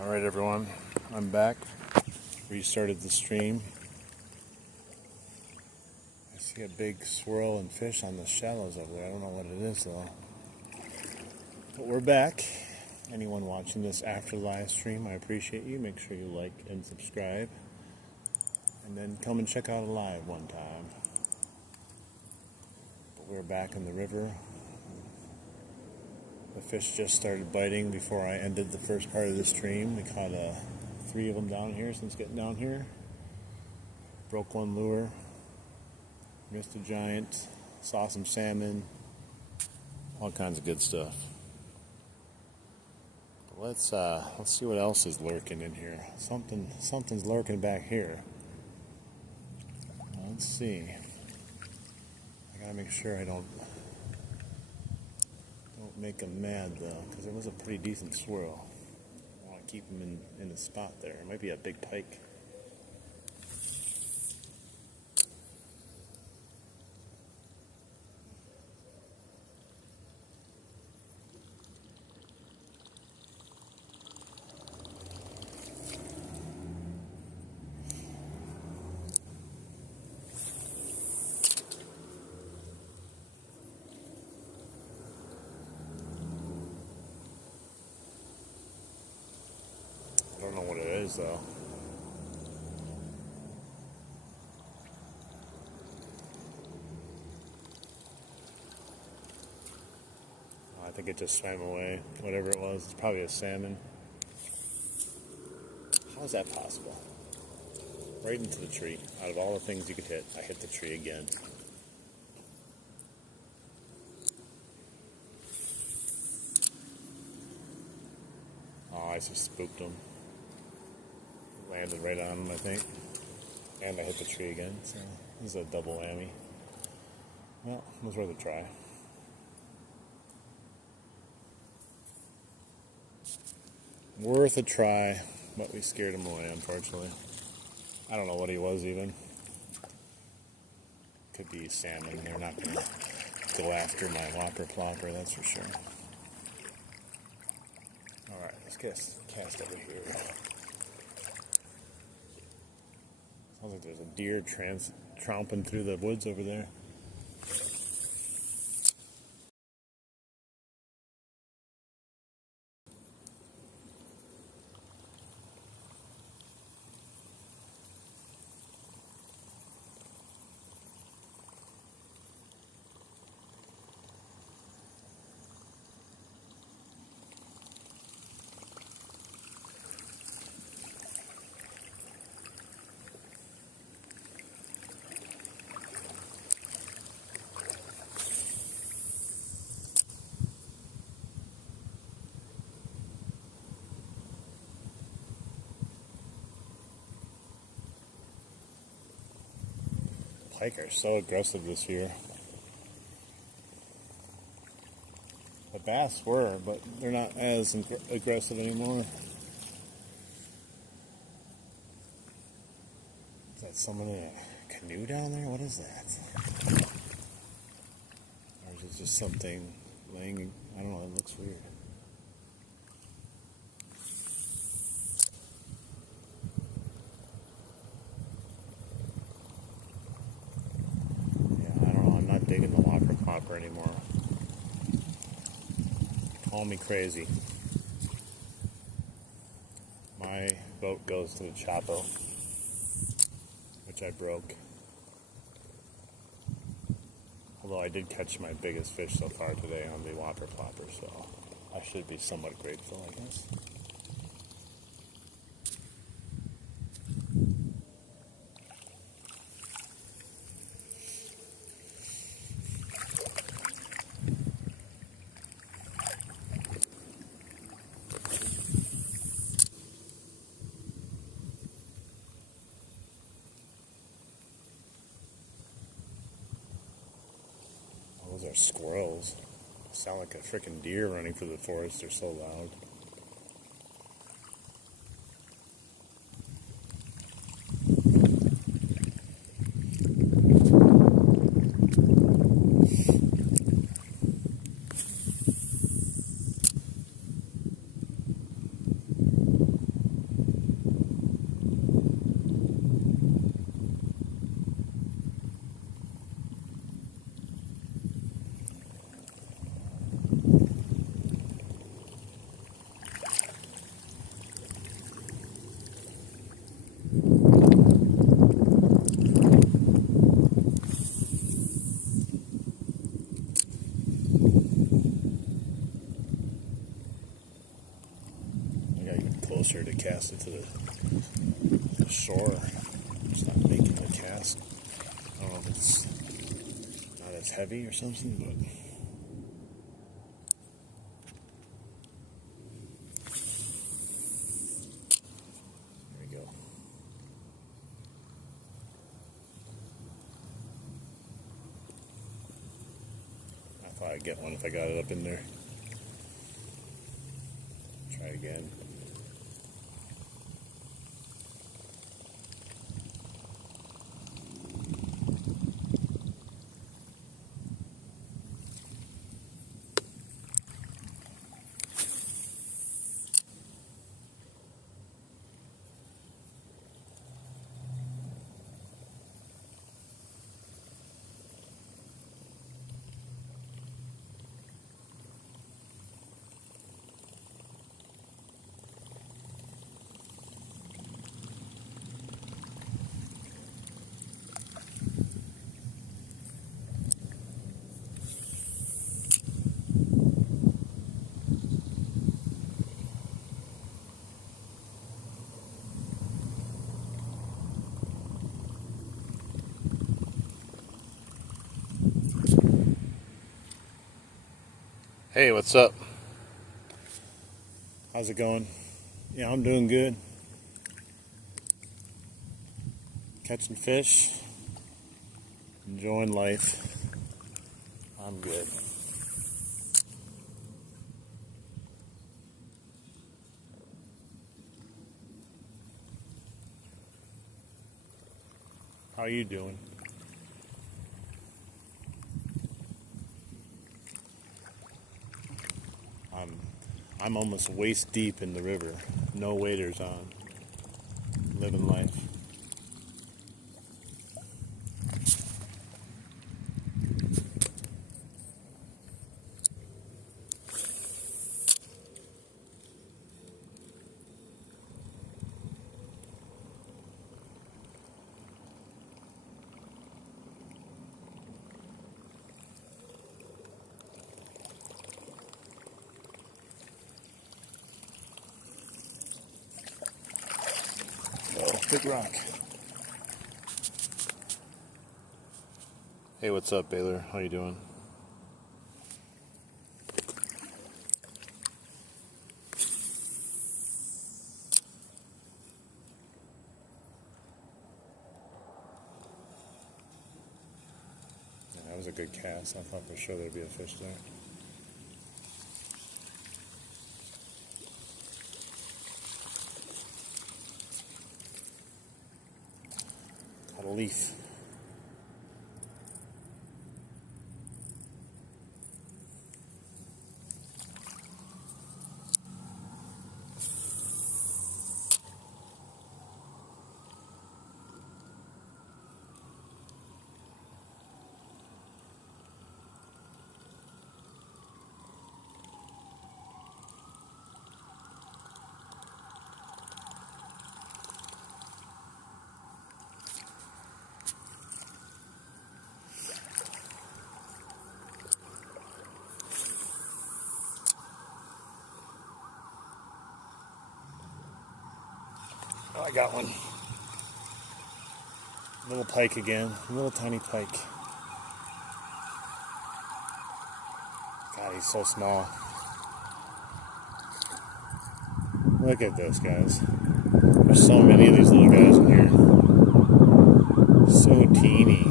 Alright everyone, I'm back. Restarted the stream. I see a big swirl and fish on the shallows over there. I don't know what it is though. But we're back. Anyone watching this after the live stream, I appreciate you. Make sure you like and subscribe. And then come and check out a live one time. But we're back in the river. The fish just started biting before I ended the first part of the stream. We caught 3 of them down here since getting down here. Broke one lure. Missed a giant. Saw some salmon. All kinds of good stuff. But let's see what else is lurking in here. Something's lurking back here. Let's see. I gotta make sure I don't make them mad though, because it was a pretty decent swirl. I want to keep them in the spot there. It might be a big pike. I don't know what it is though. I think it just swam away. Whatever it was, it's probably a salmon. How is that possible? Right into the tree. Out of all the things you could hit, I hit the tree again. Oh, I just spooked him. Landed right on him, I think. And I hit the tree again, so this is a double whammy. Well, it was worth a try. Worth a try, but we scared him away, unfortunately. I don't know what he was even. Could be salmon. They're not going to go after my whopper plopper, that's for sure. Alright, let's cast over here. Sounds like there's a deer tromping through the woods over there. Pike are so aggressive this year. The bass were, but they're not as aggressive anymore. Is that someone in a canoe down there? What is that? Or is it just something laying? I don't know, it looks weird. Digging the whopper plopper anymore. Call me crazy. My boat goes to the Chapo, which I broke. Although I did catch my biggest fish so far today on the whopper plopper, so I should be somewhat grateful, I guess. Those are squirrels. They sound like a freaking deer running through the forest. They're so loud. faster to cast it to the shore. It's not making the cast. I don't know if it's not as heavy or something, but there we go. I thought I'd get one if I got it up in there. Try again. Hey, what's up? How's it going? Yeah, I'm doing good. Catching fish, enjoying life. I'm good. How are you doing? I'm almost waist deep in the river. No waders on. Living life. Oh, big rock. Hey, what's up, Baylor? How you doing? Yeah, that was a good cast. I thought for sure there'd be a fish there. Caught a leaf. Oh, I got one. Little pike again. Little tiny pike. God, he's so small. Look at this, guys. There's so many of these little guys in here. So teeny.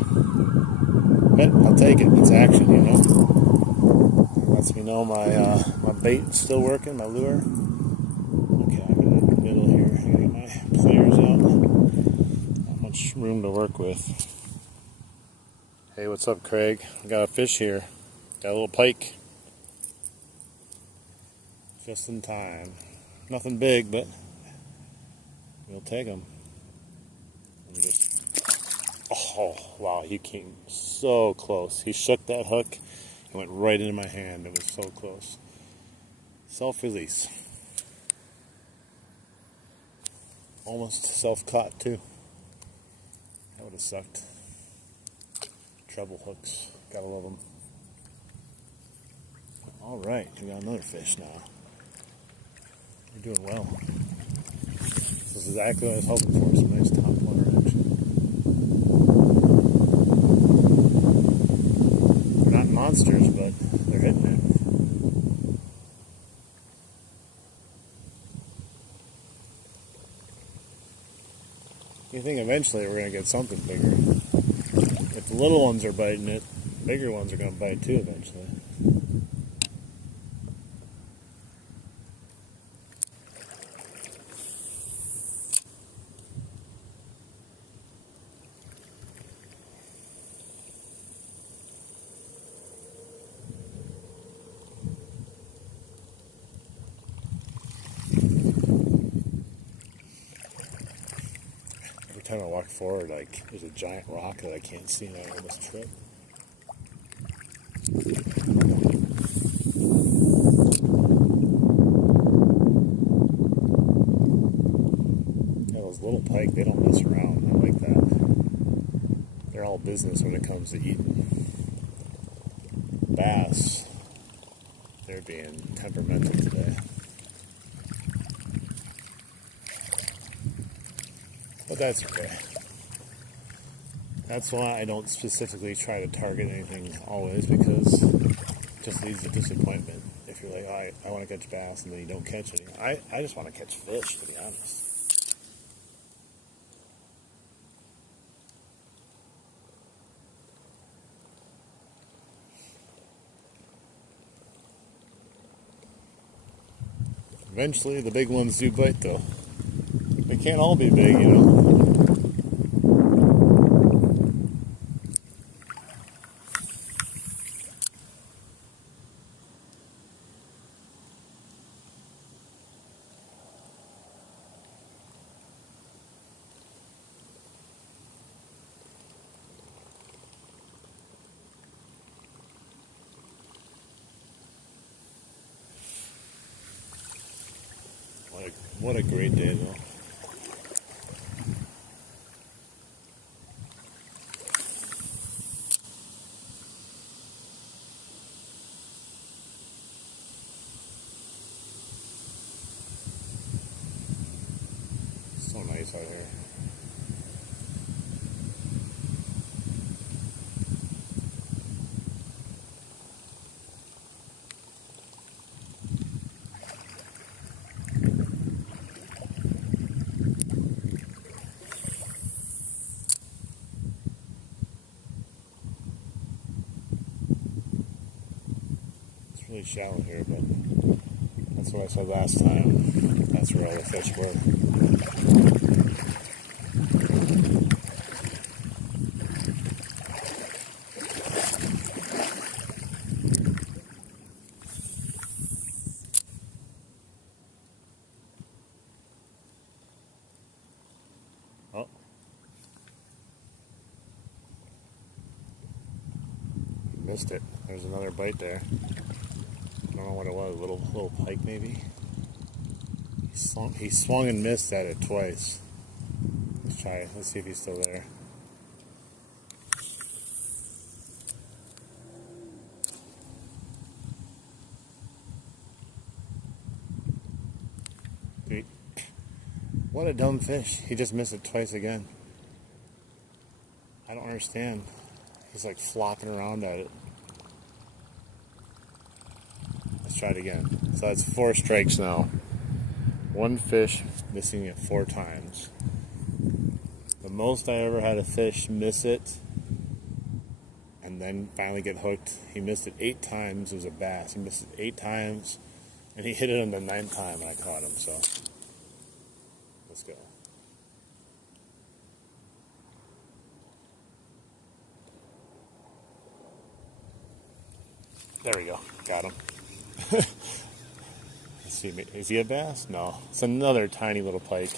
But I'll take it. It's action, you know. Lets me know my bait's still working, my lure. Okay, I'm in the middle here. I gotta get my pliers out. Not much room to work with. Hey, what's up, Craig? I got a fish here. Got a little pike. Just in time. Nothing big, but we'll take them. Oh, wow, he came so close. He shook that hook and went right into my hand. It was so close. Self-release. Almost self-caught, too. That would have sucked. Treble hooks. Gotta love them. All right, we got another fish now. You're doing well. This is exactly what I was hoping for, some nice top water action. They're not monsters, but they're hitting it. You think eventually we're going to get something bigger. If the little ones are biting it, the bigger ones are going to bite too eventually. Every time I walk forward, like, there's a giant rock that I can't see and I almost trip. Yeah, those little pike, they don't mess around. I like that. They're all business when it comes to eating. Bass, they're being temperamental today. But that's okay. That's why I don't specifically try to target anything always, because it just leads to disappointment. If you're like, oh, I want to catch bass and then you don't catch any. I just want to catch fish, to be honest. Eventually the big ones do bite though. They can't all be big, you know. What a great day though. So nice out here. It's really shallow here, but that's what I said last time. That's where all the fish were. Oh. Missed it. There's another bite there. I don't know what it was. Little pike maybe. He swung and missed at it twice. Let's try it. Let's see if he's still there. What a dumb fish. He just missed it twice again. I don't understand. He's like flopping around at it. Let's try it again. So that's 4 strikes now. One fish missing it 4 times. The most I ever had a fish miss it and then finally get hooked. He missed it 8 times. It was a bass. He missed it 8 times and he hit it on the 9th time and I caught him. So let's go. There we go. Got him. Let's see. Is he a bass? No. It's another tiny little pike.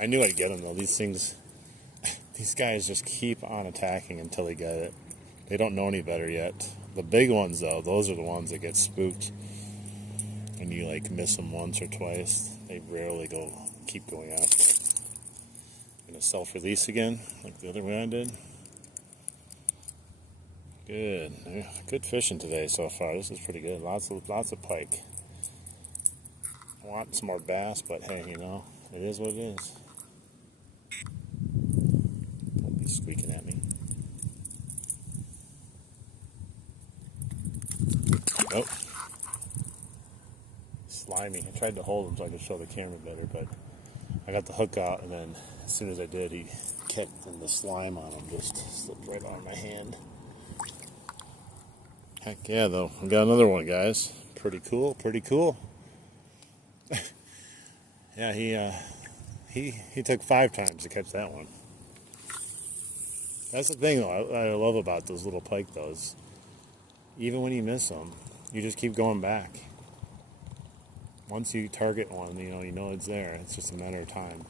I knew I'd get him though. These guys just keep on attacking until they get it. They don't know any better yet. The big ones though, those are the ones that get spooked. And you like miss them once or twice. They rarely keep going after it. Gonna self-release again, like the other way I did. Good. Good fishing today so far. This is pretty good. Lots of pike. I want some more bass, but hey, you know, It is what it is. Don't be squeaking at me. Nope. Slimy. I tried to hold him so I could show the camera better, but I got the hook out, and then as soon as I did, he kicked, and the slime on him just slipped right on my hand. Heck yeah, though. I got another one, guys. Pretty cool, pretty cool. Yeah, he took 5 times to catch that one. That's the thing, though, I love about those little pike, though, is even when you miss them, you just keep going back. Once you target one, you know it's there. It's just a matter of time.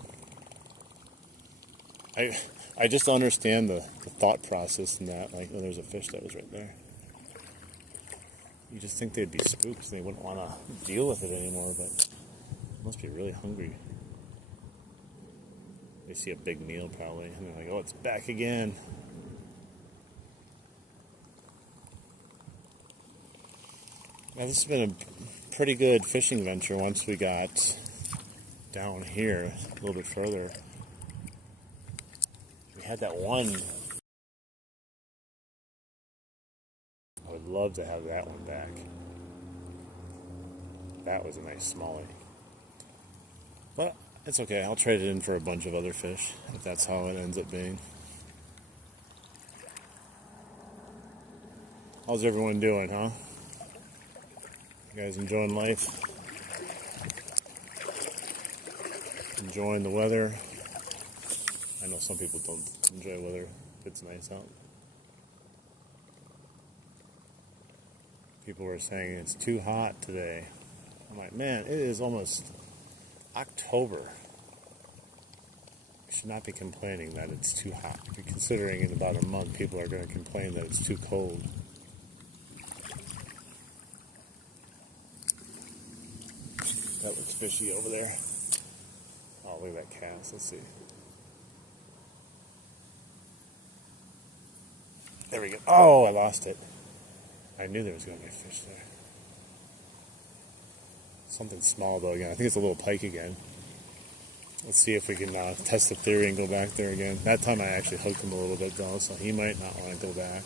I just understand the thought process in that. Like, oh, there's a fish that was right there. You just think they'd be spooked and they wouldn't want to deal with it anymore, but they must be really hungry. They see a big meal probably, and they're like, oh, it's back again. Now, this has been a pretty good fishing venture once we got down here a little bit further. We had that one. I would love to have that one back. That was a nice smallie. But it's okay. I'll trade it in for a bunch of other fish if that's how it ends up being. How's everyone doing, huh? You guys enjoying life? Enjoying the weather? I know some people don't enjoy weather if it's nice out. People were saying it's too hot today. I'm like, man, it is almost October. We should not be complaining that it's too hot. Considering in about a month people are going to complain that it's too cold. That looks fishy over there. Oh, look at that cast. Let's see. There we go. Oh, I lost it. I knew there was going to be a fish there. Something small, though, again. I think it's a little pike again. Let's see if we can test the theory and go back there again. That time I actually hooked him a little bit, though, so he might not want to go back.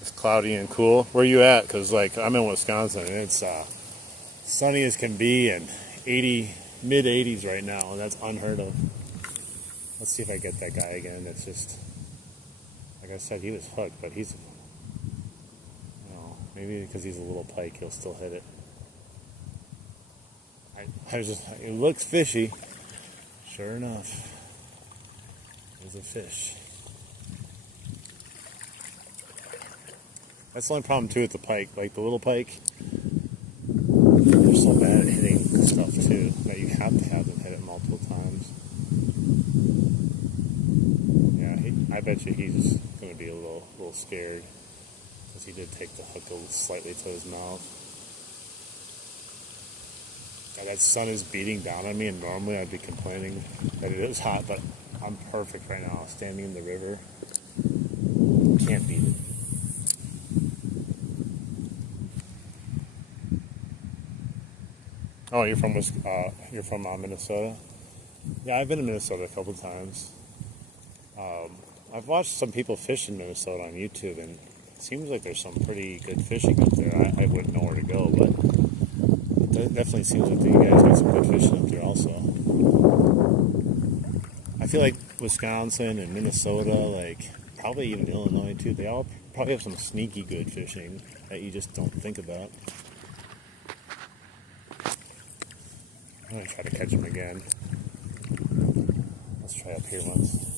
It's cloudy and cool. Where are you at? Because, like, I'm in Wisconsin, and it's sunny as can be and mid-80s right now, and that's unheard of. Let's see if I get that guy again. It's just, like I said, he was hooked, but he's, maybe because he's a little pike, he'll still hit it. It looks fishy. Sure enough, there's a fish. That's the only problem, too, with the pike. Like, the little pike, they're so bad at hitting stuff, too, that you have to have them hit it multiple times. I bet you he's going to be a little scared, because he did take the hook slightly to his mouth. Now, that sun is beating down on me, and normally I'd be complaining that it is hot, but I'm perfect right now, standing in the river. Can't beat it. Oh, you're from Minnesota? Yeah, I've been to Minnesota a couple times. I've watched some people fish in Minnesota on YouTube, and it seems like there's some pretty good fishing up there. I wouldn't know where to go, but it definitely seems like you guys got some good fishing up there also. I feel like Wisconsin and Minnesota, like probably even Illinois too, they all probably have some sneaky good fishing that you just don't think about. I'm going to try to catch him again. Let's try up here once.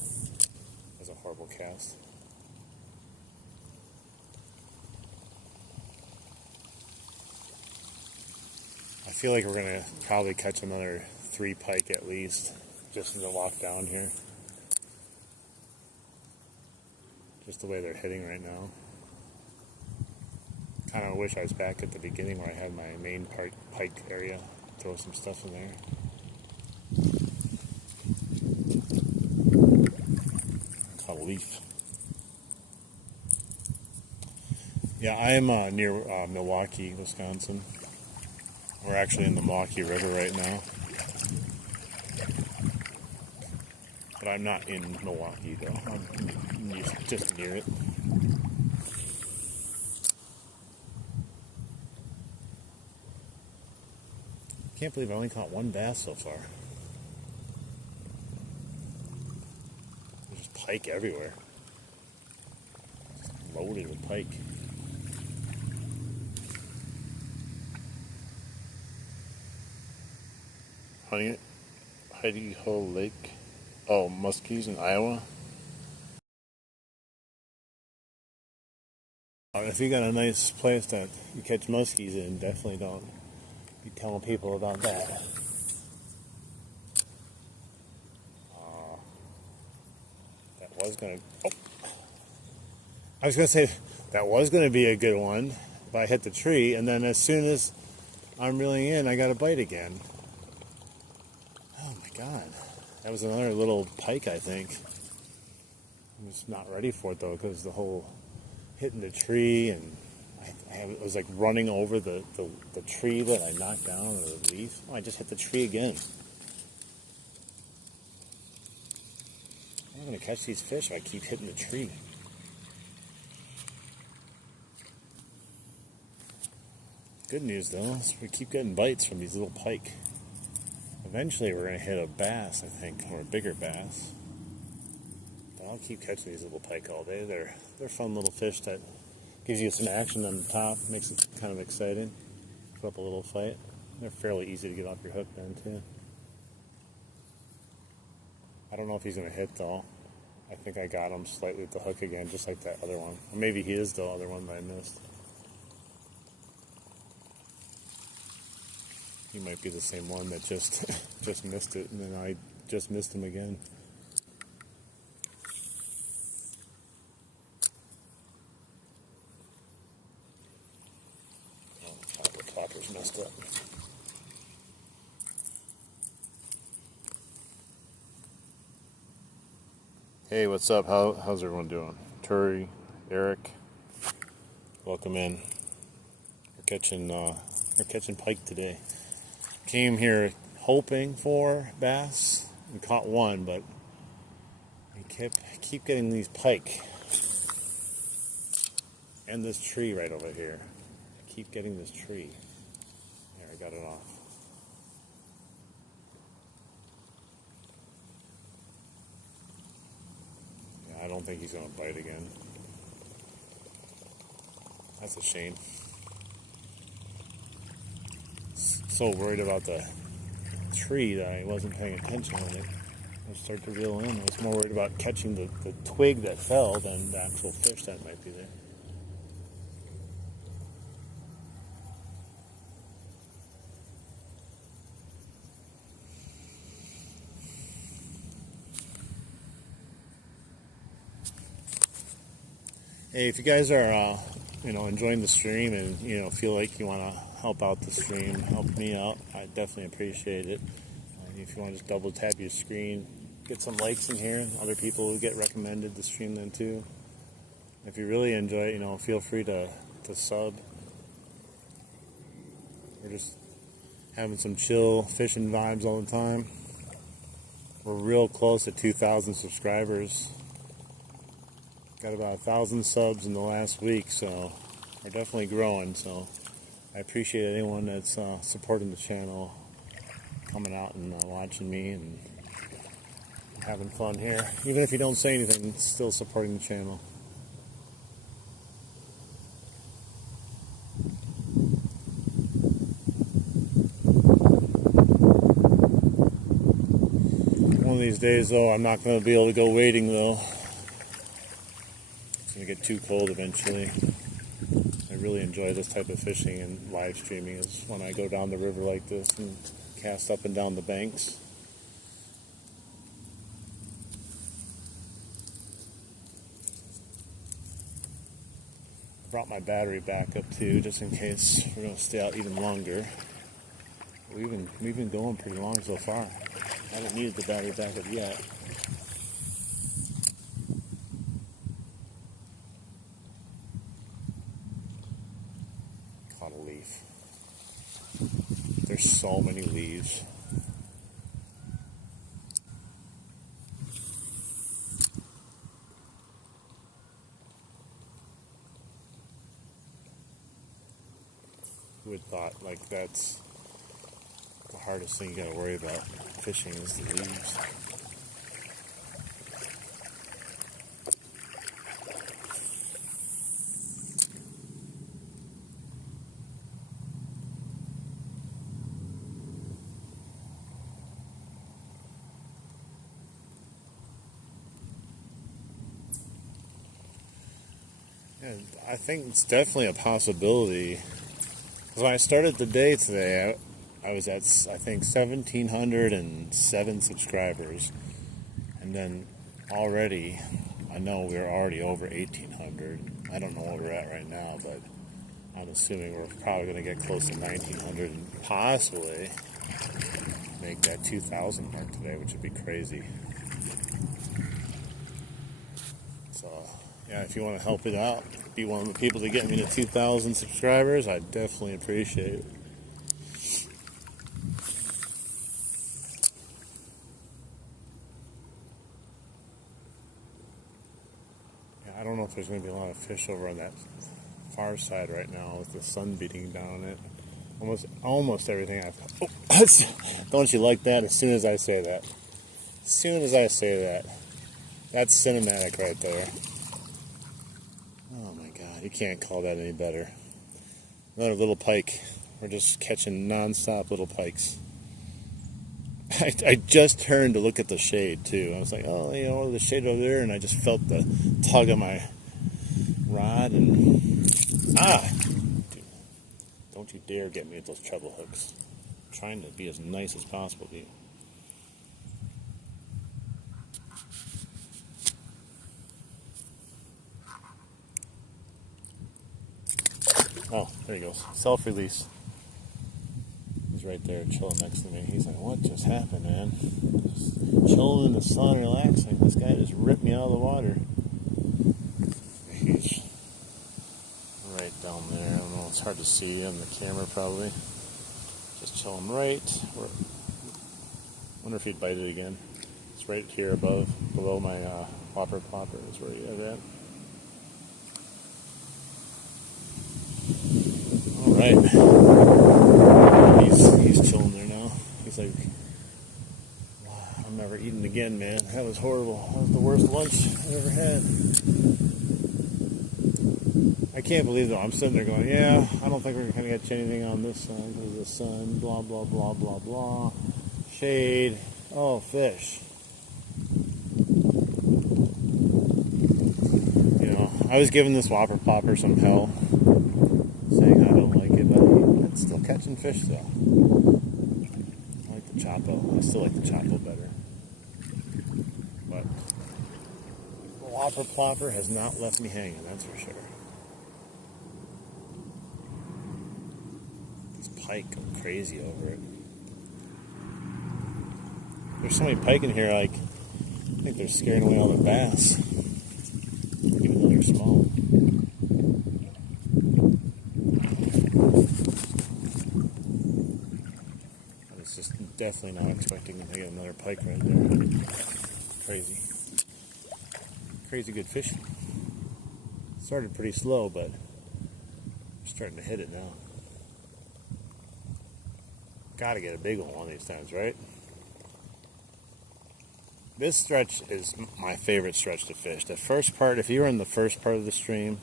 That's a horrible cast. I feel like we're going to probably catch another 3 pike at least, just in the walk down here. Just the way they're hitting right now. Kind of wish I was back at the beginning where I had my main pike area. Throw some stuff in there. Caught a leaf. Yeah, I am near Milwaukee, Wisconsin. We're actually in the Milwaukee River right now. But I'm not in Milwaukee, though. I'm just near it. Can't believe I only caught one bass so far. There's just pike everywhere. Just loaded with pike. Idaho Lake. Oh, Muskies in Iowa. If you got a nice place that you catch muskies in, definitely don't be telling people about that. That was gonna. Oh, I was gonna say that was gonna be a good one if I hit the tree, and then as soon as I'm reeling in, I got a bite again. Oh my god, that was another little pike, I think. I'm just not ready for it though, because the whole hitting the tree, and I was like running over the tree that I knocked down, or the leaf. Oh, I just hit the tree again. I'm not going to catch these fish if I keep hitting the tree. Good news though is we keep getting bites from these little pike. Eventually we're going to hit a bass, I think, or a bigger bass. But I'll keep catching these little pike all day. They're fun little fish that gives you some action on the top, makes it kind of exciting. Put up a little fight. They're fairly easy to get off your hook then too. I don't know if he's going to hit though. I think I got him slightly with the hook again, just like that other one. Or maybe he is the other one that I missed. He might be the same one that just missed it, and then I just missed him again. Topper's messed up. Hey, what's up? How's everyone doing? Turi, Eric, welcome in. We're catching pike today. Came here hoping for bass and caught one, but I keep getting these pike. And this tree right over here. I keep getting this tree. There, I got it off. Yeah, I don't think he's going to bite again. That's a shame. So worried about the tree that I wasn't paying attention when I started to reel in. I was more worried about catching the twig that fell than the actual fish that might be there. Hey, if you guys are enjoying the stream and feel like you want to help out the stream, help me out, I definitely appreciate it. If you want to just double tap your screen, get some likes in here. Other people will get recommended the stream then too. If you really enjoy it, feel free to sub. We're just having some chill fishing vibes all the time. We're real close to 2,000 subscribers. Got about 1,000 subs in the last week, so we're definitely growing. So I appreciate anyone that's supporting the channel, coming out and watching me and having fun here. Even if you don't say anything, still supporting the channel. One of these days, though, I'm not going to be able to go wading, though. It's going to get too cold eventually. I really enjoy this type of fishing, and live streaming is when I go down the river like this and cast up and down the banks. I brought my battery back up too, just in case we're going to stay out even longer. We've been going pretty long so far. I haven't needed the battery backup yet. so many leaves. Who would thought, like, that's the hardest thing you gotta worry about fishing is the leaves. And I think it's definitely a possibility. Because when I started the day today, I was at, I think, 1,707 subscribers. And then already, I know we're already over 1,800. I don't know where we're at right now, but I'm assuming we're probably going to get close to 1,900 and possibly make that 2,000 mark today, which would be crazy. So, yeah, if you want to help it out, be one of the people to get me to 2,000 subscribers, I'd definitely appreciate it. Yeah, I don't know if there's going to be a lot of fish over on that far side right now with the sun beating down on it. Almost everything I've... Oh, don't you like that? As soon as I say that. As soon as I say that. That's cinematic right there. Oh my God, you can't call that any better. Another little pike. We're just catching non-stop little pikes. I just turned to look at the shade too. I was like, oh, you know, the shade over there, and I just felt the tug of my rod and dude, don't you dare get me with those treble hooks. I'm trying to be as nice as possible to you. Oh, there he goes. Self-release. He's right there chilling next to me. He's like, what just happened, man? Just chilling in the sun, relaxing. This guy just ripped me out of the water. He's right down there. I don't know. It's hard to see on the camera, probably. Just chilling right. Wonder if he'd bite it again. It's right here below my Whopper Plopper is where he is at. Alright. He's chilling there now. He's like, wow, I'm never eating again, man. That was horrible. That was the worst lunch I've ever had. I can't believe though. I'm sitting there going, yeah, I don't think we're going to catch anything on this side because of the sun, blah, blah, blah, blah, blah. Shade. Oh, fish. You know, I was giving this Whopper Plopper some hell, saying I don't like it, but it's still catching fish though. I like the Chapo. I still like the Chapo better. But the Whopper Plopper has not left me hanging, that's for sure. This pike go crazy over it. There's so many pike in here, like, I think they're scaring away all the bass. Even though they're small. I was just definitely not expecting to get another pike right there. Crazy. Crazy good fishing. Started pretty slow, but we're starting to hit it now. Gotta get a big one of these times, right? This stretch is my favorite stretch to fish. The first part, if you were in the first part of the stream,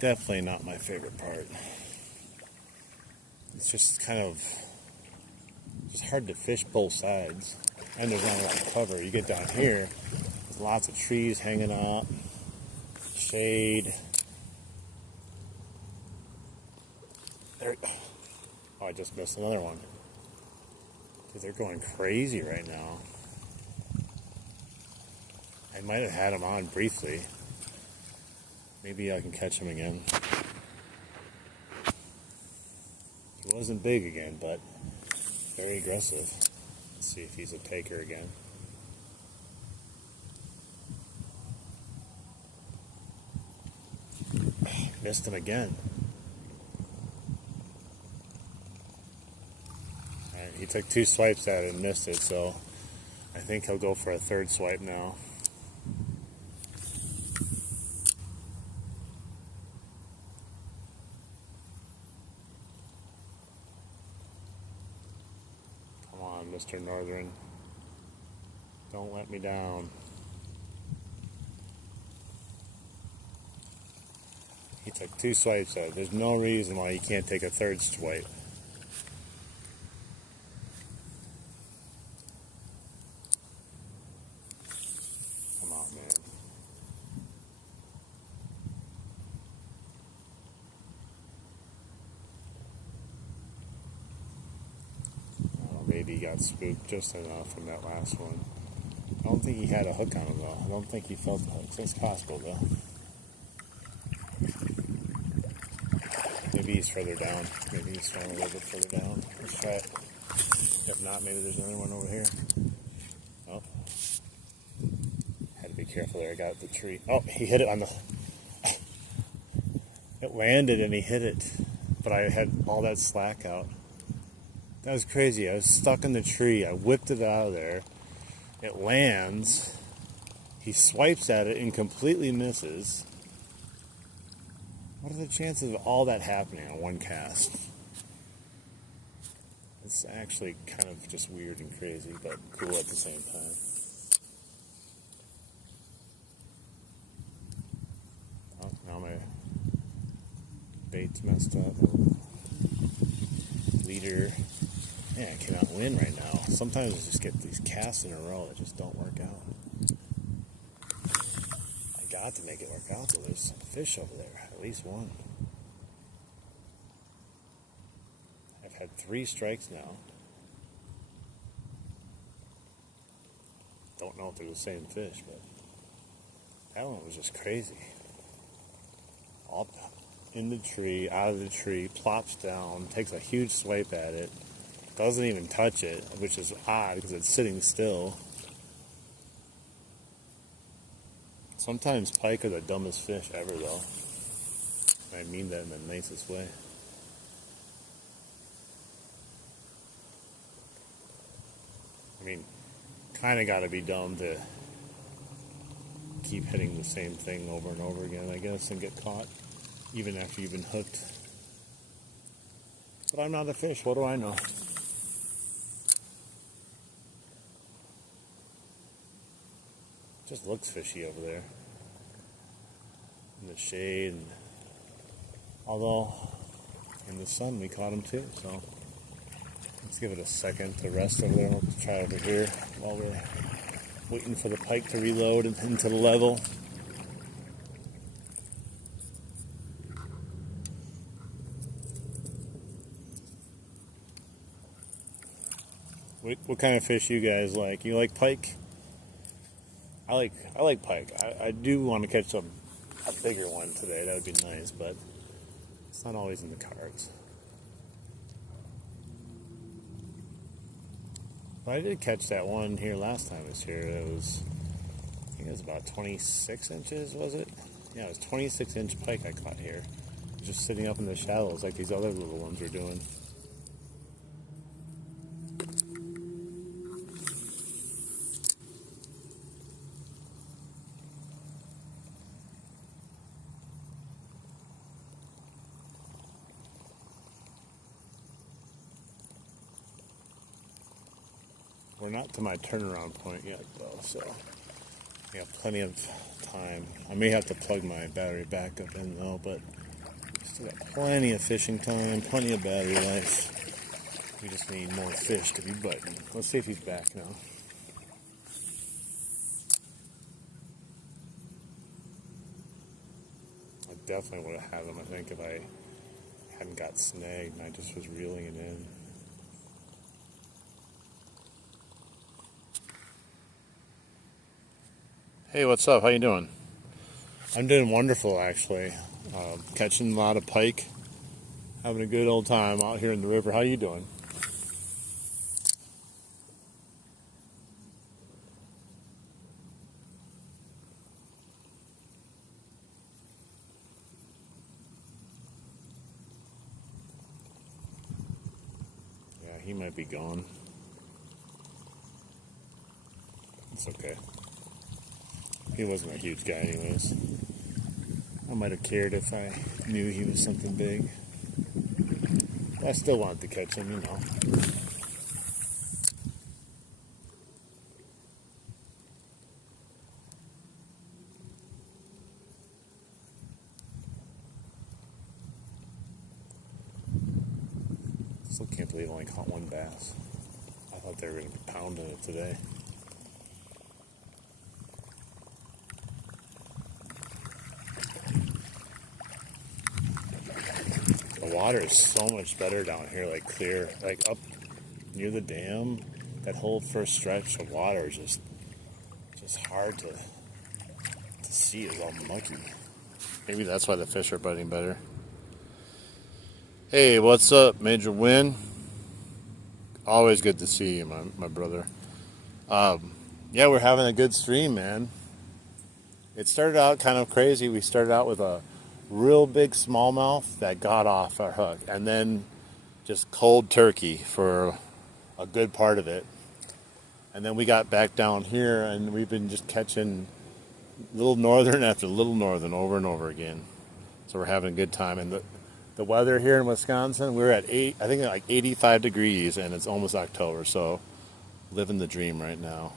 definitely not my favorite part. It's just kind of just hard to fish both sides. And there's not a lot of cover. You get down here, there's lots of trees hanging up, shade. There, oh, I just missed another one. Because they're going crazy right now. I might have had him on briefly. Maybe I can catch him again. He wasn't big again, but very aggressive. Let's see if he's a taker again. Missed him again. He took 2 swipes at it and missed it, so I think he'll go for a 3rd swipe now. Come on, Mr. Northern. Don't let me down. He took 2 swipes at it. There's no reason why he can't take a 3rd swipe. Come on, man. Oh, maybe he got spooked just enough from that last one. I don't think he had a hook on him, though. I don't think he felt the hooks. That's possible, though. Maybe he's further down. Maybe he's going a little bit further down. Let's try it. If not, maybe there's another one over here. Oh. Had to be careful there. I got the tree. Oh, he hit it on the... It landed and he hit it. But I had all that slack out. That was crazy. I was stuck in the tree. I whipped it out of there. It lands. He swipes at it and completely misses. What are the chances of all that happening on one cast? It's actually kind of just weird and crazy, but cool at the same time. Oh, now my bait's messed up. Leader. Man, I cannot win right now. Sometimes I just get these casts in a row that just don't work out. I got to make it work out, though. There's some fish over there. At least one. I've had 3 strikes now. Don't know if they're the same fish, but that one was just crazy. Up in the tree, out of the tree, plops down, takes a huge swipe at it, doesn't even touch it, which is odd because it's sitting still. Sometimes pike are the dumbest fish ever, though. I mean that in the nicest way. I mean, kind of got to be dumb to keep hitting the same thing over and over again, I guess, and get caught, even after you've been hooked. But I'm not a fish. What do I know? Just looks fishy over there in the shade. And although in the sun we caught him too, so let's give it a second to rest over there. We'll try over here while we're waiting for the pike to reload into the level. What kind of fish you guys like? You like pike? I like pike. I do want to catch a bigger one today. That would be nice, but it's not always in the cards. But I did catch that one here last time I was here. I think it was about 26 inches, was it? Yeah, it was 26-inch pike I caught here. Just sitting up in the shallows like these other little ones were doing. We're not to my turnaround point yet, though, so we have plenty of time. I may have to plug my battery back up in, though, but still got plenty of fishing time, plenty of battery life. We just need more fish to be biting. Let's see if he's back now. I definitely would have had him, I think, if I hadn't got snagged and I just was reeling it in. Hey, what's up? How you doing? I'm doing wonderful, actually. Catching a lot of pike. Having a good old time out here in the river. How you doing? Yeah, he might be gone. It's okay. He wasn't a huge guy anyways. I might have cared if I knew he was something big. I still wanted to catch him, you know. Still can't believe I only caught one bass. I thought they were going to be pounding it today. The water is so much better down here, like clear, like up near the dam. That whole first stretch of water is just hard to see. It's all mucky. Maybe that's why the fish are biting better. Hey, what's up, Major Win? Always good to see you, my brother. Yeah, we're having a good stream, man. It started out kind of crazy. We started out with a real big smallmouth that got off our hook, and then just cold turkey for a good part of it. And then we got back down here, and we've been just catching little northern after little northern over and over again. So we're having a good time. And the weather here in Wisconsin, we're at I think like 85 degrees, and it's almost October. So living the dream right now.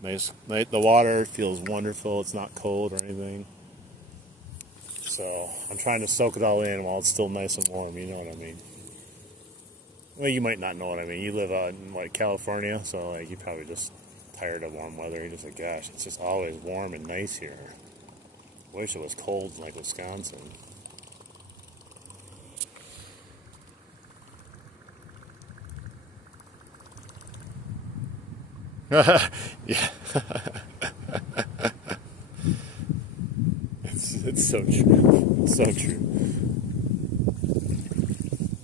Nice. The water feels wonderful. It's not cold or anything. So I'm trying to soak it all in while it's still nice and warm. You know what I mean? Well, you might not know what I mean. You live out in like California, so like you're probably just tired of warm weather. You're just like, gosh, it's just always warm and nice here. Wish it was cold like Wisconsin. Yeah. It's so true. So true.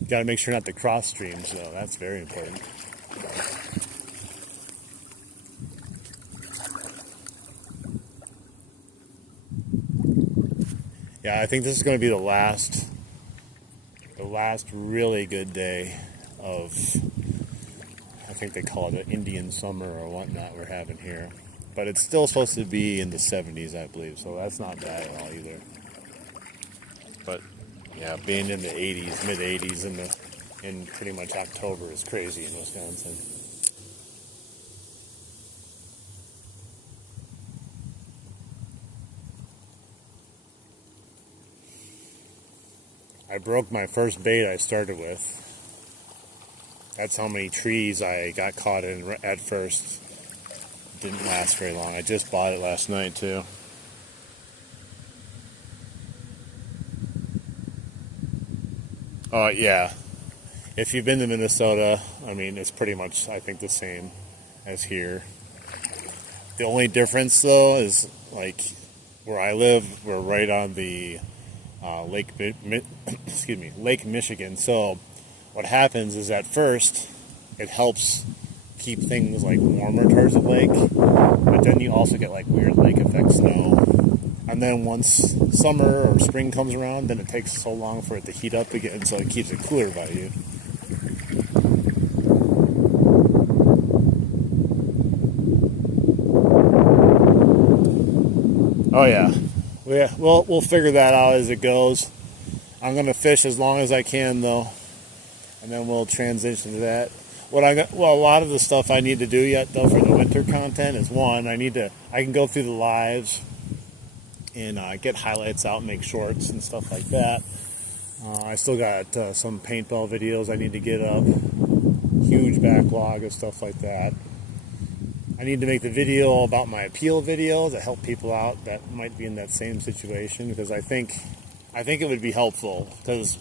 Got to make sure not to cross streams, though. That's very important. Yeah, I think this is going to be the last really good day of, I think they call it an Indian summer or whatnot we're having here. But it's still supposed to be in the 70s, I believe, so that's not bad at all either. But yeah, being in the 80s, mid 80s in pretty much October is crazy in Wisconsin. I broke my first bait I started with. That's how many trees I got caught in at first. Didn't last very long. I just bought it last night too. Yeah. If you've been to Minnesota, I mean, it's pretty much, I think, the same as here. The only difference, though, is like where I live, we're right on the Lake Michigan. So what happens is at first it helps keep things like warmer towards the lake, but then you also get like weird lake effect snow. And then once summer or spring comes around, then it takes so long for it to heat up again, so it keeps it cooler by you. Oh yeah, we'll figure that out as it goes. I'm gonna fish as long as I can though, and then we'll transition to that. A lot of the stuff I need to do yet though for the winter content is one, I can go through the lives and get highlights out and make shorts and stuff like that. I still got some paintball videos I need to get up, huge backlog of stuff like that. I need to make the video about my appeal videos that help people out that might be in that same situation, because I think it would be helpful, because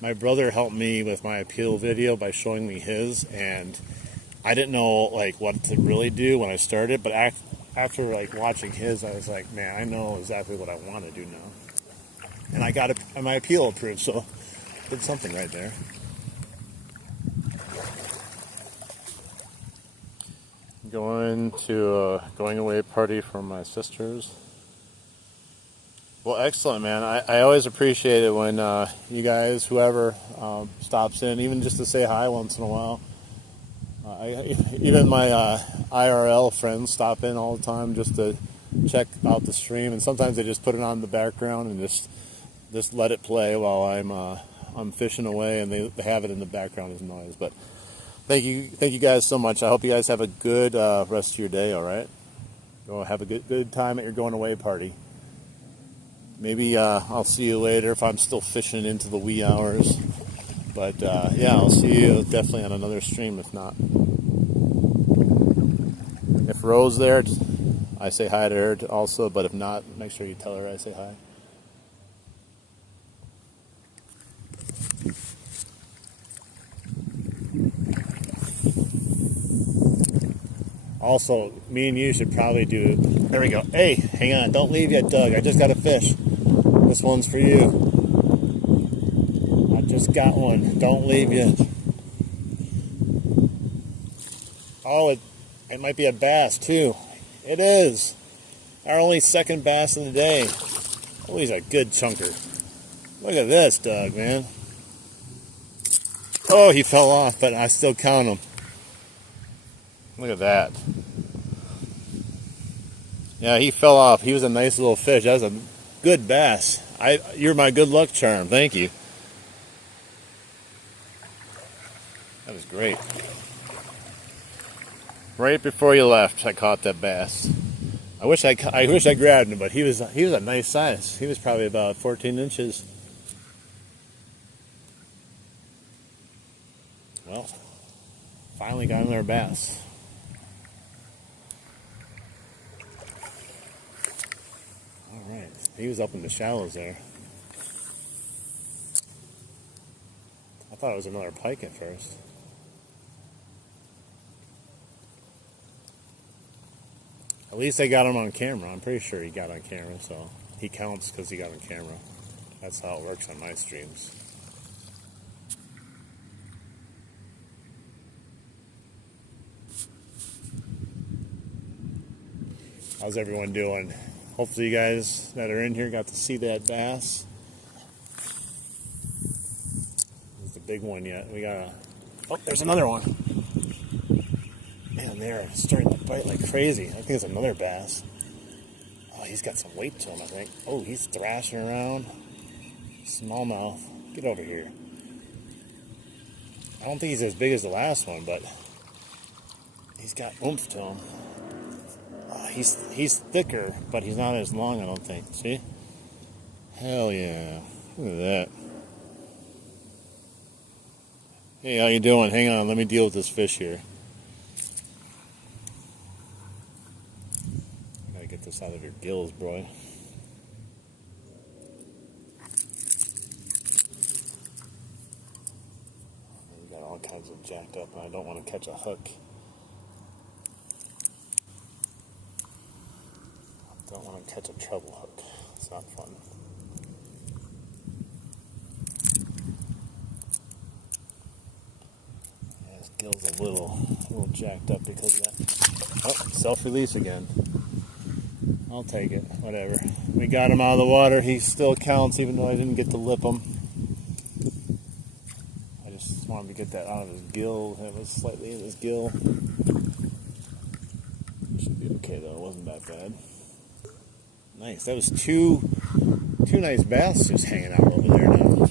my brother helped me with my appeal video by showing me his, and I didn't know like what to really do when I started, but after like watching his, I was like, man, I know exactly what I want to do now, and I got my appeal approved, so did something right there. Going to a going away party for my sisters. Well, excellent, man. I always appreciate it when you guys, whoever, stops in, even just to say hi once in a while. Even my IRL friends stop in all the time just to check out the stream, and sometimes they just put it on in the background and just let it play while I'm fishing away, and they have it in the background as noise. But thank you guys so much. I hope you guys have a good rest of your day. All right, go have a good time at your going away party. Maybe I'll see you later if I'm still fishing into the wee hours. But yeah, I'll see you definitely on another stream if not. If Ro's there, I say hi to her also, but if not, make sure you tell her I say hi. Also, me and you should probably do... There we go. Hey, hang on. Don't leave yet, Doug. I just got a fish. This one's for you. I just got one. Don't leave yet. Oh, it might be a bass, too. It is. Our only second bass of the day. Oh, he's a good chunker. Look at this, Doug, man. Oh, he fell off, but I still count him. Look at that. Yeah, he fell off. He was a nice little fish. That was a good bass. You're my good luck charm. Thank you. That was great. Right before you left, I caught that bass. I wish I grabbed him, but he was a nice size. He was probably about 14 inches. Well, finally got another bass. All right, he was up in the shallows there. I thought it was another pike at first. At least they got him on camera. I'm pretty sure he got on camera, so he counts because he got on camera. That's how it works on my streams. How's everyone doing? Hopefully you guys that are in here got to see that bass. It's the big one yet. We got oh, there's another one. Man, they're starting to bite like crazy. I think it's another bass. Oh, he's got some weight to him, I think. Oh, he's thrashing around. Smallmouth. Get over here. I don't think he's as big as the last one, but he's got oomph to him. Oh, he's thicker, but he's not as long, I don't think. See? Hell yeah. Look at that. Hey, how you doing? Hang on, let me deal with this fish here. Get this out of your gills, bro. You got all kinds of jacked up, and I don't want to catch a hook. I don't want to catch a treble hook. It's not fun. Yeah, his gill's a little jacked up because of that. Oh, self-release again. I'll take it, whatever. We got him out of the water. He still counts even though I didn't get to lip him. I just wanted to get that out of his gill. It was slightly in his gill. Should be okay though, it wasn't that bad. Nice, that was two nice bass just hanging out over there now.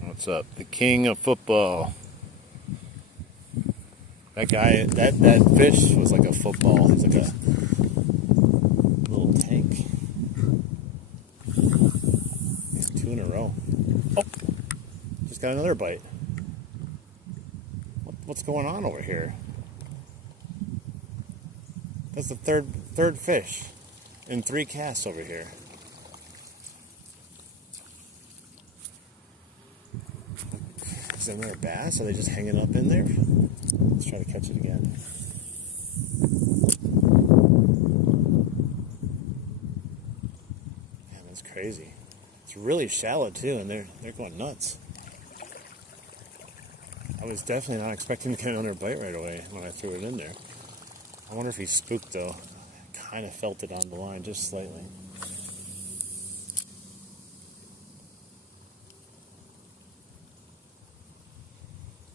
What's up? The king of football. That guy, that fish was like a football. He's like a little tank. Yeah, 2 in a row. Oh, just got another bite. What's going on over here? That's the third fish in 3 casts over here. Is there another bass? Are they just hanging up in there? Let's try to catch it again. Man, that's crazy. It's really shallow too, and they're going nuts. I was definitely not expecting to get another bite right away when I threw it in there. I wonder if he's spooked though. I kind of felt it on the line just slightly.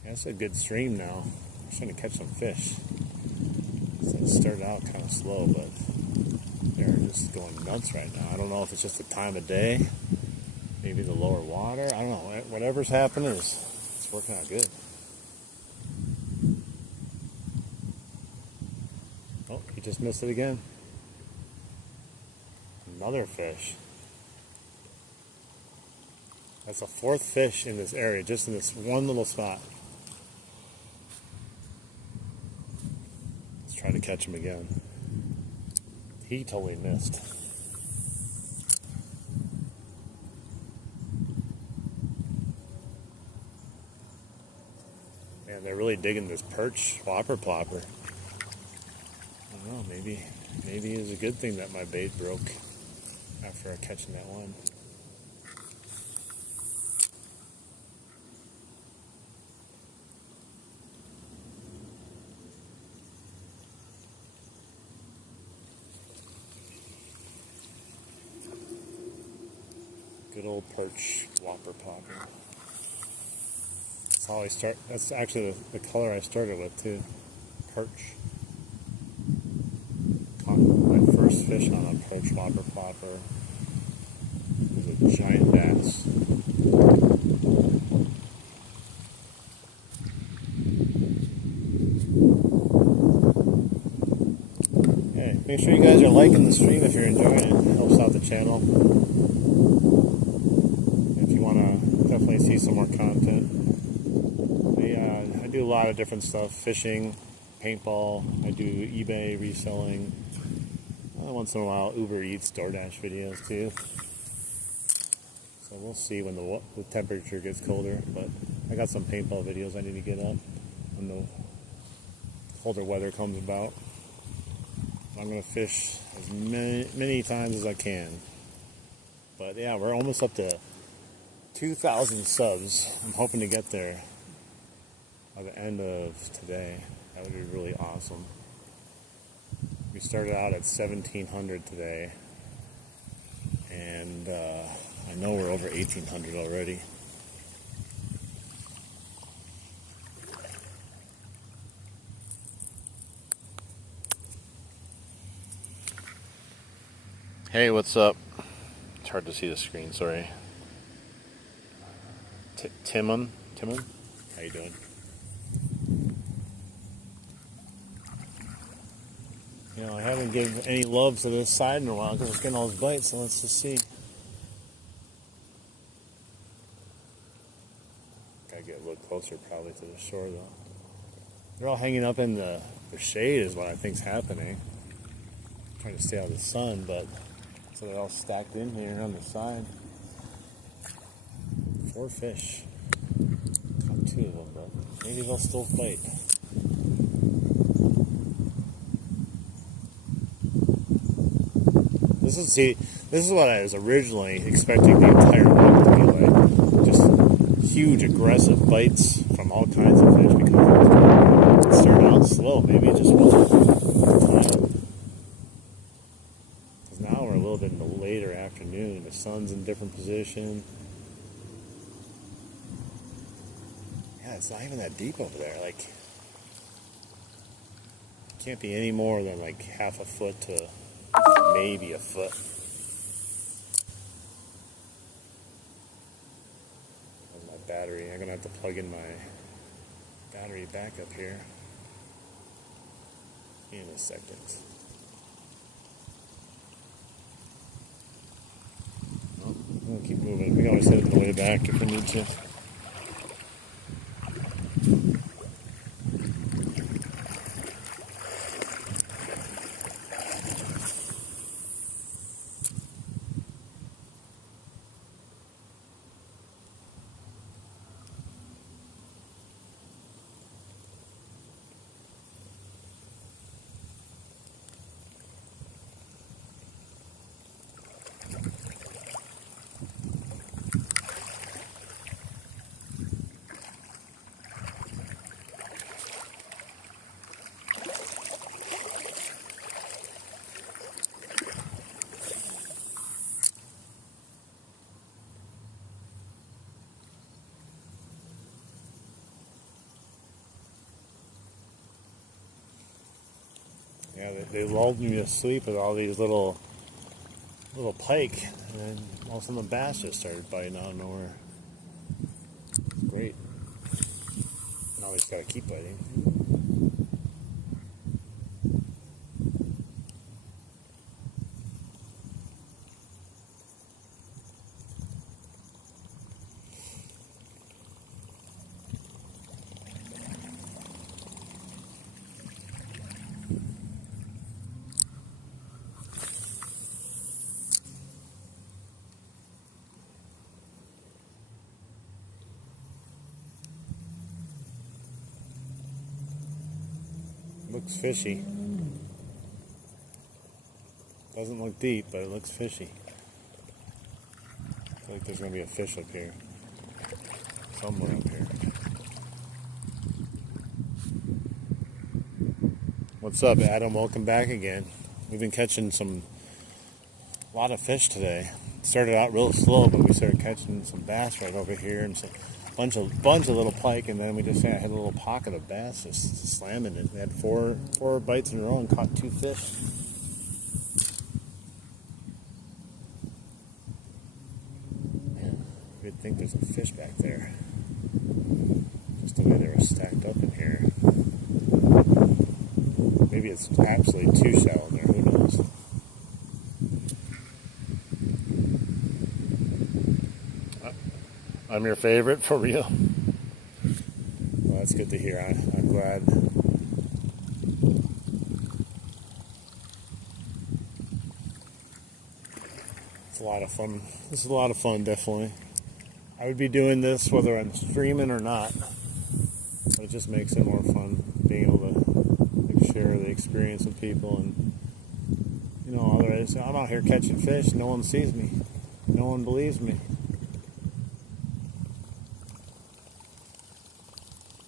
Yeah, it's a good stream now. I'm trying to catch some fish. So it started out kind of slow, but they're just going nuts right now. I don't know if it's just the time of day, maybe the lower water. I don't know. Whatever's happening it's working out good. Oh, he just missed it again. Another fish. That's a fourth fish in this area, just in this one little spot. Let's try to catch him again. He totally missed. Man, they're really digging this perch whopper plopper. I don't know, maybe it's a good thing that my bait broke after catching that one. Good old perch whopper plopper. That's how I start. That's actually the color I started with too. Perch. Caught my first fish on a perch whopper plopper. It was a giant bass. Hey, make sure you guys are liking the stream if you're enjoying it. It helps out the channel. If you want to definitely see some more content. I do a lot of different stuff. Fishing, paintball. I do eBay reselling. Once in a while, Uber Eats, DoorDash videos too. So we'll see when the temperature gets colder. But I got some paintball videos I need to get up when the colder weather comes about. I'm going to fish as many times as I can. But yeah, we're almost up to 2,000 subs. I'm hoping to get there by the end of today. That would be really awesome. We started out at 1,700 today, and I know we're over 1,800 already. Hey, what's up? It's hard to see the screen, sorry. Timon? How you doing? You know, I haven't given any love to this side in a while because it's getting all those bites, so let's just see. Gotta get a little closer probably to the shore though. They're all hanging up in the shade is what I think's happening. I'm trying to stay out of the sun, but so they're all stacked in here on the side. 4 fish. Caught 2 of them, but maybe they'll still bite. This is what I was originally expecting the entire week to be like. Just huge aggressive bites from all kinds of fish because it started out slow. Maybe it just wasn't time. Because now we're a little bit in the later afternoon. The sun's in a different position. Yeah, it's not even that deep over there. Like, it can't be any more than like half a foot to maybe a foot. There's my battery. I'm gonna have to plug in my battery back up here in a second. Well, I'm gonna keep moving. We can always hit it on the way back if we need to. Yeah, they lulled me to sleep with all these little pike, and then all of a sudden the bass just started biting out of nowhere. Great. Now we just gotta keep biting. Looks fishy. Doesn't look deep, but it looks fishy. I feel like there's gonna be a fish up here. Somewhere up here. What's up, Adam? Welcome back again. We've been catching a lot of fish today. Started out real slow, but we started catching some bass right over here and some bunch of little pike, and then we just had a little pocket of bass just slamming it. We had four bites in a row and caught 2 fish. Man, you'd think there's a fish back there. Just the way they were stacked up in here. Maybe it's absolutely too shallow there. Who knows? I'm your favorite, for real. Well, that's good to hear. I'm glad. It's a lot of fun. This is a lot of fun, definitely. I would be doing this whether I'm streaming or not. But it just makes it more fun being able to share the experience with people. And, otherwise, I'm out here catching fish. No one sees me. No one believes me.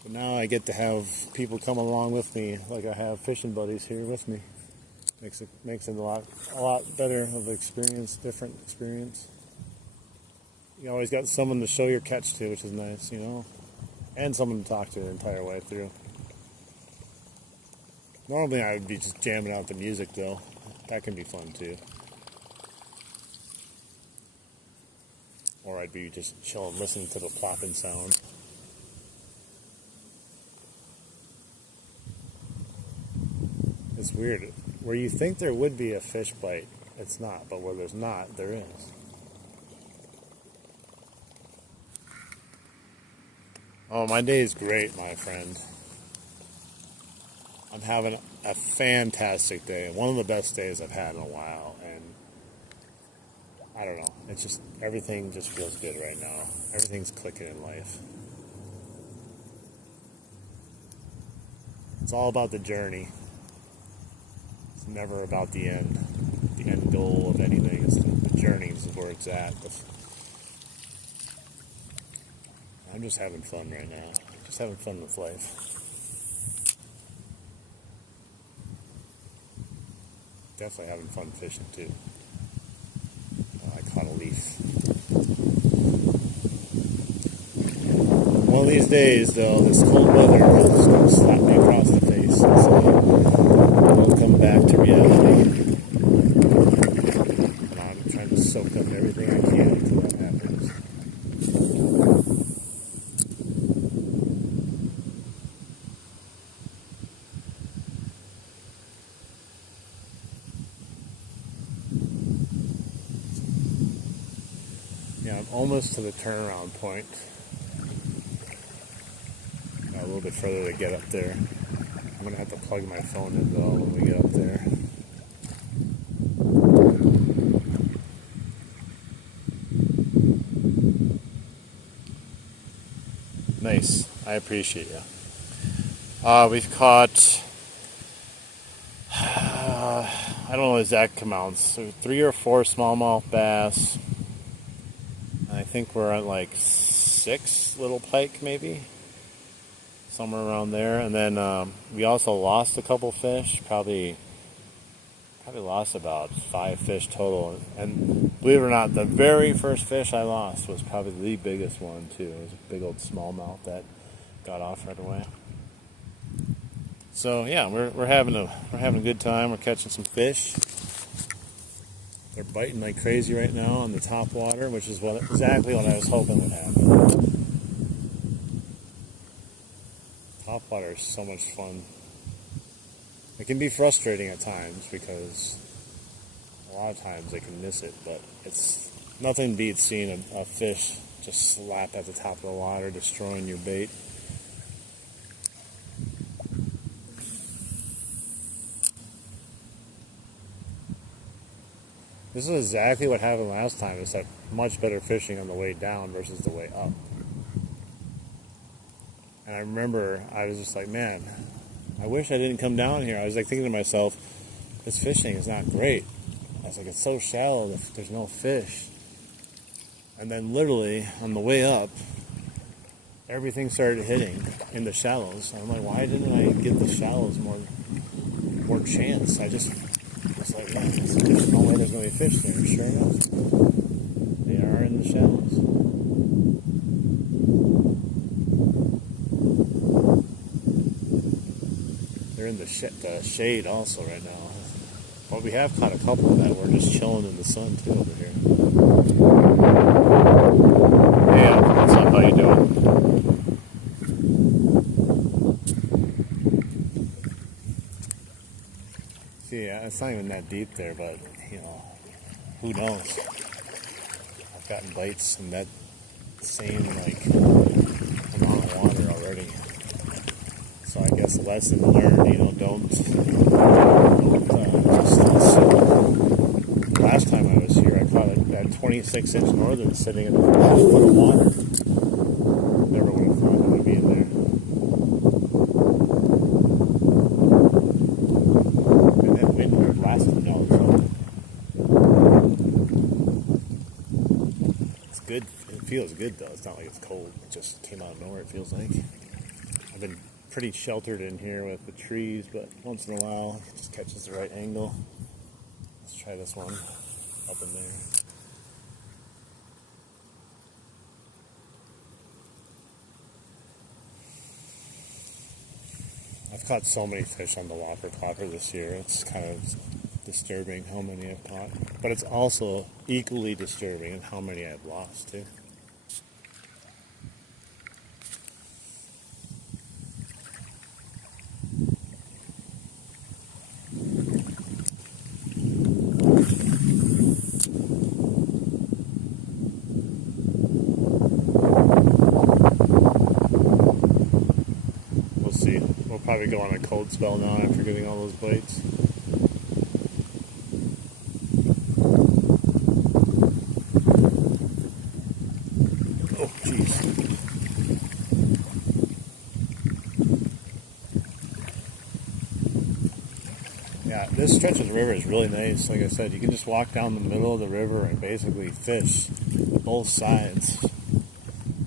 But now I get to have people come along with me, like I have fishing buddies here with me. Makes it a lot better of an experience, different experience. You always got someone to show your catch to, which is nice, and someone to talk to the entire way through. Normally I would be just jamming out the music though. That can be fun too. Or I'd be just chilling, listening to the plopping sound. It's weird. Where you think there would be a fish bite, it's not. But where there's not, there is. Oh, my day is great, my friend. I'm having a fantastic day. One of the best days I've had in a while. And I don't know. It's just, everything just feels good right now. Everything's clicking in life. It's all about the journey. It's never about the end. The end goal of anything is the journey is where it's at. I'm just having fun right now. Just having fun with life. Definitely having fun fishing too. Oh, I caught a leaf. One of these days, though, this cold weather is going to slap me across the face. So we'll come back to reality. And I'm trying to soak up everything I can until that happens. Yeah, I'm almost to the turnaround point. Got a little bit further to get up there. I'm going to have to plug my phone in though when we get up there. Nice. I appreciate you. We've caught, I don't know the exact amounts, so 3 or 4 smallmouth bass. I think we're at like 6 little pike maybe. Somewhere around there. And then we also lost a couple fish. Probably lost about 5 fish total. And believe it or not, the very first fish I lost was probably the biggest one too. It was a big old smallmouth that got off right away. So yeah, we're having a good time. We're catching some fish. They're biting like crazy right now on the top water, which is exactly what I was hoping would happen. Top water is so much fun. It can be frustrating at times because a lot of times they can miss it, but it's nothing beats seeing a fish just slap at the top of the water, destroying your bait. This is exactly what happened last time. It's like much better fishing on the way down versus the way up. And I remember I was just like, man, I wish I didn't come down here. I was like thinking to myself, this fishing is not great. I was like, it's so shallow, there's no fish. And then literally on the way up, everything started hitting in the shallows. I'm like, why didn't I give the shallows more chance? I just was like, man, there's no way there's going to be fish there. Sure enough, they are in the shallows. They're in the shade also right now. Well, we have caught a couple of that. We're just chilling in the sun too over here. Hey, what's up? How you doing? See, it's not even that deep there, but you know, who knows? I've gotten bites in that same amount of water already. So I guess lesson learned, you know, don't just assume. Last time I was here, I caught that 26-inch northern sitting in a half foot of water. Never would have thought it would be in there. And that wind would have blasted down, so it's good. It feels good though. It's not like it's cold. It just came out of nowhere, it feels like. I've been pretty sheltered in here with the trees, but once in a while it just catches the right angle. Let's try this one up in there. I've caught so many fish on the Whopper Ploppin this year. It's kind of disturbing how many I've caught, but it's also equally disturbing in how many I've lost too. We'll probably go on a cold spell now after getting all those bites. Oh, jeez. Yeah, this stretch of the river is really nice. Like I said, you can just walk down the middle of the river and basically fish both sides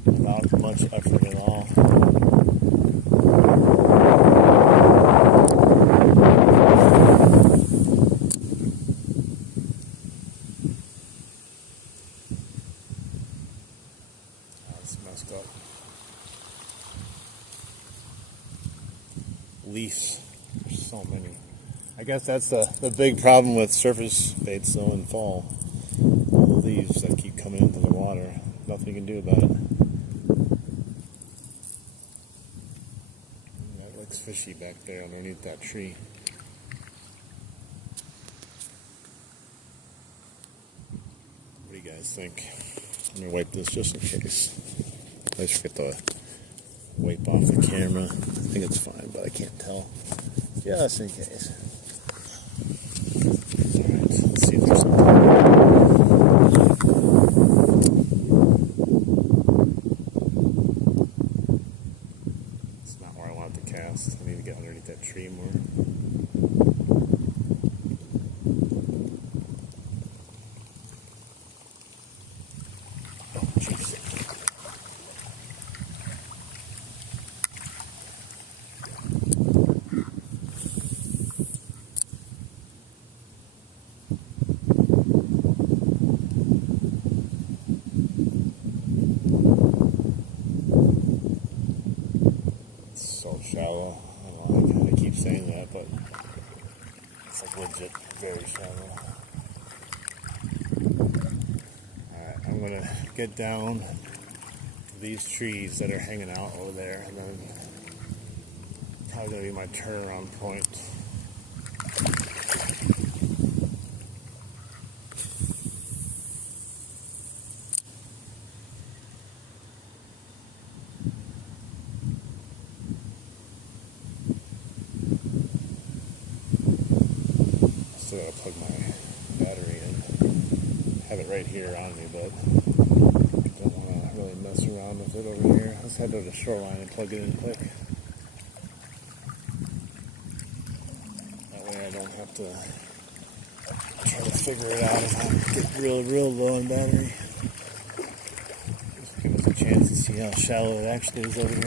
without much effort at all. Messed up. Leaves. There's so many. I guess that's the big problem with surface baits though in fall. All the leaves that keep coming into the water. Nothing you can do about it. That looks fishy back there underneath that tree. What do you guys think? Let me wipe this just in case. I just forget to wipe off the camera. I think it's fine, but I can't tell. Just in case. Alright, let's see if there's something. It's not where I want it to cast. I need to get underneath that tree more. Like legit very shallow. Alright, I'm gonna get down these trees that are hanging out over there, and then probably gonna be my turnaround point. Still gotta plug my battery in. Have it right here on me, but don't want to really mess around with it over here. Let's head to the shoreline and plug it in quick. That way I don't have to try to figure it out if I get real low on battery. Just give us a chance to see how shallow it actually is over here.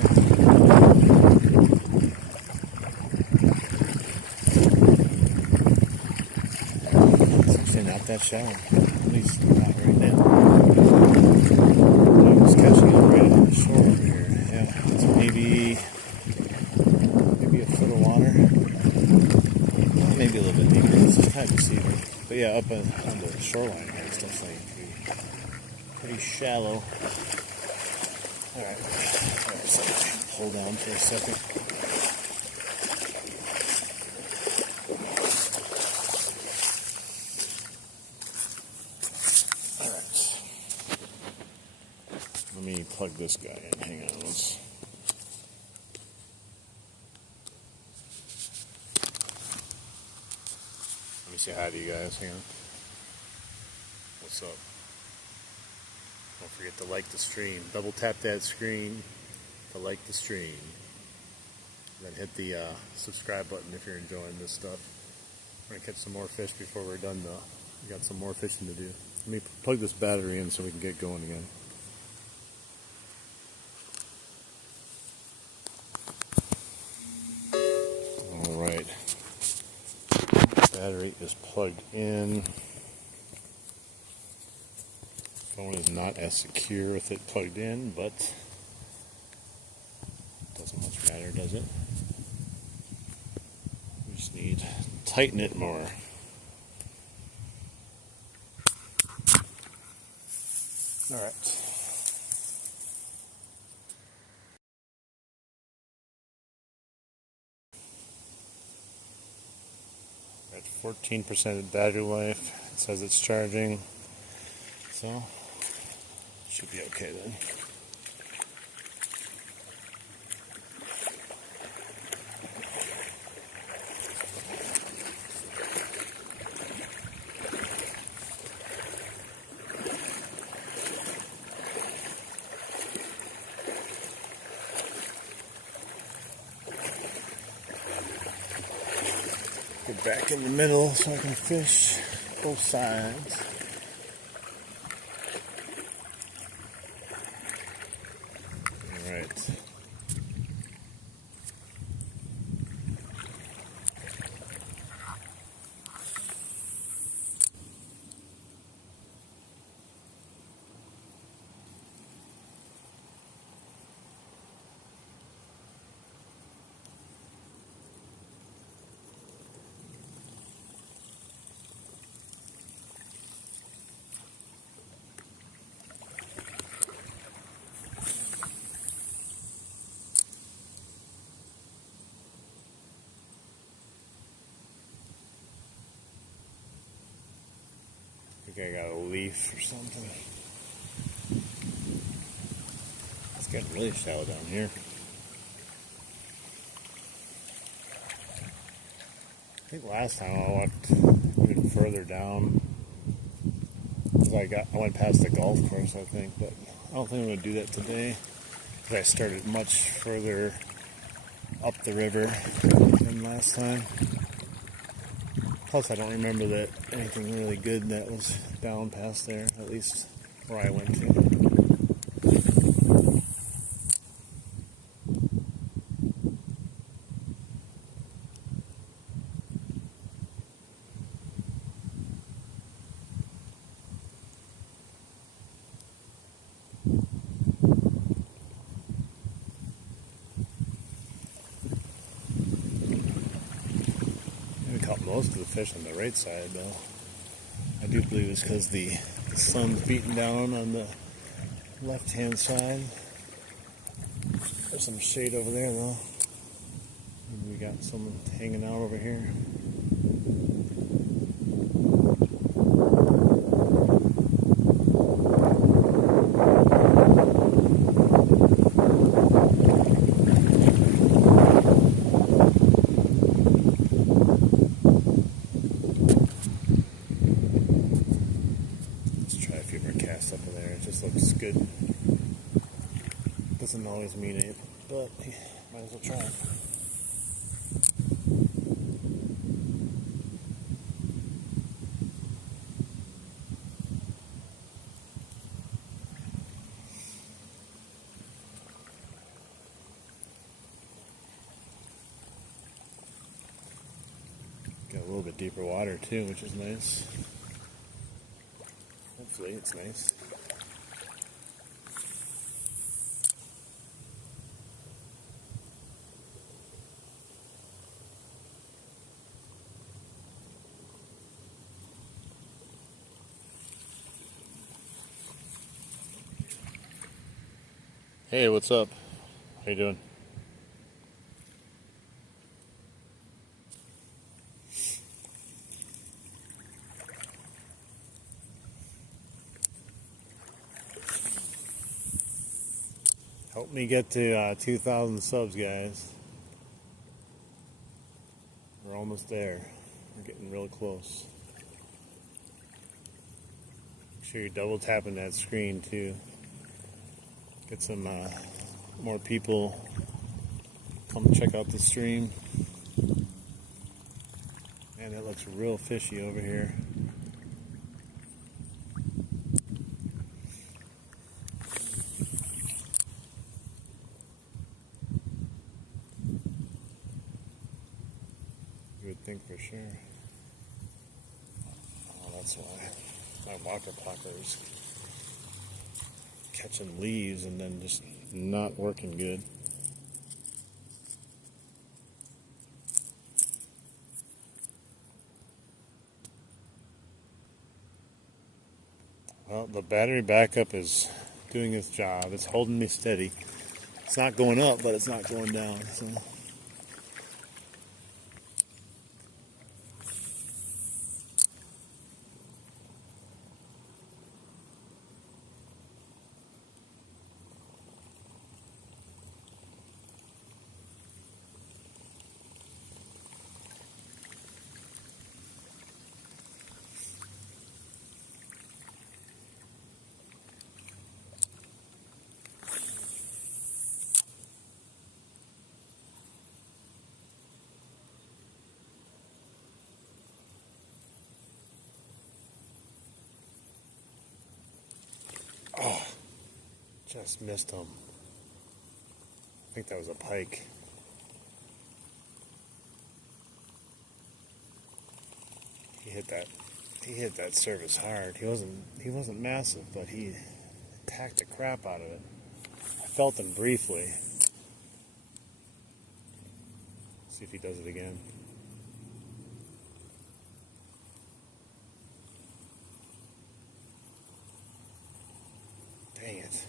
It's actually not that shallow, at least not right now. I was catching it right on the shore over here. Yeah, it's maybe a foot of water, maybe a little bit deeper. It's kind of deceiving, but yeah, up on the shoreline here, it's definitely pretty shallow. All right, so hold on for a second. Let me plug this guy in. Hang on. Let me say hi to you guys. Hang on. What's up? Don't forget to like the stream. Double tap that screen to like the stream. Then hit the subscribe button if you're enjoying this stuff. We're going to catch some more fish before we're done, though. We got some more fishing to do. Let me plug this battery in so we can get going again. Alright, battery is plugged in. Phone is not as secure with it plugged in, but doesn't much matter, does it? We just need to tighten it more. Alright. At 14% battery life, it says it's charging, so should be okay then. Get back in the middle so I can fish both sides. Alright. I think I got a leaf or something. It's getting really shallow down here. I think last time I walked even further down. I went past the golf course, I think, but I don't think I'm going to do that today. Because I started much further up the river than last time. Plus, I don't remember that anything really good that was down past there, at least where I went to. most of the fish on the right side, though. I do believe it's because the sun's beating down on the left-hand side. There's some shade over there, though. Maybe we got someone hanging out over here. Cast up in there. It just looks good. Doesn't always mean it, but might as well try it. Got a little bit deeper water too, which is nice. Hopefully it's nice. Hey, what's up? How you doing? Help me get to 2,000 subs, guys. We're almost there. We're getting real close. Make sure you're double tapping that screen too. Get some more people come check out the stream. Man, it looks real fishy over here. You would think for sure. Oh, that's why. My Whopper Plopper's catching leaves and then just not working good. Well, the battery backup is doing its job. It's holding me steady. It's not going up, but it's not going down. So. Oh, just missed him. I think that was a pike. He hit that surface hard. He wasn't massive, but he attacked the crap out of it. I felt him briefly. See if he does it again. Dang it.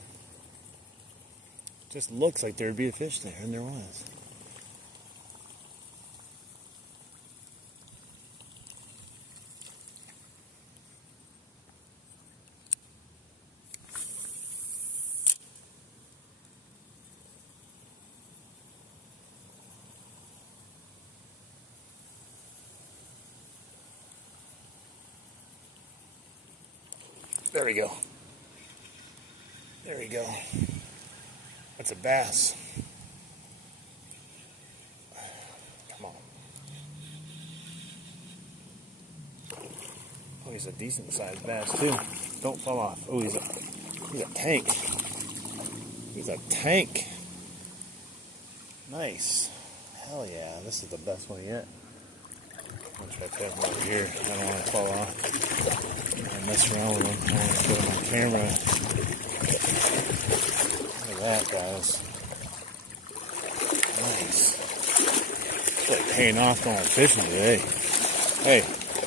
Just looks like there'd be a fish there, and there was. There we go. There we go. That's a bass. Come on. Oh, he's a decent sized bass too. Don't fall off. Oh, he's a tank. He's a tank. Nice. Hell yeah, this is the best one yet. I'll try to put him over here. I don't want to fall off. I mess around with him. I want to put him on camera. Look at that, guys. Nice. It's like paying off going fishing today. Hey,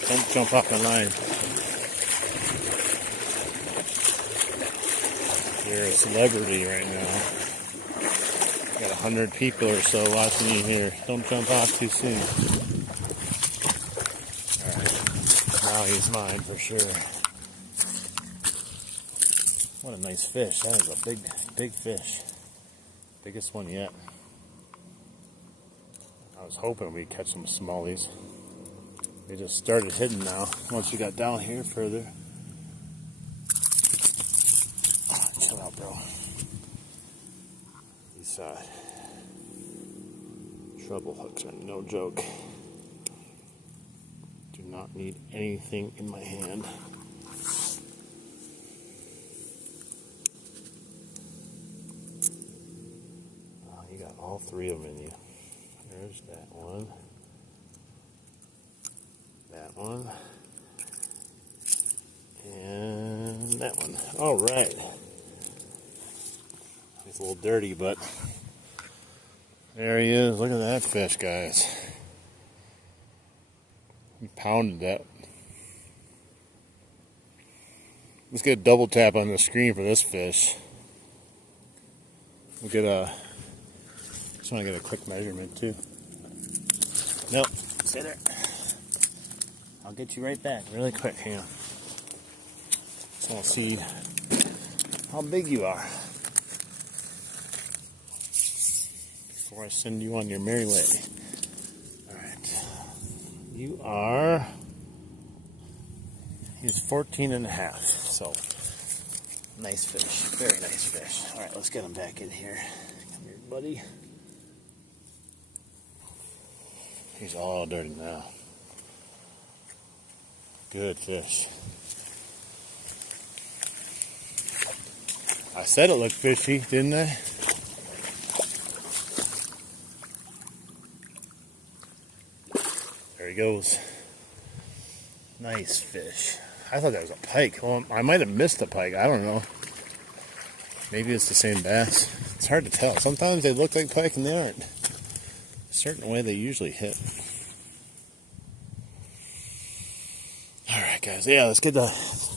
don't jump off my line. You're a celebrity right now. Got 100 people or so watching you here. Don't jump off too soon. Alright, now he's mine for sure. What a nice fish. That is a big fish. Biggest one yet. I was hoping we'd catch some smallies. They just started hitting now once we got down here further. Chill out, bro. These treble hooks are no joke. Do not need anything in my hand. Oh, you got all three of them in you. There's that one. That one. And that one. All right. He's a little dirty, but there he is. Look at that fish, guys. He pounded that. Let's get a double tap on the screen for this fish. We'll get a. Just want to get a quick measurement too. Nope. Stay there. I'll get you right back really quick. Hang on. So I'll see how big you are before I send you on your merry way. Alright. You are... He's 14 and a half. So, nice fish. Very nice fish. Alright, let's get him back in here. Come here, buddy. He's all dirty now. Good fish. I said it looked fishy, didn't I? There he goes. Nice fish. I thought that was a pike. Well, I might have missed a pike. I don't know. Maybe it's the same bass. It's hard to tell. Sometimes they look like pike and they aren't. A certain way they usually hit. Alright guys, yeah, let's get the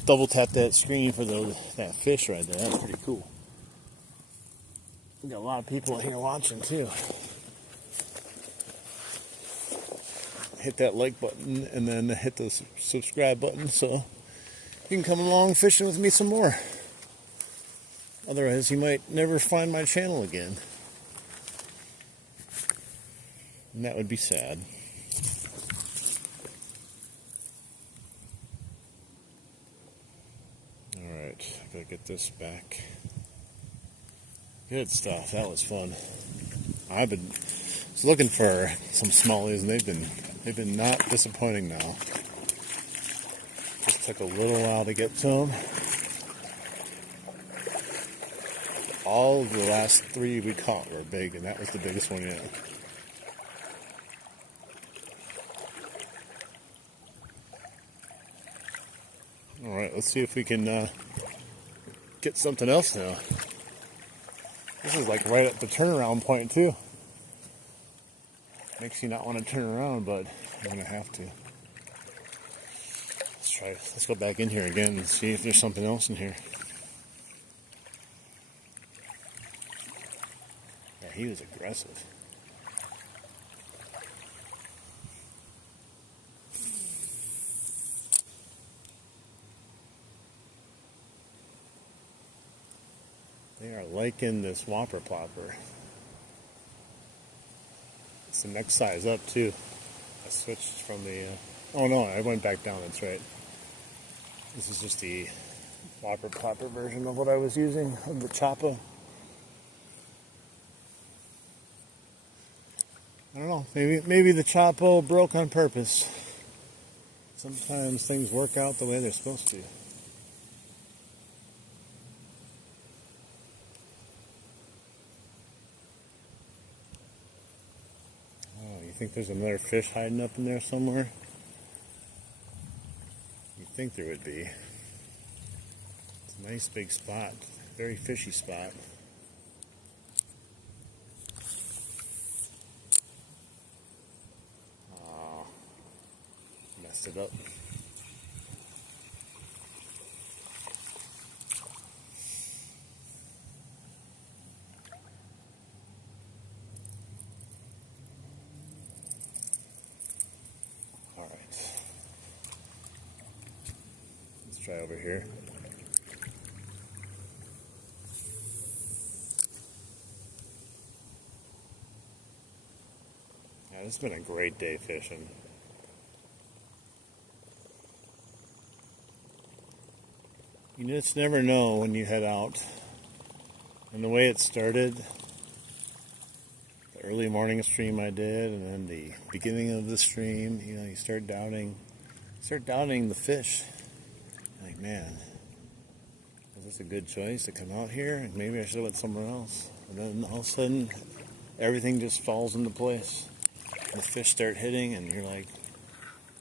double tap that screen for that fish right there. That's pretty cool. We got a lot of people here watching too. Hit that like button and then hit the subscribe button so you can come along fishing with me some more. Otherwise you might never find my channel again. And that would be sad. Alright, I gotta get this back. Good stuff, that was fun. I've been looking for some smallies and they've been not disappointing now. Just took a little while to get to them. All of the last three we caught were big and that was the biggest one yet. Alright, let's see if we can get something else now. This is like right at the turnaround point too. Makes you not want to turn around, but I'm gonna have to. Let's go back in here again and see if there's something else in here. Yeah, he was aggressive. They are liking this Whopper Plopper. It's the next size up too. I switched from the, oh no, I went back down, that's right. This is just the Whopper Plopper version of what I was using, of the Choppa. I don't know, maybe the Choppa broke on purpose. Sometimes things work out the way they're supposed to. I think there's another fish hiding up in there somewhere. You'd think there would be. It's a nice big spot. Very fishy spot. Oh, cast it up. All right. Let's try over here. Yeah, this has been a great day fishing. You just never know when you head out. And the way it started, the early morning stream I did, and then the beginning of the stream, you know, you start doubting the fish. Like, man, was this a good choice to come out here? And maybe I should have went somewhere else. And then all of a sudden, everything just falls into place. The fish start hitting, and you're like,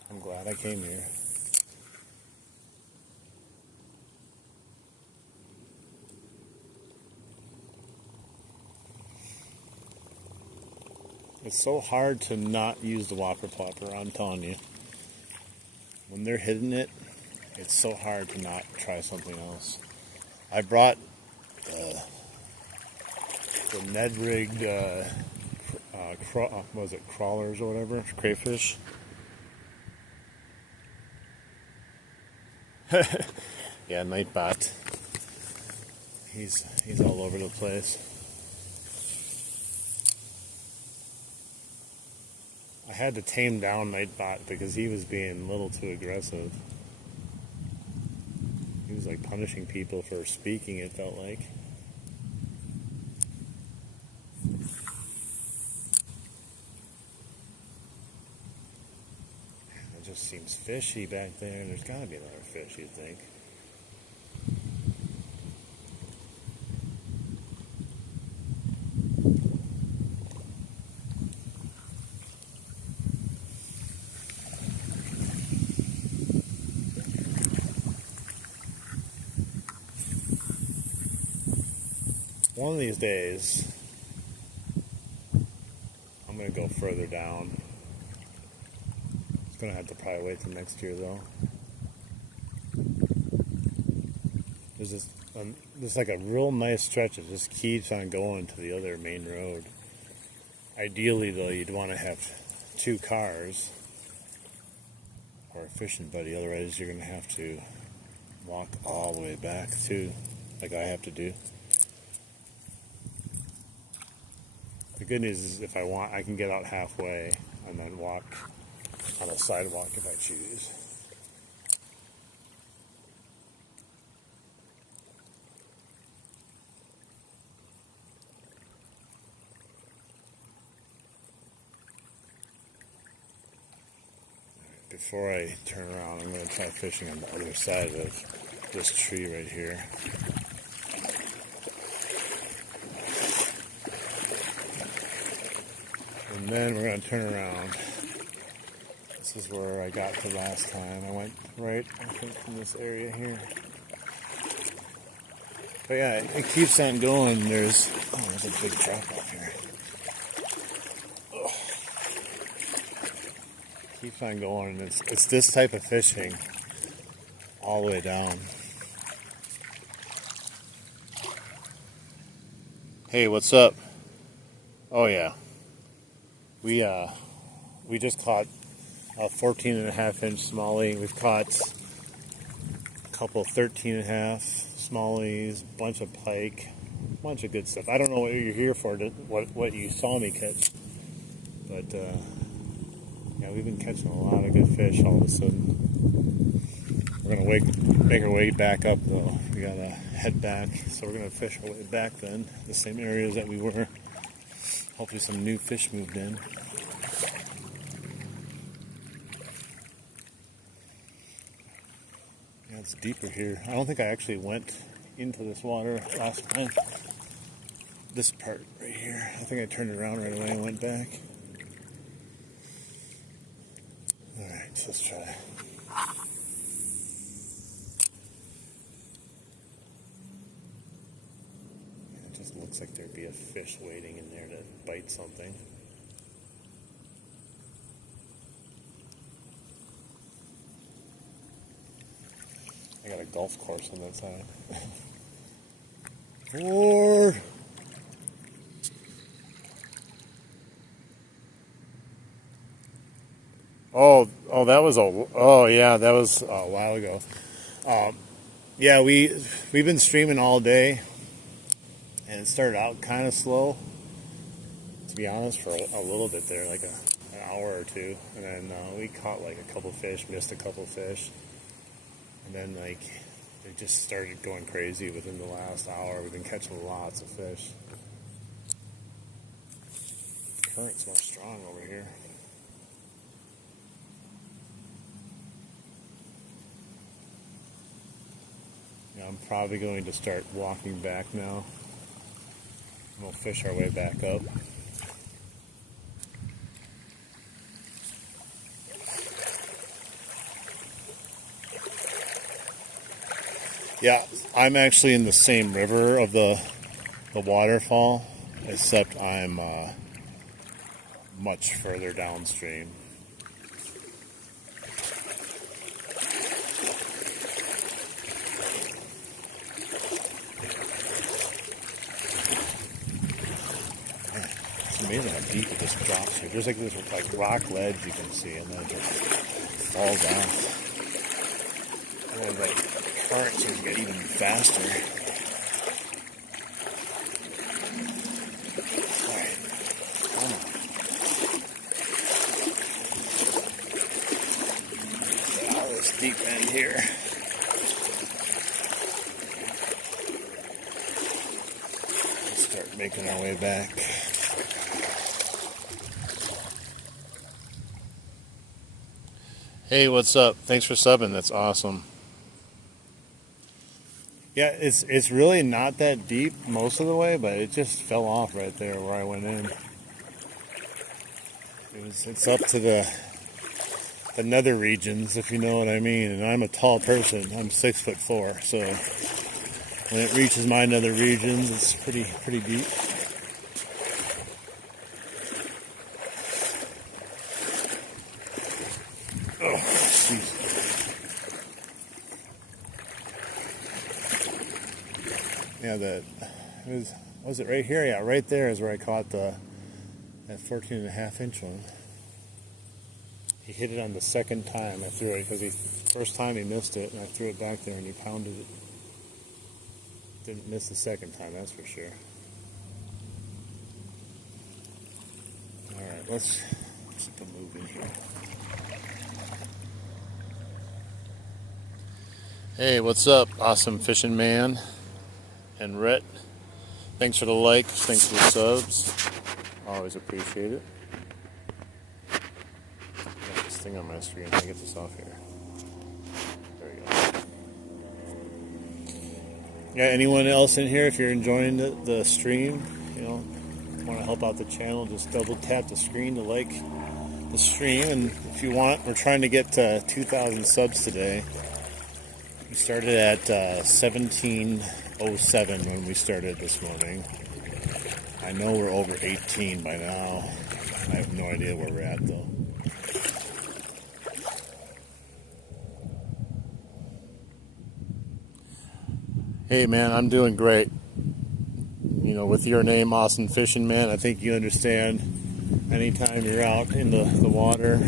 I'm glad I came here. It's so hard to not use the Whopper Plopper, I'm telling you. When they're hitting it, it's so hard to not try something else. I brought the Ned rigged, was it crawlers or whatever, crayfish. Yeah, Nightbot. He's all over the place. I had to tame down Nightbot because he was being a little too aggressive. He was like punishing people for speaking, it felt like. It just seems fishy back there. There's got to be another fish, you'd think. One of these days, I'm going to go further down. It's going to have to probably wait till next year, though. There's like a real nice stretch that just keeps on going to the other main road. Ideally, though, you'd want to have 2 cars or a fishing buddy. Otherwise, you're going to have to walk all the way back, too, like I have to do. The good news is if I want, I can get out halfway and then walk on a sidewalk if I choose. Before I turn around, I'm going to try fishing on the other side of this tree right here. And then we're going to turn around. This is where I got to last time. I went right, I think, from this area here. But yeah, it keeps on going. There's a big drop off here. Ugh. Keeps on going. It's this type of fishing all the way down. Hey, what's up? Oh yeah. We just caught a 14.5-inch smallie. We've caught a couple 13.5 smallies, a bunch of pike, a bunch of good stuff. I don't know what you're here for, what you saw me catch, but yeah, we've been catching a lot of good fish all of a sudden. We're gonna make our way back up though. We gotta head back, so we're gonna fish our way back then, the same areas that we were. Hopefully some new fish moved in. Yeah, it's deeper here. I don't think I actually went into this water last time. This part right here. I think I turned around right away and went back. Alright, so let's try. It just looks like there'd be a fish waiting in there to bite something. I got a golf course on that side. Four. Oh, that was that was a while ago. Yeah, we've been streaming all day, and it started out kind of slow, to be honest, for a little bit there, like an hour or two, and then we caught like a couple fish, missed a couple fish, and then like it just started going crazy within the last hour. We've been catching lots of fish. The current's more strong over here. Yeah, I'm probably going to start walking back now. We'll fish our way back up. Yeah, I'm actually in the same river of the waterfall, except I'm much further downstream. It's amazing how deep it just drops here. There's like this rock ledge you can see, and then it just falls off. And then the current seems to get even faster. Alright, come on. Get out of this deep end here. Let's start making our way back. Hey, what's up? Thanks for subbing. That's awesome. Yeah, it's really not that deep most of the way, but it just fell off right there where I went in. It's up to the nether regions, if you know what I mean. And I'm a tall person. I'm 6'4", so when it reaches my nether regions, it's pretty deep. Oh, jeez. Yeah, was it right here? Yeah, right there is where I caught that 14.5-inch one. He hit it on the second time I threw it, because first time he missed it, and I threw it back there and he pounded it. Didn't miss the second time, that's for sure. Alright, let's keep it moving here. Hey, what's up, awesome fishing man and Rhett? Thanks for the likes, thanks for the subs. Always appreciate it. Got this thing on my screen. Let me get this off here. There we go. Yeah, anyone else in here, if you're enjoying the stream, want to help out the channel, just double tap the screen to like the stream. And if you want, we're trying to get to 2,000 subs today. We started at 17:07 when we started this morning. I know we're over 18 by now. I have no idea where we're at though. Hey man, I'm doing great. With your name, Awesome Fishing Man, I think you understand. Anytime you're out in the water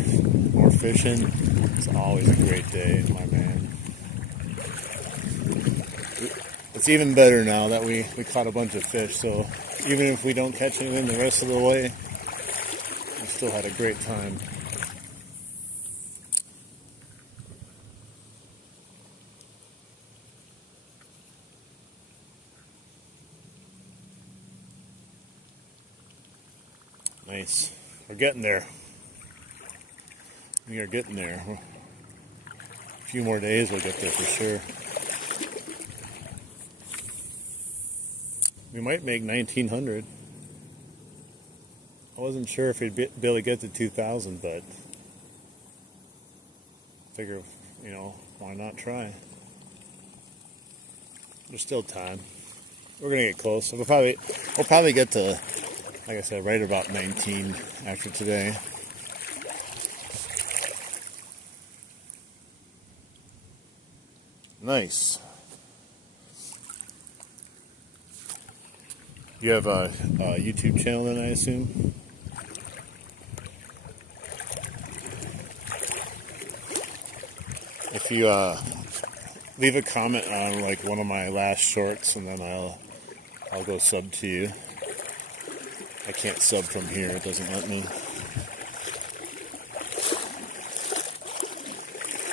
or fishing, it's always a great day, my man. It's even better now that we caught a bunch of fish, so even if we don't catch anything the rest of the way, we still had a great time. Nice. We're getting there. We are getting there. A few more days we'll get there for sure. We might make 1,900. I wasn't sure if we'd be able to get to 2,000, but I figure, why not try? There's still time. We're gonna get close. We'll probably get to, like I said, right about 19 after today. Nice. You have a YouTube channel then, I assume? If you leave a comment on like one of my last shorts, and then I'll go sub to you. I can't sub from here, it doesn't let me.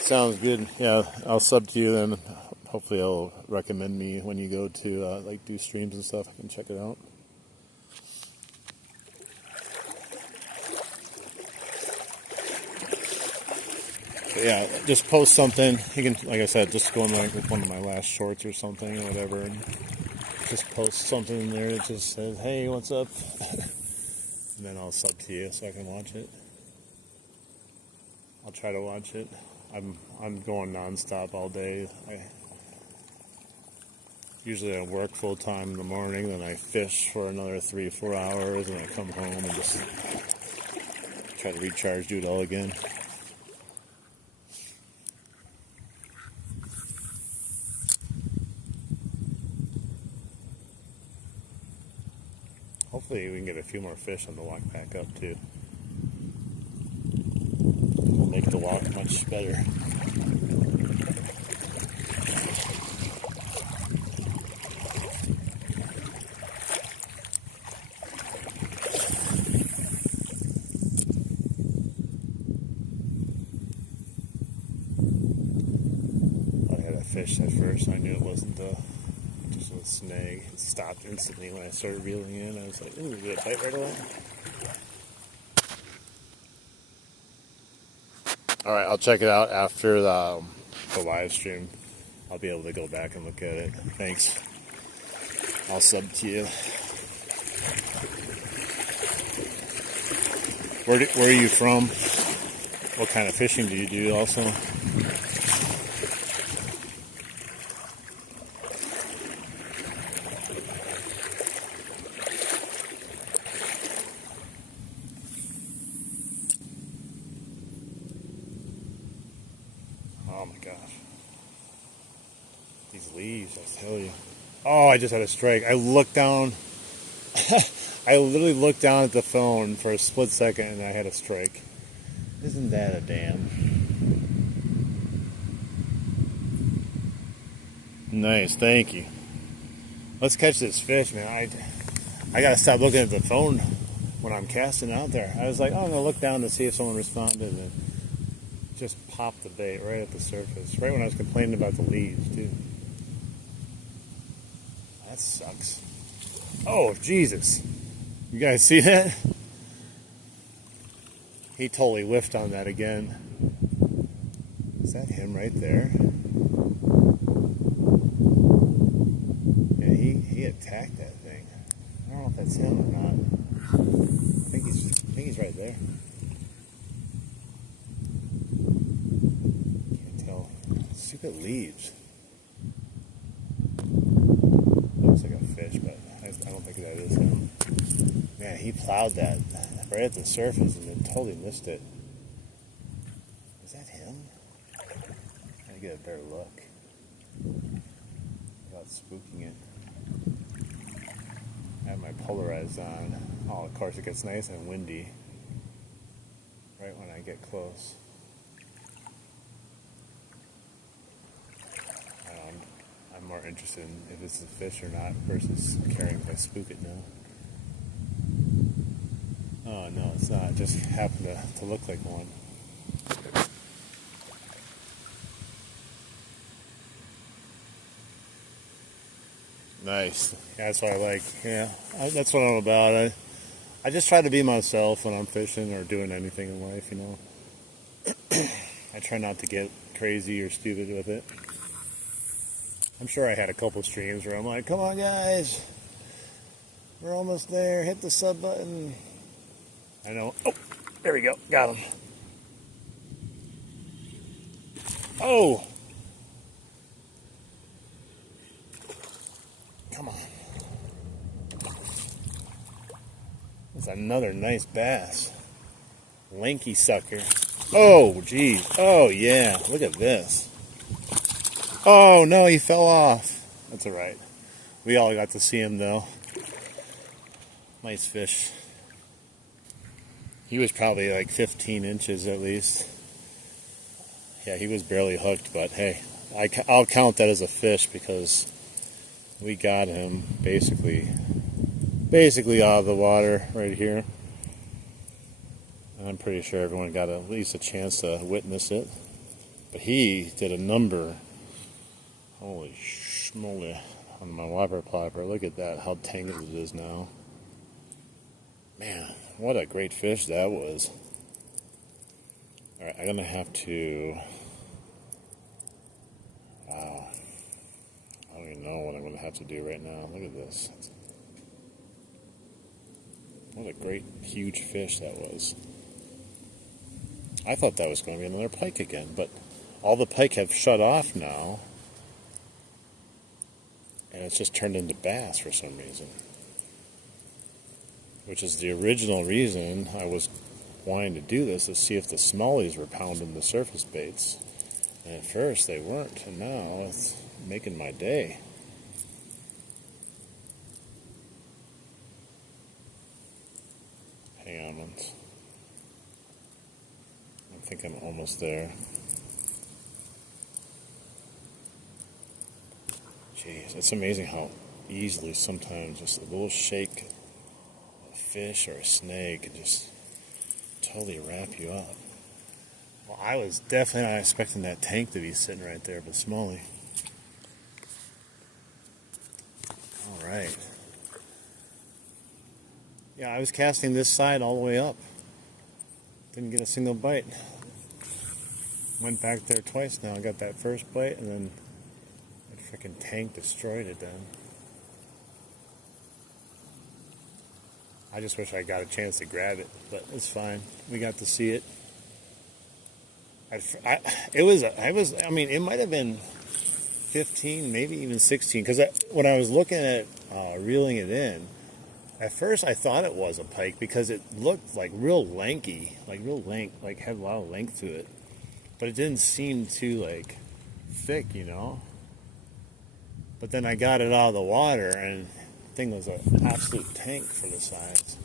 Sounds good. Yeah, I'll sub to you then. Hopefully it'll recommend me when you go to like do streams and stuff. I can check it out. But yeah, just post something. You can, like I said, just go in like with one of my last shorts or something or whatever, and just post something in there that just says, "Hey, what's up?" And then I'll sub to you so I can watch it. I'll try to watch it. I'm going nonstop all day. Usually I work full time in the morning, then I fish for another 3-4 hours, and I come home and just try to recharge, do it all again. Hopefully we can get a few more fish on the walk back up too. It'll make the walk much better. I had a fish at first. I knew it wasn't just a snag. It stopped instantly when I started reeling in. I was like, ooh, did it bite right away? Alright, I'll check it out after the live stream. I'll be able to go back and look at it. Thanks. I'll sub to you. Where are you from? What kind of fishing do you do also? Oh my gosh. These leaves, I tell you. Oh, I just had a strike. I looked down. I literally looked down at the phone for a split second and I had a strike. Isn't that a damn? Nice, thank you. Let's catch this fish, man. I gotta stop looking at the phone when I'm casting out there. I was like, oh, I'm gonna look down to see if someone responded, and just popped the bait right at the surface, right when I was complaining about the leaves, too. That sucks. Oh, Jesus. You guys see that? He totally whiffed on that again. Is that him right there? Yeah, he attacked that thing. I don't know if that's him or not. I think he's right there. Can't tell. Stupid leaves. Looks like a fish, but I don't think that is him. Man, he plowed that right at the surface and then totally missed it. Is that him? I gotta get a better look without spooking it. I have my polarized on. Oh, of course it gets nice and windy right when I get close. I'm more interested in if it's a fish or not versus caring if I spook it now. Oh no, it's not. It just happened to look like one. Nice. Yeah, that's what I like. Yeah, that's what I'm about. I just try to be myself when I'm fishing or doing anything in life, you know. I try not to get crazy or stupid with it. I'm sure I had a couple streams where I'm like, come on guys, we're almost there, hit the sub button. I know. Oh, there we go, got him. Oh, come on. That's another nice bass. Lanky sucker. Oh, geez. Oh, yeah. Look at this. Oh no, he fell off. That's alright. We all got to see him though. Nice fish. He was probably like 15 inches at least. Yeah, he was barely hooked, but hey, I'll count that as a fish because we got him basically out of the water right here. And I'm pretty sure everyone got at least a chance to witness it. But he did a number. Holy schmoly on my Whopper Plopper. Look at that, how tangled it is now. Man, what a great fish that was. Alright, I'm gonna have to... Wow. I don't even know what I'm gonna have to do right now. Look at this. What a great, huge fish that was. I thought that was going to be another pike again, but all the pike have shut off now. And it's just turned into bass for some reason. Which is the original reason I was wanting to do this, to see if the smallies were pounding the surface baits. And at first they weren't, and now it's making my day. Hang on once. I think I'm almost there. Jeez, it's amazing how easily sometimes just a little shake of a fish or a snag can just totally wrap you up. Well, I was definitely not expecting that tank to be sitting right there, but smallie. Alright. Yeah, I was casting this side all the way up. Didn't get a single bite. Went back there twice now. I got that first bite, and then that freaking tank destroyed it then. I just wish I got a chance to grab it, but it's fine. We got to see it. I mean, it might have been 15, maybe even 16, because when I was looking at reeling it in, at first I thought it was a pike because it looked like real lanky, like had a lot of length to it, but it didn't seem too like thick, you know. But then I got it out of the water, and the thing was an absolute tank for the size.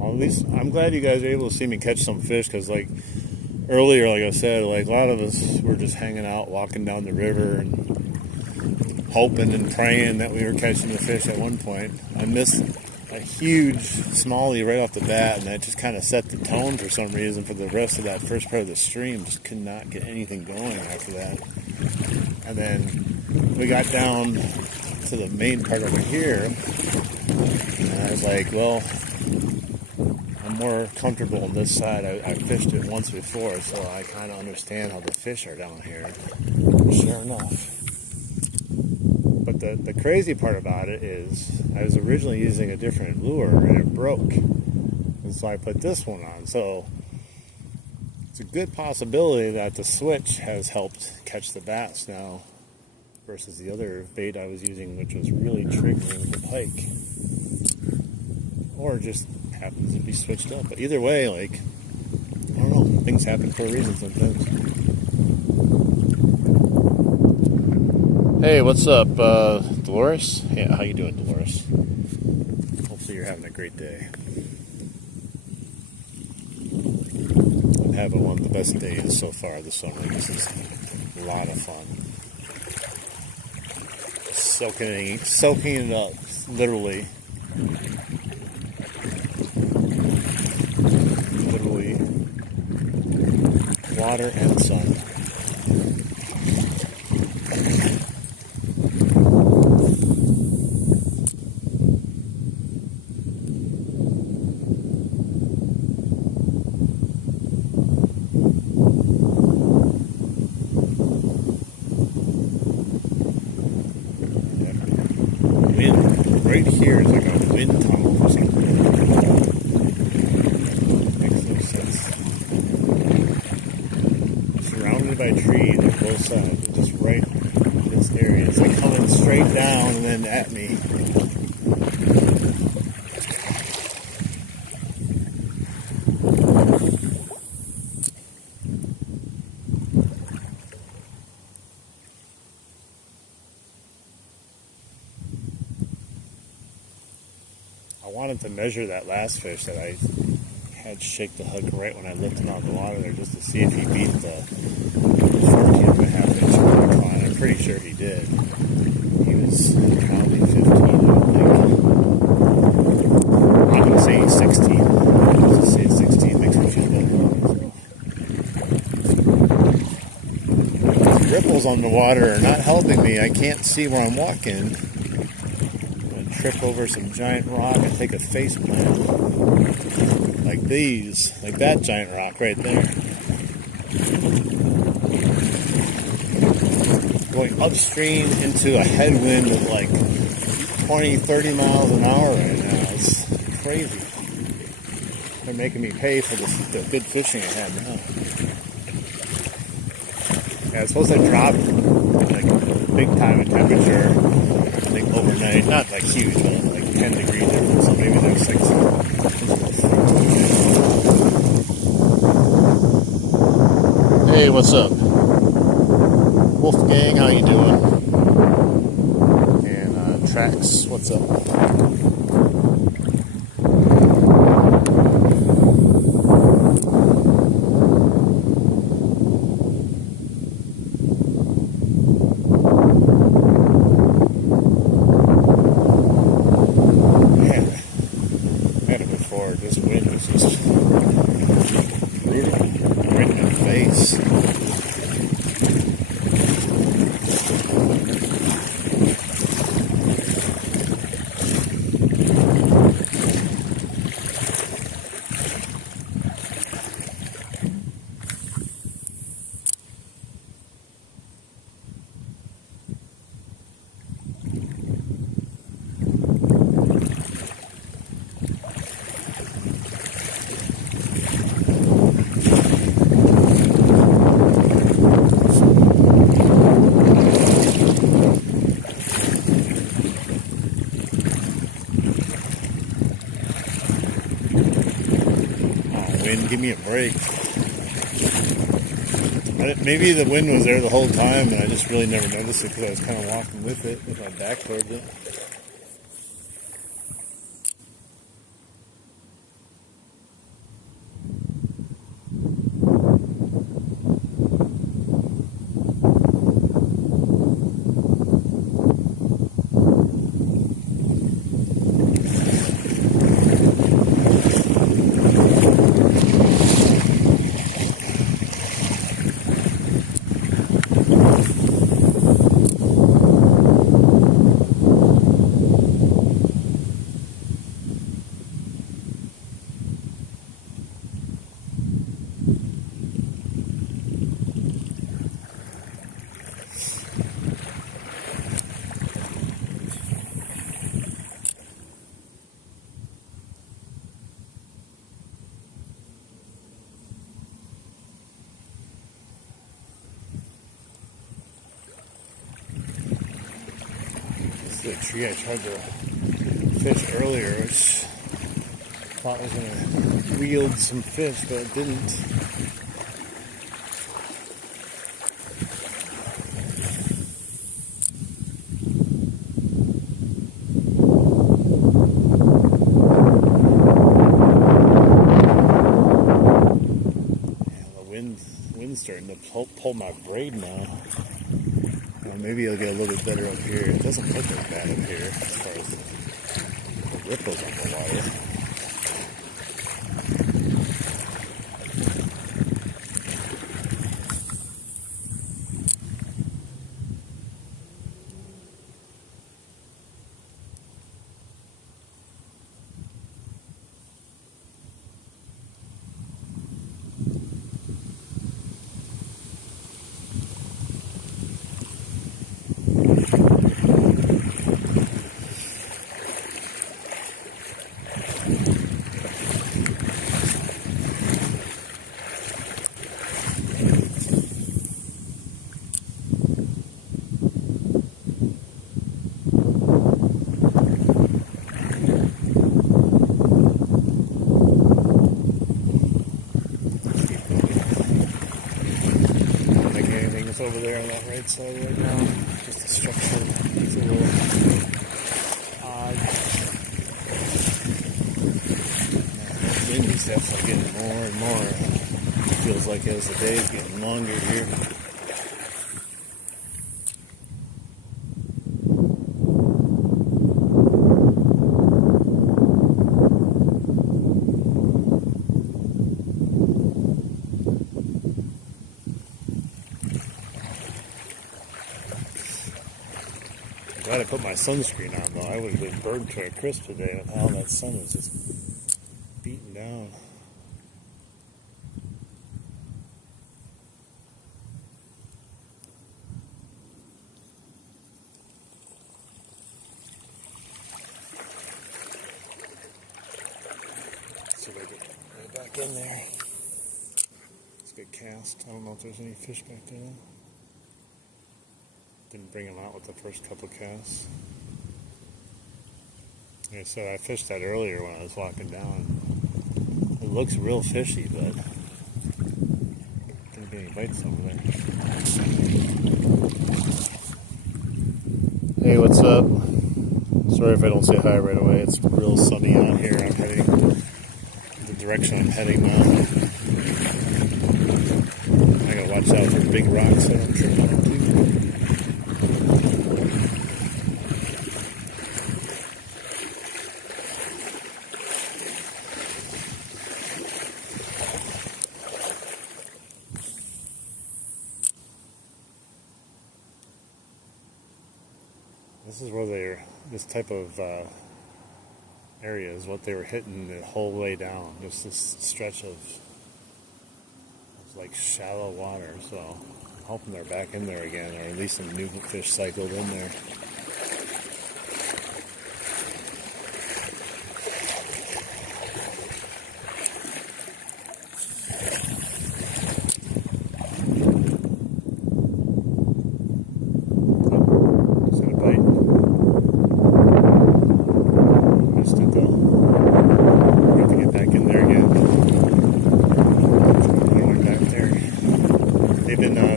At least I'm glad you guys are able to see me catch some fish, because like earlier, like I said, like a lot of us were just hanging out, walking down the river and hoping and praying that we were catching the fish at one point. I missed a huge smallie right off the bat, and that just kind of set the tone for some reason for the rest of that first part of the stream. Just could not get anything going after that. And then we got down to the main part over here, and I was like, well, I'm more comfortable on this side. I fished it once before, so I kind of understand how the fish are down here. Sure enough. But the crazy part about it is I was originally using a different lure and it broke. And so I put this one on. So it's a good possibility that the switch has helped catch the bass now versus the other bait I was using, which was really triggering the pike. Or just happens to be switched up. But either way, like, I don't know, things happen for a reason sometimes. Hey, what's up, Dolores? Yeah, how you doing, Dolores? Hopefully you're having a great day. I'm having one of the best days so far this summer. This is a lot of fun. Soaking it up, literally. Water and sun. Wind right here is like a wind tunnel or something. Makes no sense. Surrounded by trees. both sides, just right in this area. It's like coming straight down and then at me. I wanted to measure that last fish that I had shake the hook right when I lifted out the water there just to see if he beat the 14.5-inch water line. I'm pretty sure he did. He was probably 15, I think. I'm going to say he's 16. Let's just say 16 makes me feel better. The ripples on the water are not helping me. I can't see where I'm walking. Trip over some giant rock and take a face plant like these, like that giant rock right there, going upstream into a headwind of like 20-30 miles an hour right now. It's crazy. They're making me pay for the good fishing I had now. Yeah, it's supposed to drop like big time in temperature, I think overnight, not like huge, but like 10 degree difference, so maybe there's like Hey, what's up? Wolfgang, how you doing? And Trax, what's up? This wind was just brutal, right in the face. Wind, give me a break. Maybe the wind was there the whole time and I just really never noticed it because I was kind of walking with it, with my back towards it. The tree I tried to fish earlier, which I thought was going to wield some fish, but it didn't. Yeah, the wind's starting to pull my braid now. Maybe it'll get a little bit better up here. It doesn't look like bad up here as far as the ripples on the water. over there on that right side right now. Just the structure is a little odd. The wind is definitely getting more and more. It feels like as the day is getting longer here. Glad I put my sunscreen on though. I would have been burned to a crisp today with how that sun is just beating down. Let's see if I get right back in there. It's a good cast. I don't know if there's any fish back there. Didn't bring them out with the first couple casts. Like I said, I fished that earlier when I was walking down. It looks real fishy, but didn't get any bites over there. Hey, what's up? Sorry if I don't say hi right away. It's real sunny out here. I'm heading the direction I'm heading now. I gotta watch out for big rocks that I'm tripping into. This is where this type of area is what they were hitting the whole way down. Just this stretch of like shallow water. So I'm hoping they're back in there again, or at least some new fish cycled in there.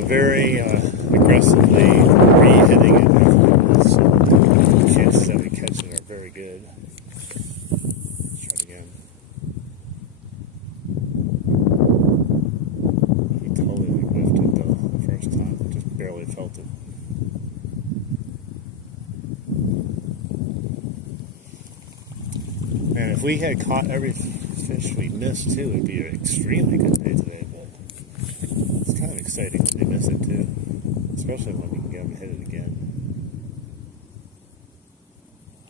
Very aggressively re-hitting it after this, so the chances that we catch it are very good. Let's try it again. He totally whiffed it though the first time, just barely felt it. Man, if we had caught every fish we missed too, it'd be an extremely good day today. It's kind of exciting when they miss it too, especially when we can get them to hit it again.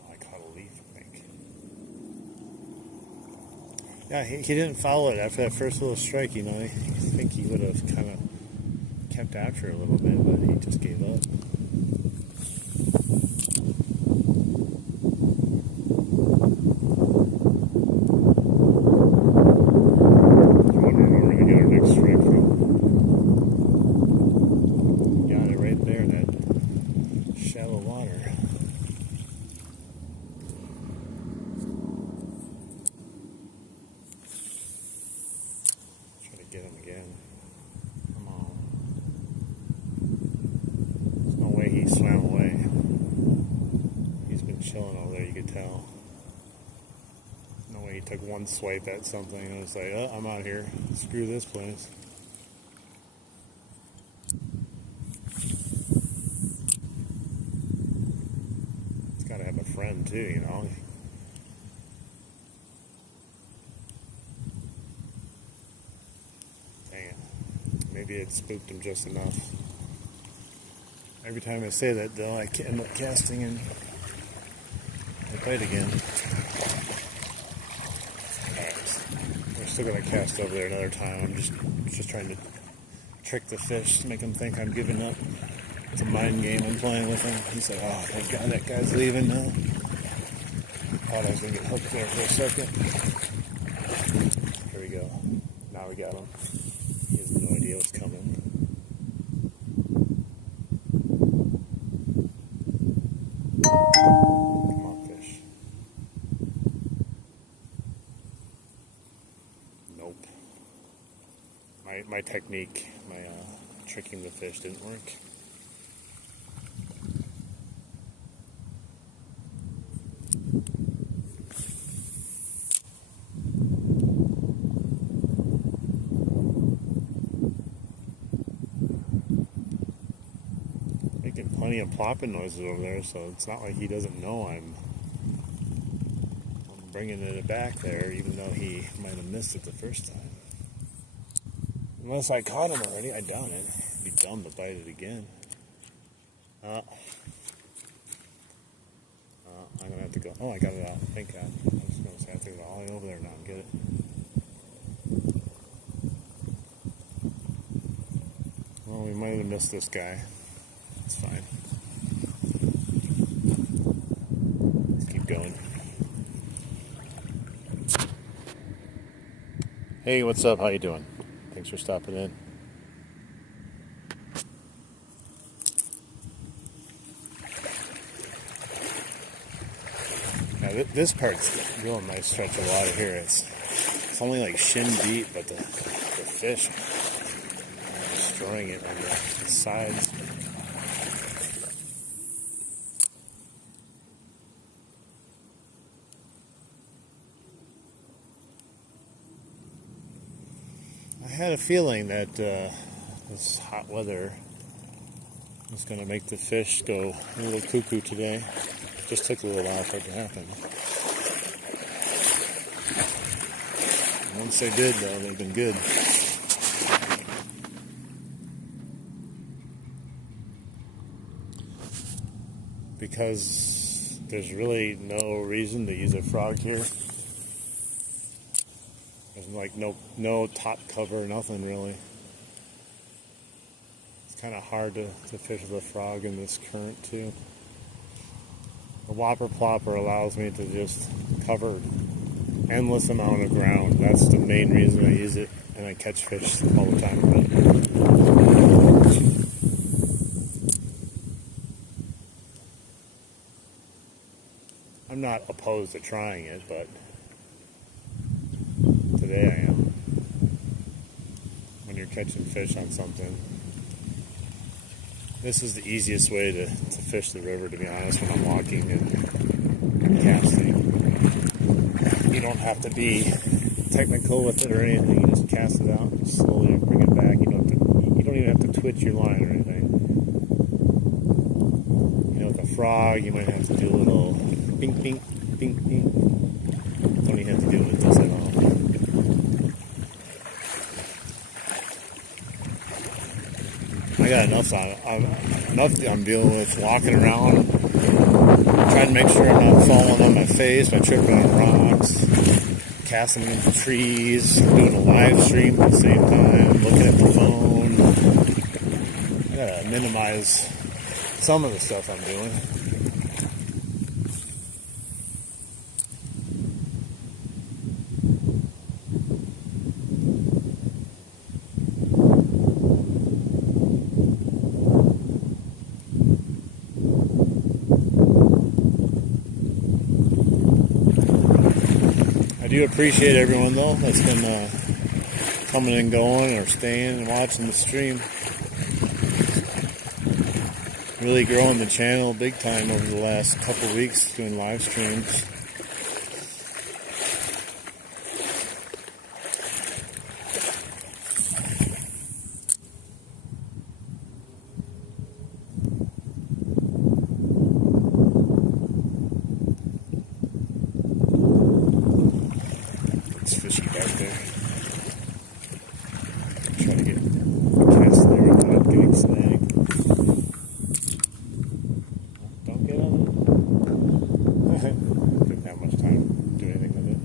Oh, I caught a leaf, I think. Yeah, he didn't follow it after that first little strike. You know, I think he would have kind of kept after it a little bit, but he just gave up. Get him again. Come on. There's no way he swam away. He's been chilling over there, you could tell. No way he took one swipe at something and was like, oh, I'm out here. Screw this place. He's got to have a friend too, you know. Maybe it spooked him just enough. Every time I say that, though, I end up casting and I bite again. Alright, we're still going to cast over there another time. I'm just trying to trick the fish, make him think I'm giving up. It's a mind game I'm playing with him. He's like, oh, thank God that guy's leaving now. Thought I was going to get hooked there for a second. Here we go. Now we got him. He has no idea what's coming. Come on, fish. Nope. My technique, my tricking the fish didn't work. Making plenty of plopping noises over there, so it's not like he doesn't know I'm bringing it back there, even though he might have missed it the first time. Unless I caught him already, I doubt it. It'd be dumb to bite it again. I'm gonna have to go. Oh, I got it out. Thank God. I was gonna say I have to go all the way over there now and get it. Well, we might have missed this guy. It's fine. Let's keep going. Hey, what's up? How you doing? Thanks for stopping in. Now this part's a real nice stretch of water here. It's only like shin deep, but the fish are destroying it on the sides. I had a feeling that this hot weather was going to make the fish go a little cuckoo today. Just took a little while for it to happen. Once they did, though, they've been good. Because there's really no reason to use a frog here. There's like no top cover, nothing really. It's kind of hard to fish with a frog in this current too. The Whopper Plopper allows me to just cover endless amount of ground. That's the main reason I use it, and I catch fish all the time with it. I'm not opposed to trying it, but today I am. When you're catching fish on something, this is the easiest way to fish the river, to be honest, when I'm walking and casting. You don't have to be technical with it or anything. You just cast it out and slowly bring it back. You don't even have to twitch your line or anything. You know, with a frog, you might have to do a little bing, bing, bing, bing. Don't even have to do it with this at all. I got enough I'm dealing with walking around, trying to make sure I'm not falling on my face by tripping on rocks, casting into trees, doing a live stream at the same time, looking at the phone. I gotta minimize some of the stuff I'm doing. I do appreciate everyone, though, that's been coming and going or staying and watching the stream. Really growing the channel big time over the last couple weeks, doing live streams. Fishy back there. Try to get a cast there without getting snagged. Don't get on it. Didn't have much time to do anything with it.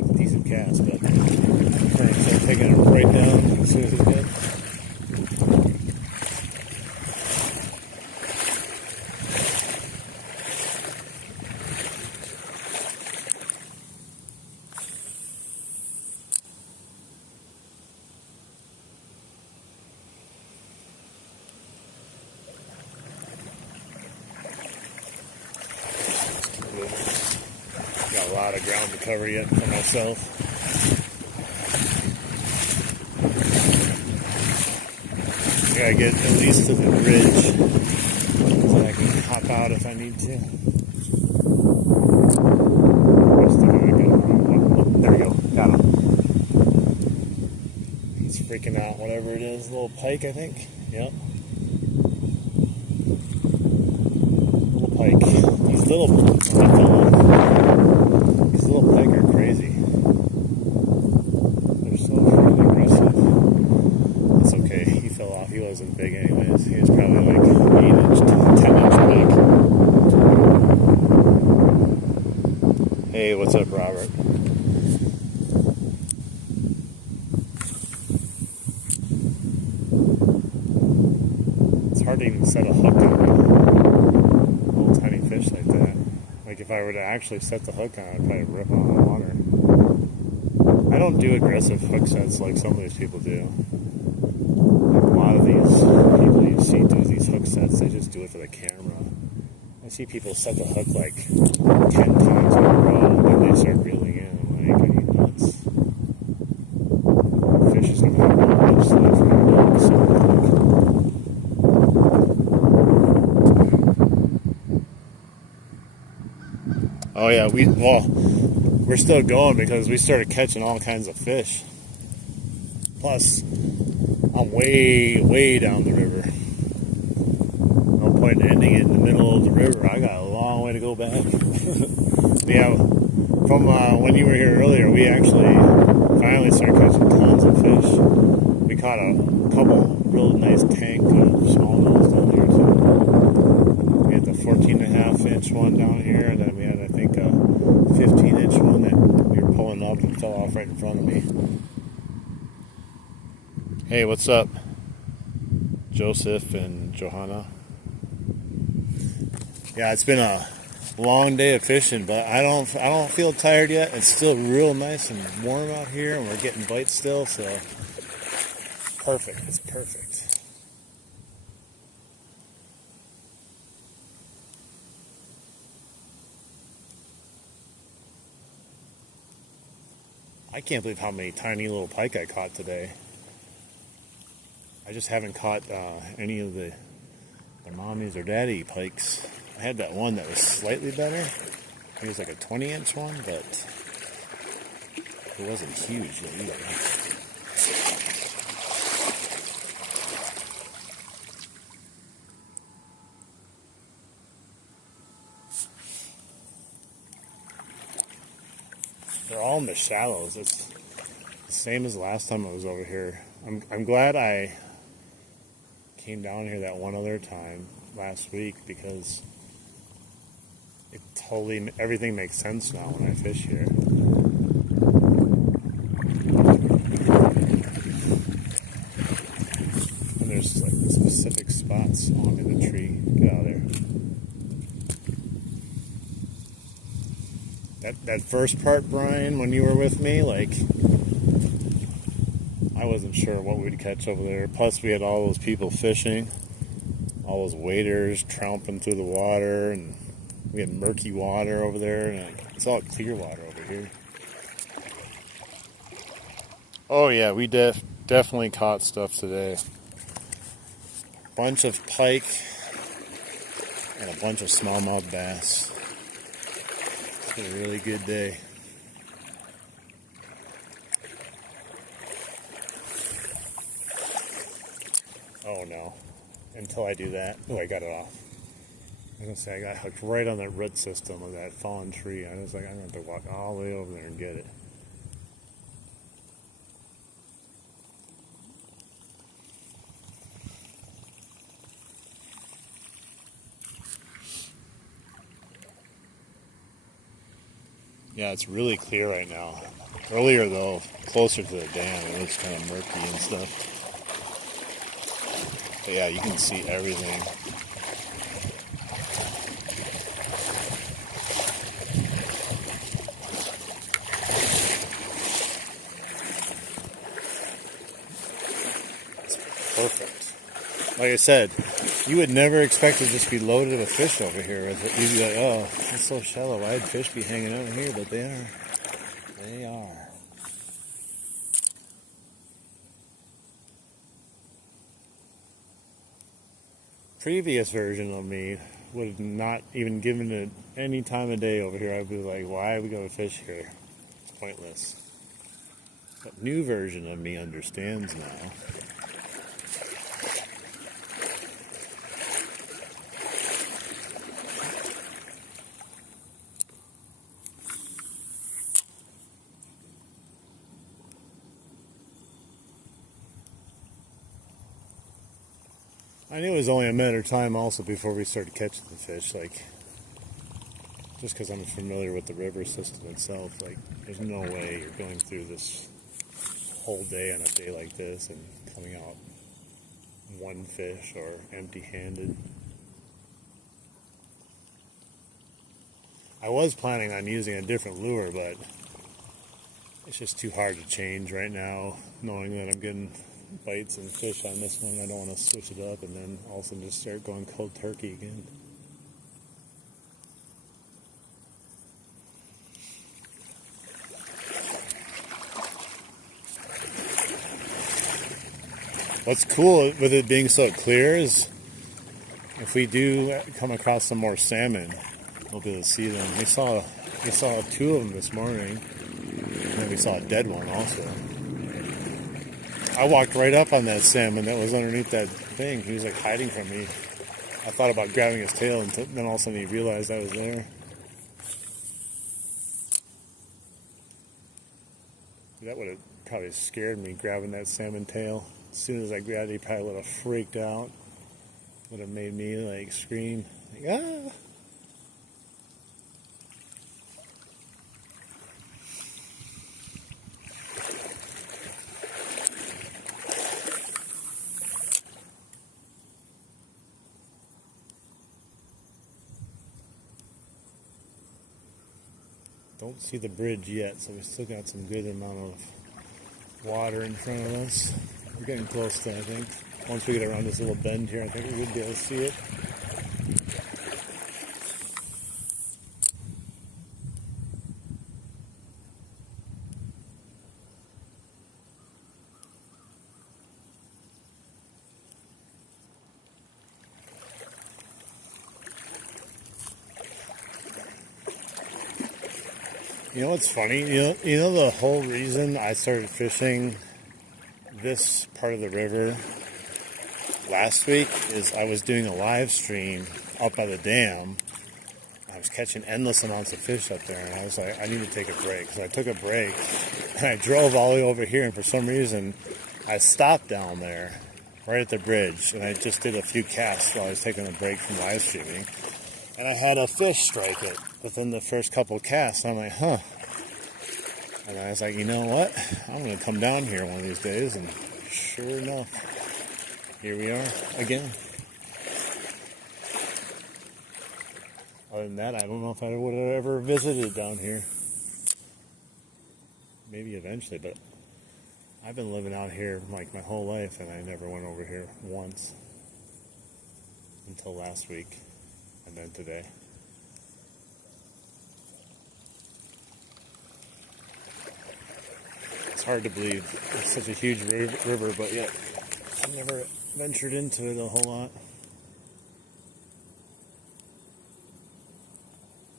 It's a decent cast, but I'm start taking it right down as soon as it's dead. Got a lot of ground to cover yet for myself. gotta get at least to the bridge so I can hop out if I need to. There we go. Got him. He's freaking out. Whatever it is, little pike, I think. Yep. Little pike. These little pike are crazy. They're so freaking aggressive. It's okay. He fell off. He wasn't big anyways. He was probably like 8-inch, 10-inch big. Hey, what's up, Robert? It's hard to even set a hook on a little tiny fish like that. Like if I were to actually set the hook on, I'd probably rip on the water. I don't do aggressive hook sets like some of these people do. Like a lot of these people you see do these hook sets, they just do it for the camera. I see people set the hook like 10 times in a row and then they start reeling in. I'm like, are you nuts? The fish is going to have one inch slide from your hook, so oh yeah, we're still going because we started catching all kinds of fish. Plus, I'm way down the river. No point in ending it in the middle of the river. I got a long way to go back. Yeah, from when you were here earlier, we actually finally started catching tons of fish. We caught a couple real nice tank of smallmouths down here too. We had the 14.5-inch one down here, and then we had, I think, a 15-inch one that we were pulling up and fell off right in front of me. Hey, what's up, Joseph and Johanna? Yeah, it's been a long day of fishing, but I don't feel tired yet. It's still real nice and warm out here, and we're getting bites still, so perfect. It's perfect. I can't believe how many tiny little pike I caught today. I just haven't caught any of the mommies or daddy pikes. I had that one that was slightly better. It was like a 20-inch one, but it wasn't huge either. They're all in the shallows. It's the same as the last time I was over here. I'm glad I came down here that one other time last week because it totally, everything makes sense now when I fish here. And there's like specific spots on in the tree. Get out of there. That first part, Brian, when you were with me, like, I wasn't sure what we'd catch over there. Plus, we had all those people fishing, all those waders tromping through the water, and we had murky water over there, and it's all clear water over here. Oh yeah, we definitely caught stuff today. Bunch of pike and a bunch of smallmouth bass. It's been a really good day. Oh no, until I do that. Oh, I got it off. I was going to say, I got hooked right on that root system of that fallen tree. I was like, I'm going to have to walk all the way over there and get it. Yeah, it's really clear right now. Earlier, though, closer to the dam, it was kind of murky and stuff. But yeah, you can see everything. Perfect. Like I said, you would never expect to just be loaded with fish over here. You'd be like, oh, it's so shallow. Why'd fish be hanging out here? But they are. They are. previous version of me would have not even given it any time of day over here. I'd be like, why are we going to fish here? It's pointless. But new version of me understands now. I knew it was only a matter of time also before we started catching the fish, like, just because I'm familiar with the river system itself, like, there's no way you're going through this whole day on a day like this and coming out one fish or empty-handed. I was planning on using a different lure, but it's just too hard to change right now, knowing that I'm getting bites and fish on this one. I don't want to switch it up and then all of a sudden just start going cold turkey again. What's cool with it being so clear is if we do come across some more salmon, we'll be able to see them. We saw two of them this morning, and then we saw a dead one also. I walked right up on that salmon that was underneath that thing. He was like hiding from me. I thought about grabbing his tail, and then all of a sudden he realized I was there. That would have probably scared me, grabbing that salmon tail. As soon as I grabbed it, he probably would have freaked out. Would have made me like scream, like, ah! Don't see the bridge yet, so we still got some good amount of water in front of us. We're getting close to, I think. Once we get around this little bend here, I think we would be able to see it. You know what's funny? You know the whole reason I started fishing this part of the river last week is I was doing a live stream up by the dam. I was catching endless amounts of fish up there, and I was like, I need to take a break. So I took a break, and I drove all the way over here, and for some reason, I stopped down there, right at the bridge, and I just did a few casts while I was taking a break from live streaming. And I had a fish strike it within the first couple casts. I'm like, huh. And I was like, you know what? I'm going to come down here one of these days. And sure enough, here we are again. Other than that, I don't know if I would have ever visited down here. Maybe eventually, but I've been living out here like my whole life, and I never went over here once until last week. And then today. It's hard to believe it's such a huge river, but yet I've never ventured into it a whole lot.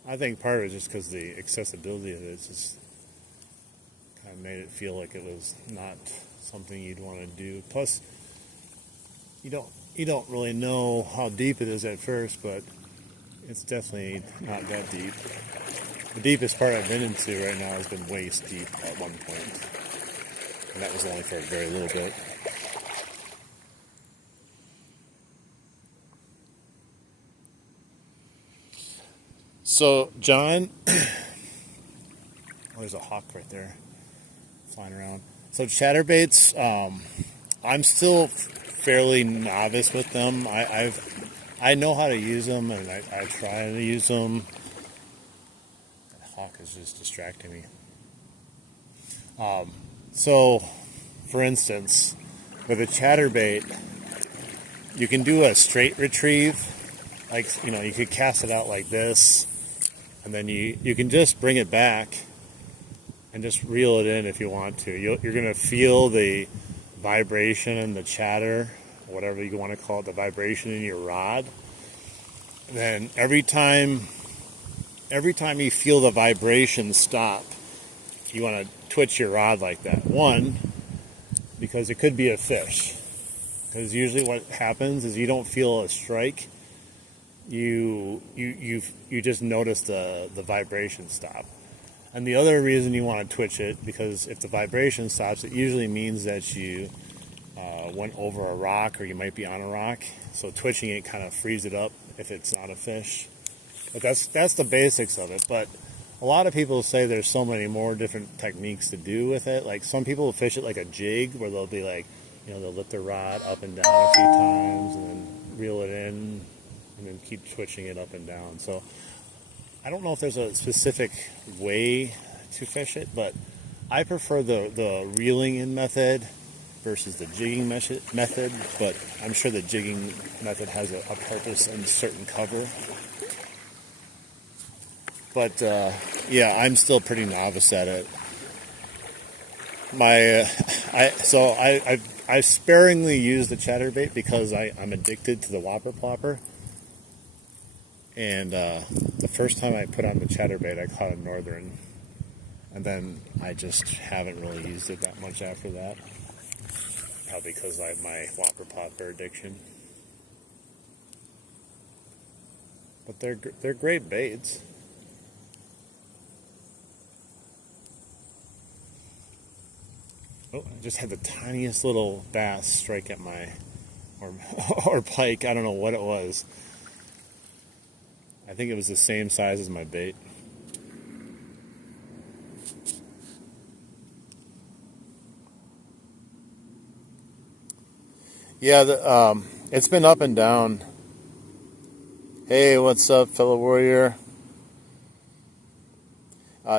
I think part of it is just because the accessibility of it just kind of made it feel like it was not something you'd want to do. Plus, you don't really know how deep it is at first, but it's definitely not that deep. The deepest part I've been into right now has been waist deep at one point. And that was only for a very little bit. So, John, oh, there's a hawk right there flying around. So, chatterbaits, I'm still fairly novice with them. I know how to use them, and I try to use them. That hawk is just distracting me. So, for instance, with a chatterbait, you can do a straight retrieve. Like, you could cast it out like this, and then you can just bring it back and just reel it in if you want to. You're going to feel the vibration and the chatter whatever you want to call it, the vibration in your rod. And then every time you feel the vibration stop, you want to twitch your rod like that. One, because it could be a fish. Because usually what happens is you don't feel a strike. You just notice the vibration stop. And the other reason you want to twitch it, because if the vibration stops, it usually means that you went over a rock or you might be on a rock. So twitching it kind of frees it up if it's not a fish. But that's the basics of it. But a lot of people say there's so many more different techniques to do with it. Like some people will fish it like a jig, where they'll be like, they'll lift their rod up and down a few times and then reel it in and then keep twitching it up and down. So I don't know if there's a specific way to fish it, but I prefer the reeling in method versus the jigging method, but I'm sure the jigging method has a purpose and certain cover. But yeah, I'm still pretty novice at it. I sparingly use the chatterbait because I'm addicted to the Whopper Plopper. And the first time I put on the chatterbait, I caught a northern, and then I just haven't really used it that much after that. Probably because I have my Whopper Plopper addiction. But they're great baits. Oh, I just had the tiniest little bass strike at my, or pike. I don't know what it was. I think it was the same size as my bait. Yeah, it's been up and down. Hey, what's up, fellow warrior?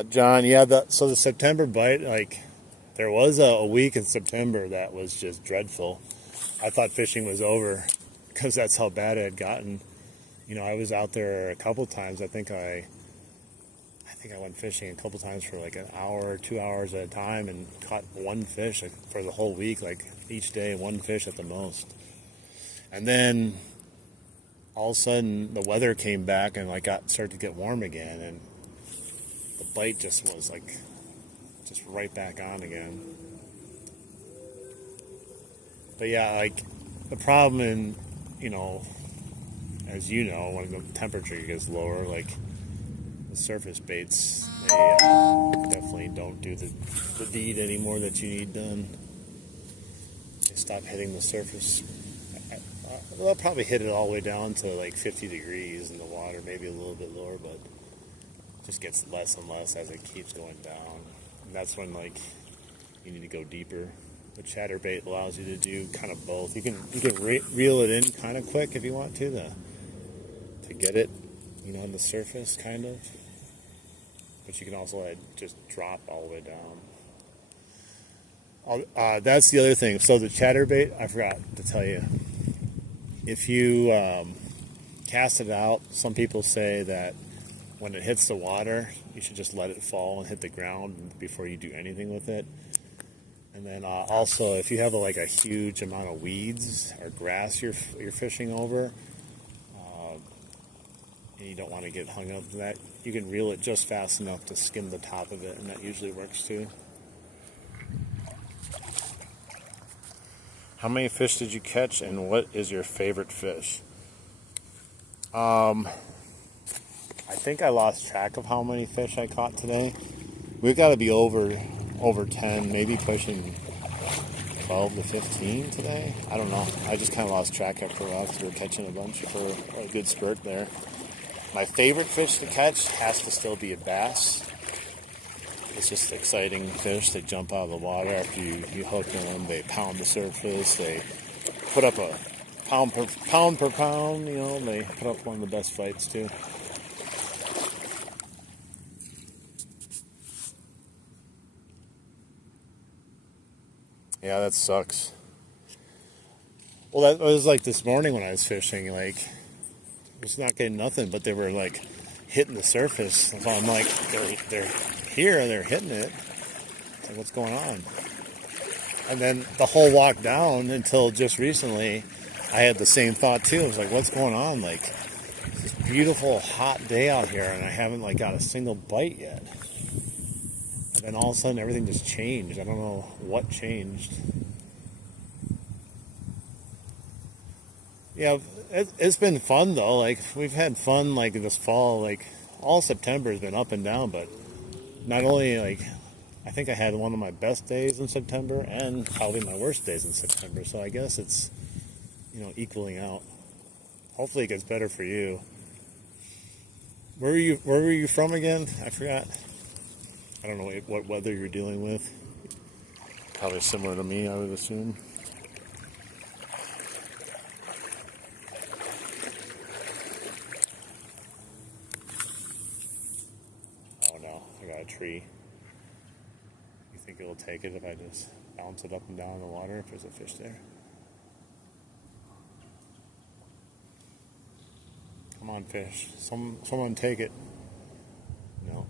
John, yeah, so the September bite, there was a week in September that was just dreadful. I thought fishing was over because that's how bad it had gotten. I was out there a couple times. I think I went fishing a couple times for like an hour or 2 hours at a time and caught one fish for the whole week, like each day, one fish at the most. And then all of a sudden the weather came back and started to get warm again, and the bite just was just right back on again. But yeah, the problem in, as you know, when the temperature gets lower, the surface baits, they definitely don't do the deed anymore that you need done. They stop hitting the surface. They'll probably hit it all the way down to 50 degrees in the water, maybe a little bit lower, but it just gets less and less as it keeps going down. And that's when you need to go deeper. The chatterbait allows you to do kind of both. You can reel it in kind of quick if you want to get it, on the surface, kind of. But you can also let it just drop all the way down. That's the other thing. So the chatterbait, I forgot to tell you. If you cast it out, some people say that when it hits the water, you should just let it fall and hit the ground before you do anything with it. And then also, if you have a huge amount of weeds or grass you're fishing over, and you don't want to get hung up to that, you can reel it just fast enough to skim the top of it, and that usually works too. How many fish did you catch, and what is your favorite fish? I think I lost track of how many fish I caught today. We've got to be over 10, maybe pushing 12 to 15 today. I don't know. I just kind of lost track after a while because we were catching a bunch for a good spurt there. My favorite fish to catch has to still be a bass. It's just exciting fish. They jump out of the water after you hook them. They pound the surface. They put up a pound per pound. They put up one of the best fights too. Yeah, that sucks. Well, that was this morning when I was fishing. I was not getting nothing, but they were hitting the surface. So I'm they're here, they're hitting it. What's going on? And then the whole walk down until just recently, I had the same thought too. I was like, what's going on? Like, this beautiful hot day out here, and I haven't like got a single bite yet. And then all of a sudden, everything just changed. I don't know what changed. Yeah, it's been fun though. Like, we've had fun like this fall. Like, all September has been up and down, but not only like, I think I had one of my best days in September and probably my worst days in September. So I guess it's, equaling out. Hopefully it gets better for you. Where were you from again? I forgot. I don't know what weather you're dealing with. Probably similar to me, I would assume. Oh no, I got a tree. You think it'll take it if I just bounce it up and down in the water if there's a fish there? Come on, fish. Someone take it. No.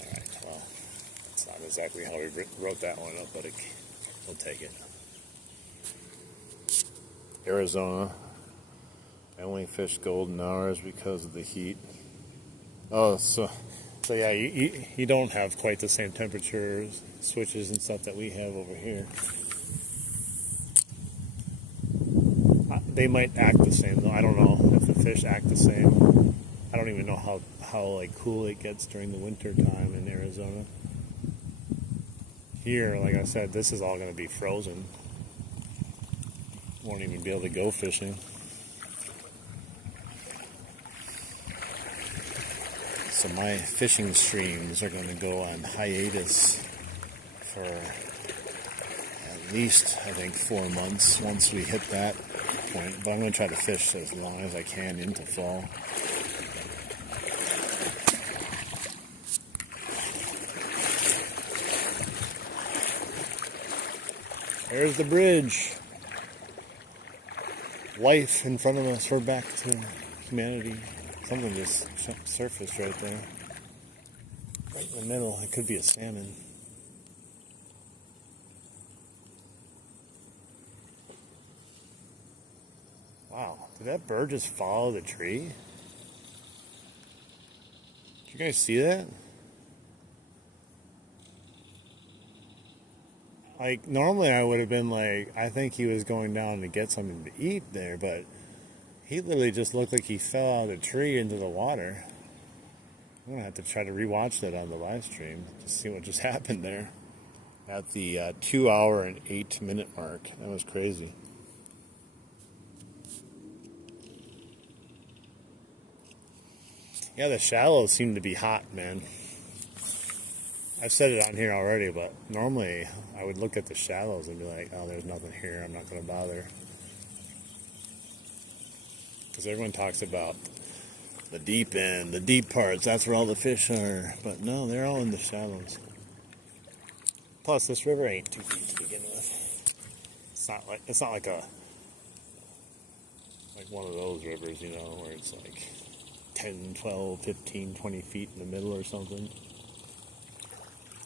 Alright, well, that's not exactly how we wrote that one up, but we'll take it. Arizona. I only fish golden hours because of the heat. Oh, so yeah, you don't have quite the same temperature switches and stuff that we have over here. They might act the same though. I don't know if the fish act the same. I don't even know how like cool it gets during the winter time in Arizona. Here, like I said, this is all going to be frozen. Won't even be able to go fishing. So my fishing streams are going to go on hiatus for at least, I think, 4 months once we hit that point. But I'm going to try to fish as long as I can into fall. There's the bridge. Life in front of us. We're back to humanity. Something just surfaced right there. Right in the middle. It could be a salmon. Wow. Did that bird just follow the tree? Did you guys see that? Like, normally I would have been like, I think he was going down to get something to eat there, but he literally just looked like he fell out of the tree into the water. I'm going to have to try to rewatch that on the live stream to see what just happened there. At the 2 hour and 8 minute mark. That was crazy. Yeah, the shallows seem to be hot, man. I've said it on here already, but normally I would look at the shallows and be like, oh, there's nothing here. I'm not going to bother. Because everyone talks about the deep end, the deep parts, that's where all the fish are. But no, they're all in the shallows. Plus, this river ain't too deep to begin with. It's not like one of those rivers, where it's like 10, 12, 15, 20 feet in the middle or something.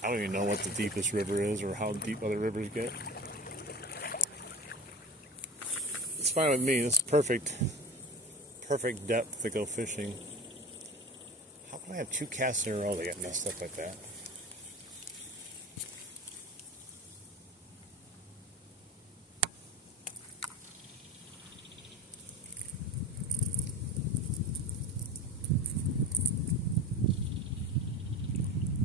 I don't even know what the deepest river is or how deep other rivers get. It's fine with me. It's perfect depth to go fishing. How can I have 2 casts in a row that get messed up like that?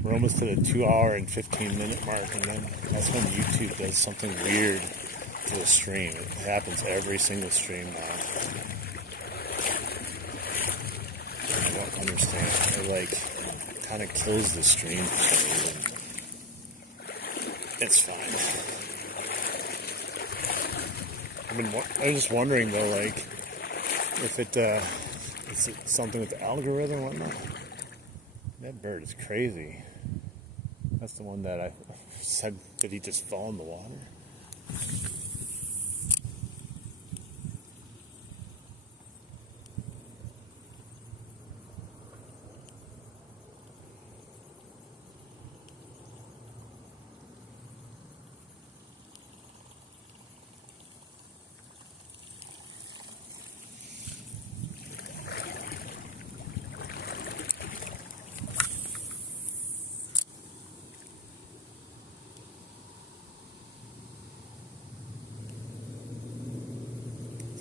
We're almost to the 2 hour and 15 minute mark, and then that's when YouTube does something weird to the stream. It happens every single stream now. I don't understand. It kind of kills the stream for some reason. It's fine. I'm just wondering though, if it's something with the algorithm or whatnot. That bird is crazy. That's the one that I said, did he just fall in the water?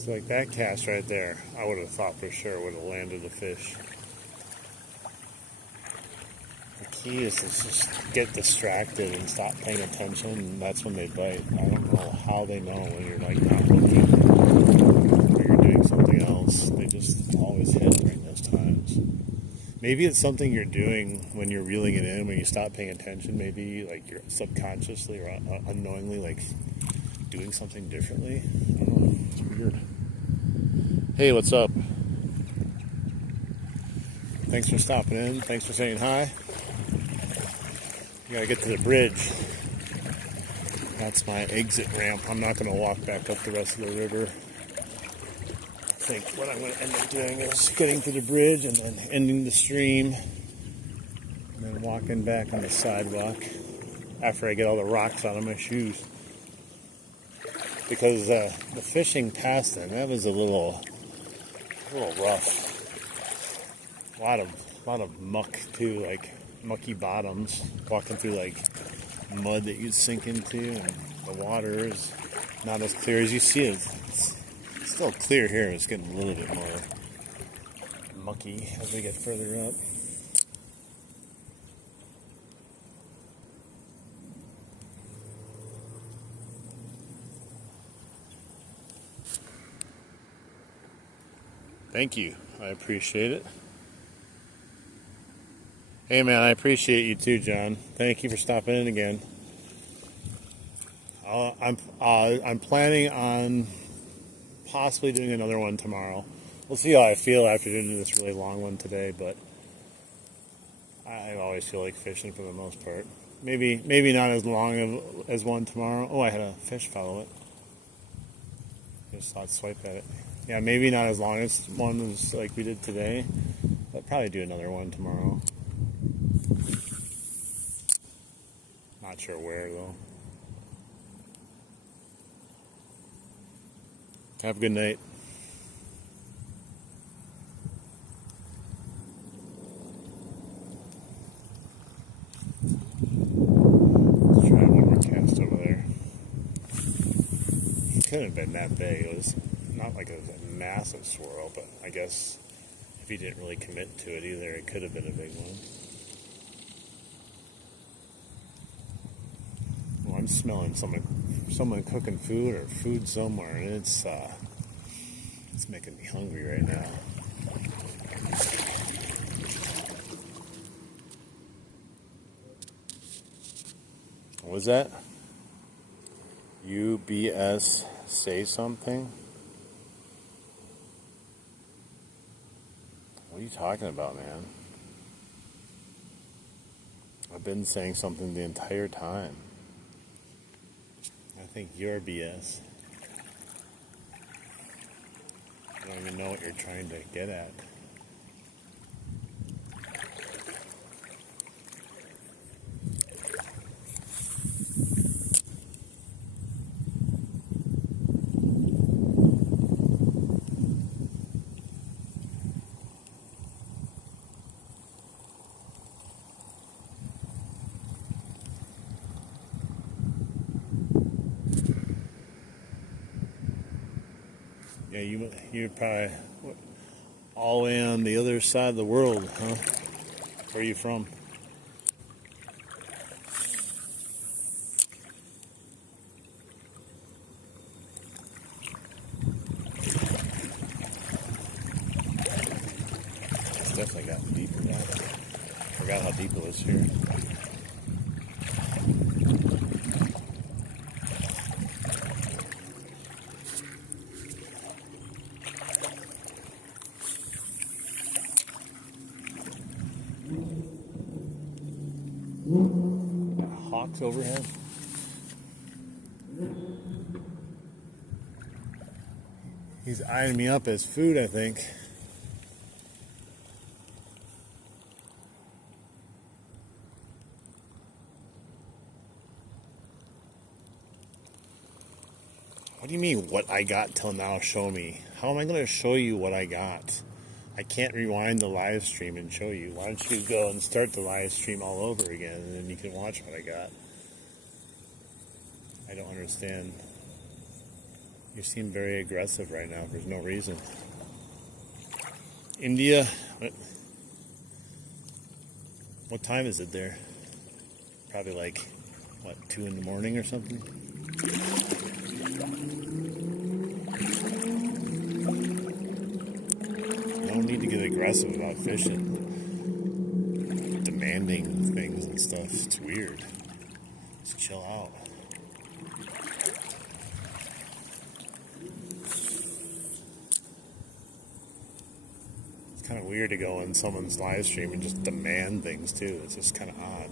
So like that cast right there, I would have thought for sure would have landed a fish. The key is to just get distracted and stop paying attention, and that's when they bite. I don't know how they know when you're like not looking or you're doing something else. They just always hit during those times. Maybe it's something you're doing when you're reeling it in, when you stop paying attention. Maybe like you're subconsciously or unknowingly like doing something differently. I don't know. It's weird. Hey, what's up? Thanks for stopping in. Thanks for saying hi. We gotta get to the bridge. That's my exit ramp. I'm not gonna walk back up the rest of the river. I think what I'm gonna end up doing is getting to the bridge and then ending the stream and then walking back on the sidewalk after I get all the rocks out of my shoes. Because the fishing past then, that was a little rough. A lot of muck too, like mucky bottoms, walking through like mud that you sink into, and the water is not as clear as you see it. It's still clear here. It's getting a little bit more mucky as we get further up. Thank you. I appreciate it. Hey man, I appreciate you too, John. Thank you for stopping in again. I'm planning on possibly doing another one tomorrow. We'll see how I feel after doing this really long one today, but I always feel like fishing for the most part. Maybe not as long as one tomorrow. Oh, I had a fish follow it. Just thought swipe at it. Yeah, maybe not as long as one as like we did today, but probably do another one tomorrow. Not sure where though. Have a good night. Let's try one more cast over there. It couldn't have been that big. It was not like it was a massive swirl, but I guess if he didn't really commit to it either, it could have been a big one. Well, I'm smelling someone cooking food or food somewhere, and it's making me hungry right now. What was that? UBS say something? What are you talking about, man? I've been saying something the entire time. I think you're BS. I don't even know what you're trying to get at. Yeah, you're probably all the way on the other side of the world, huh? Where are you from? It's definitely gotten deeper now. Forgot how deep it was here. Hawks overhead. He's eyeing me up as food, I think. What do you mean, what I got till now? Show me. How am I going to show you what I got? I can't rewind the live stream and show you. Why don't you go and start the live stream all over again, and then you can watch what I got. I don't understand. You seem very aggressive right now for no reason. India? What time is it there? Probably like, what, 2 in the morning or something? You don't need to get aggressive about fishing. Demanding things and stuff. It's weird. Just chill out. It's kind of weird to go in someone's live stream and just demand things too. It's just kind of odd.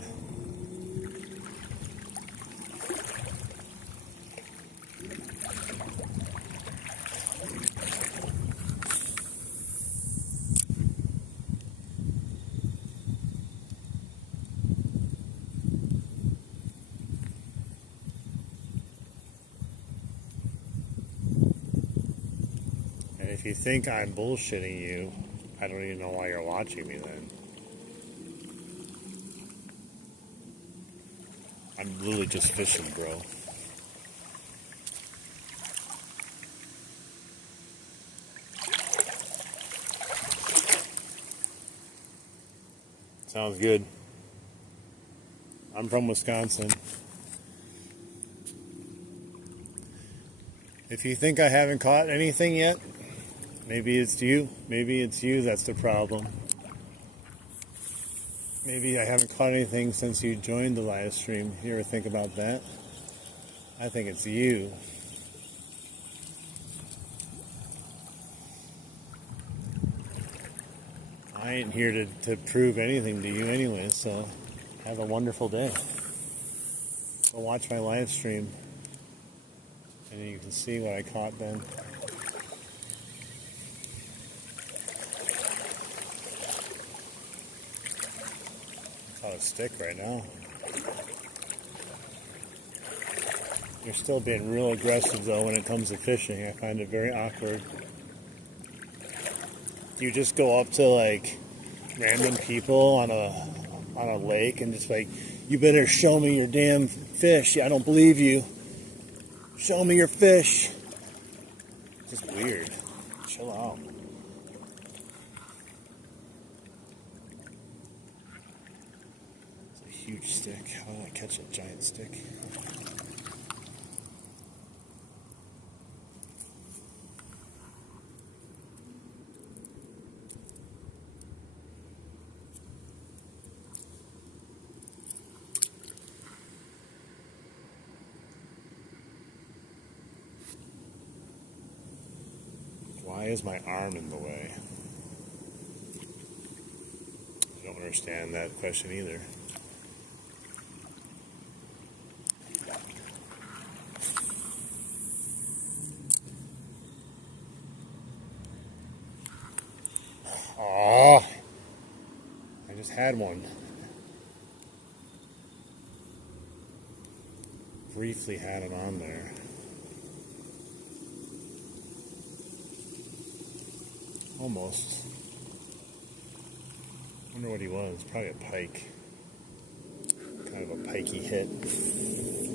And if you think I'm bullshitting you, I don't even know why you're watching me then. I'm literally just fishing, bro. Sounds good. I'm from Wisconsin. If you think I haven't caught anything yet, maybe it's you. Maybe it's you that's the problem. Maybe I haven't caught anything since you joined the live stream. You ever think about that? I think it's you. I ain't here to prove anything to you anyway, so have a wonderful day. Go watch my live stream, and you can see what I caught then. Caught a stick right now. You're still being real aggressive though when it comes to fishing. I find it very awkward. You just go up to like random people on a lake and just like, you better show me your damn fish. I don't believe you. Show me your fish. Just weird. Chill out. It's a huge stick. How did I catch a giant stick? Why is my arm in the way? I don't understand that question either. Oh, I just had one. Briefly had it on there. Almost. Wonder what he was. Probably a pike. Kind of a pikey hit.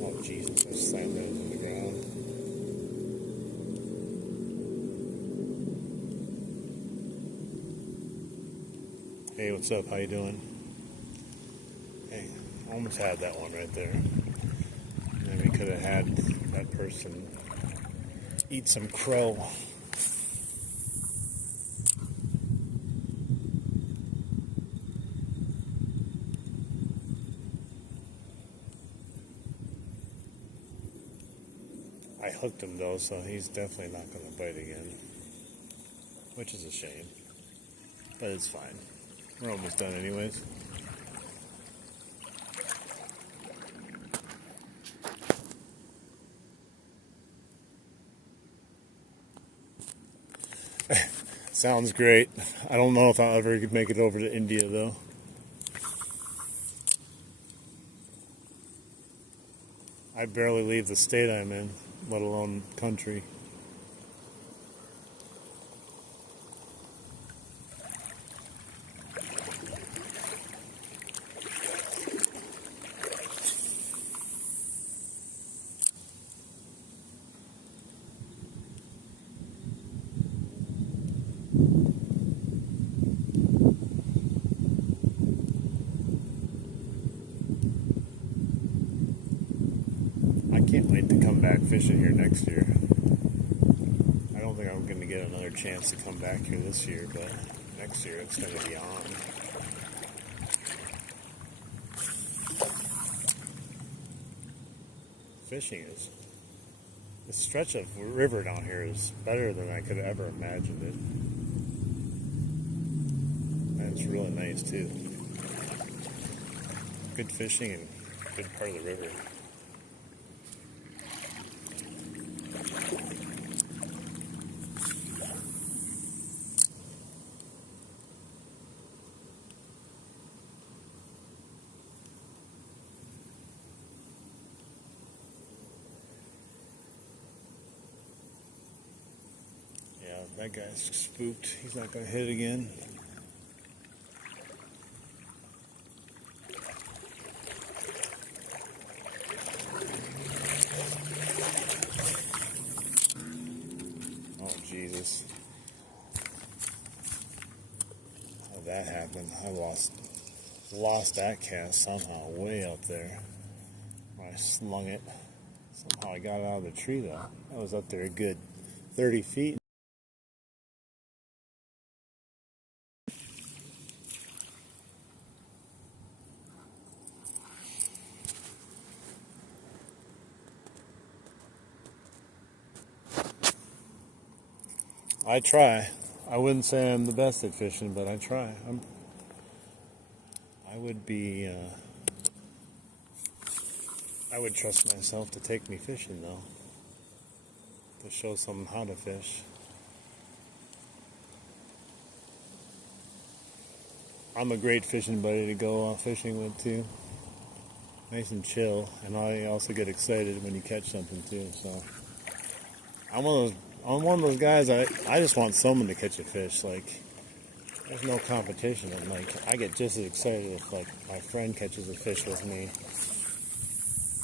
Oh Jesus! I slammed those in the ground. Hey, what's up? How you doing? Hey, almost had that one right there. And we could have had that person eat some crow. I hooked him though, so he's definitely not going to bite again. Which is a shame. But it's fine. We're almost done anyways. Sounds great. I don't know if I'll ever make it over to India though. I barely leave the state I'm in, let alone country. I can't wait to come back fishing here next year. I don't think I'm going to get another chance to come back here this year, but next year it's going to be on. Fishing is, the stretch of river down here is better than I could have ever imagined it. And it's really nice too. Good fishing and good part of the river. Yeah, that guy's spooked. He's not going to hit again. Oh, Jesus. How'd that happen? I lost that cast somehow way up there. When I slung it. Somehow I got it out of the tree though. I was up there a good 30 feet. I try. I wouldn't say I'm the best at fishing, but I try. I would trust myself to take me fishing though. To show someone how to fish. I'm a great fishing buddy to go fishing with too. Nice and chill, and I also get excited when you catch something too. So I'm one of those guys. I just want someone to catch a fish. Like there's no competition, and like I get just as excited if like my friend catches a fish with me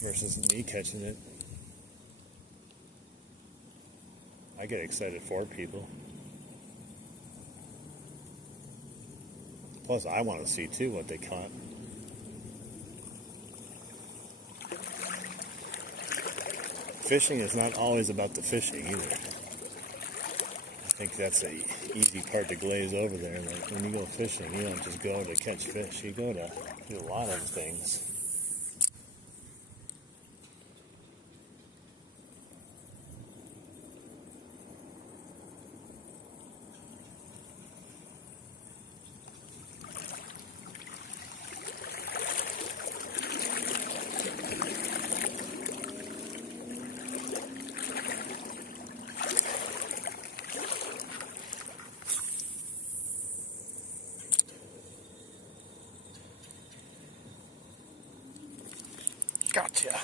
versus me catching it. I get excited for people. Plus, I want to see too what they caught. Fishing is not always about the fishing either. I think that's the easy part to glaze over there. Like when you go fishing, you don't just go to catch fish. You go to do a lot of things. Gotcha.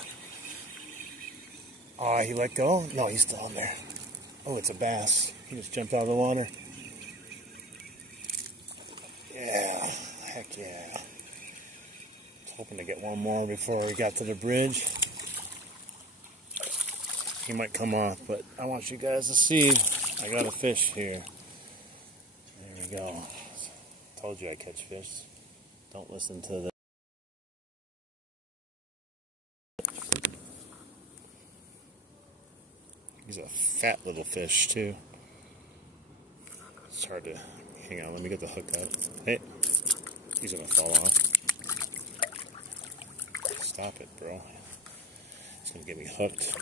Oh, he let go? No, he's still in there. Oh, it's a bass. He just jumped out of the water. Yeah, heck yeah. I was hoping to get one more before we got to the bridge. He might come off, but I want you guys to see I got a fish here. There we go. Told you I catch fish. Don't listen to the... He's a fat little fish, too. It's hard to... Hang on, let me get the hook out. Hey, he's gonna fall off. Stop it, bro. It's gonna get me hooked.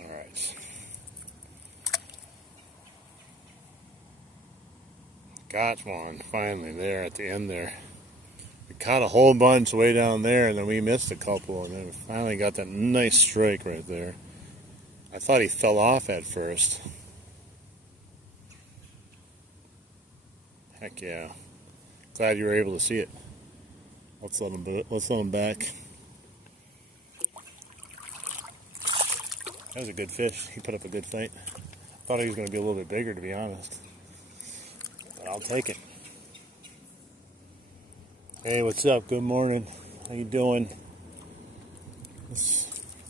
Alright. Got one, finally, there at the end there. We caught a whole bunch way down there, and then we missed a couple, and then we finally got that nice strike right there. I thought he fell off at first. Heck yeah. Glad you were able to see it. Let's let him back. That was a good fish. He put up a good fight. Thought he was going to be a little bit bigger, to be honest. But I'll take it. Hey, what's up? Good morning. How you doing?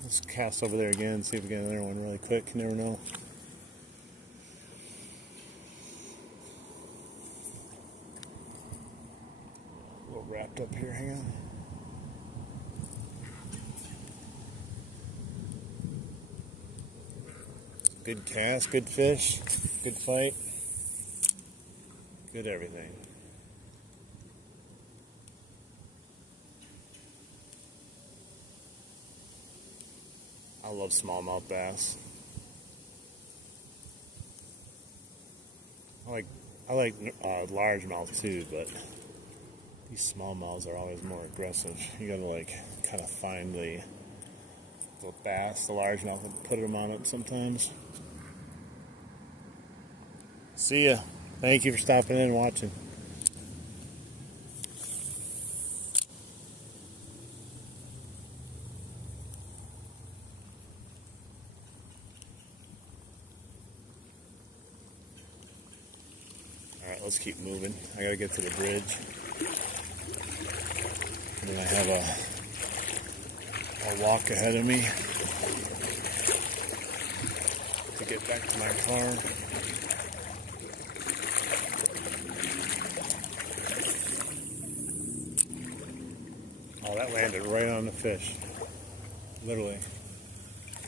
Let's cast over there again, see if we get another one really quick. You never know. A little wrapped up here, hang on. Good cast, good fish, good fight, good everything. I love smallmouth bass. I like largemouth too, but these smallmouths are always more aggressive. You gotta like kind of find the bass, the largemouth, and put them on it sometimes. See ya. Thank you for stopping in and watching. Alright, let's keep moving. I gotta get to the bridge. And then I have a walk ahead of me to get back to my car. Oh, that landed right on the fish. Literally.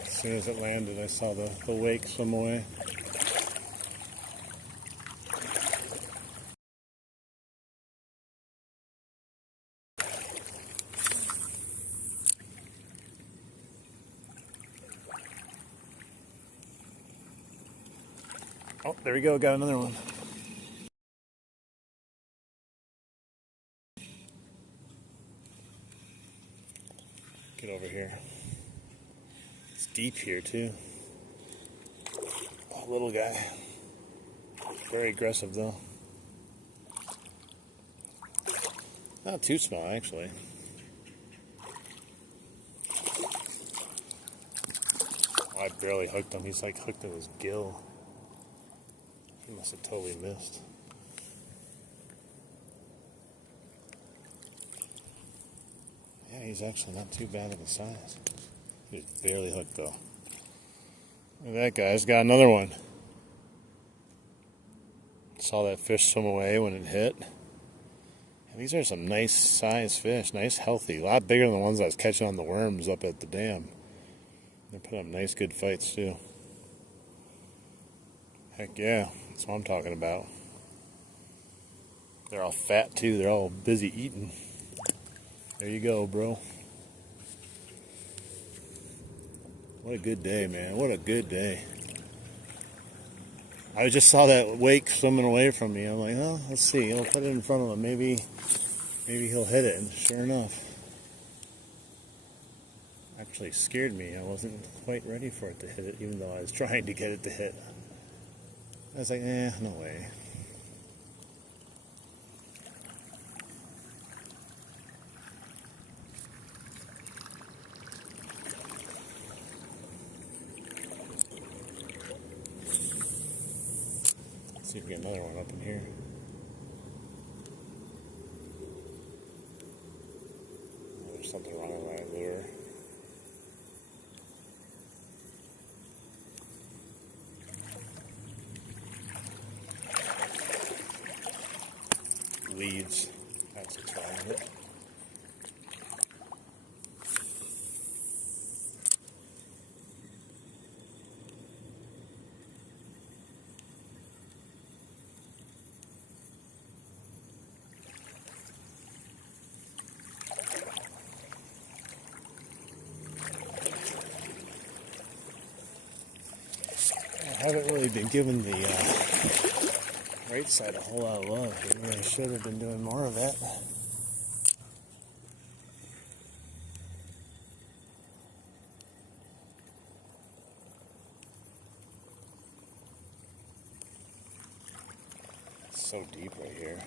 As soon as it landed, I saw the wake swim away. Oh, there we go. Got another one. Get over here. It's deep here, too. Oh, little guy. Very aggressive, though. Not too small, actually. Oh, I barely hooked him. He's like hooked in his gill. He must have totally missed. Yeah, he's actually not too bad of a size. He's barely hooked though. Look at that guy's got another one. Saw that fish swim away when it hit. And these are some nice size fish, nice healthy, a lot bigger than the ones I was catching on the worms up at the dam. They put up nice good fights too. Heck yeah, that's what I'm talking about. They're all fat too, they're all busy eating. There you go, bro. What a good day, man. What a good day. I just saw that wake swimming away from me. I'm like, oh, let's see. I'll put it in front of him. Maybe he'll hit it. And sure enough, actually scared me. I wasn't quite ready for it to hit it, even though I was trying to get it to hit. I was like, no way. Let's see if we get another one up in here. Oh, there's something wrong with my lure. Leads. That's what's wrong with it. I haven't really been given the right side a whole lot of love. Maybe I should have been doing more of that. It's so deep right here.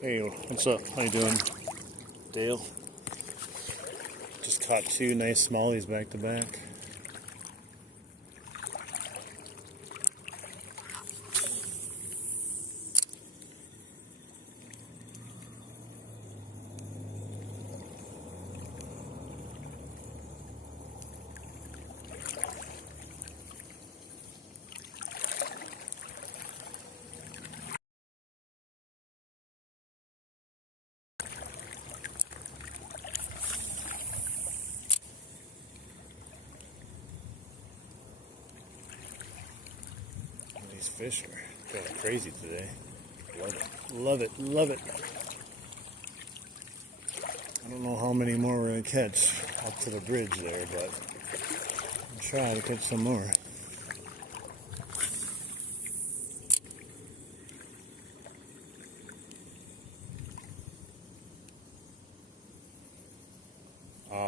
Hey, what's up? How you doing, Dale? Just caught two nice smallies back to back. These fish are going crazy today. Love it. Love it. Love it. I don't know how many more we're going to catch up to the bridge there, but I'll try to catch some more.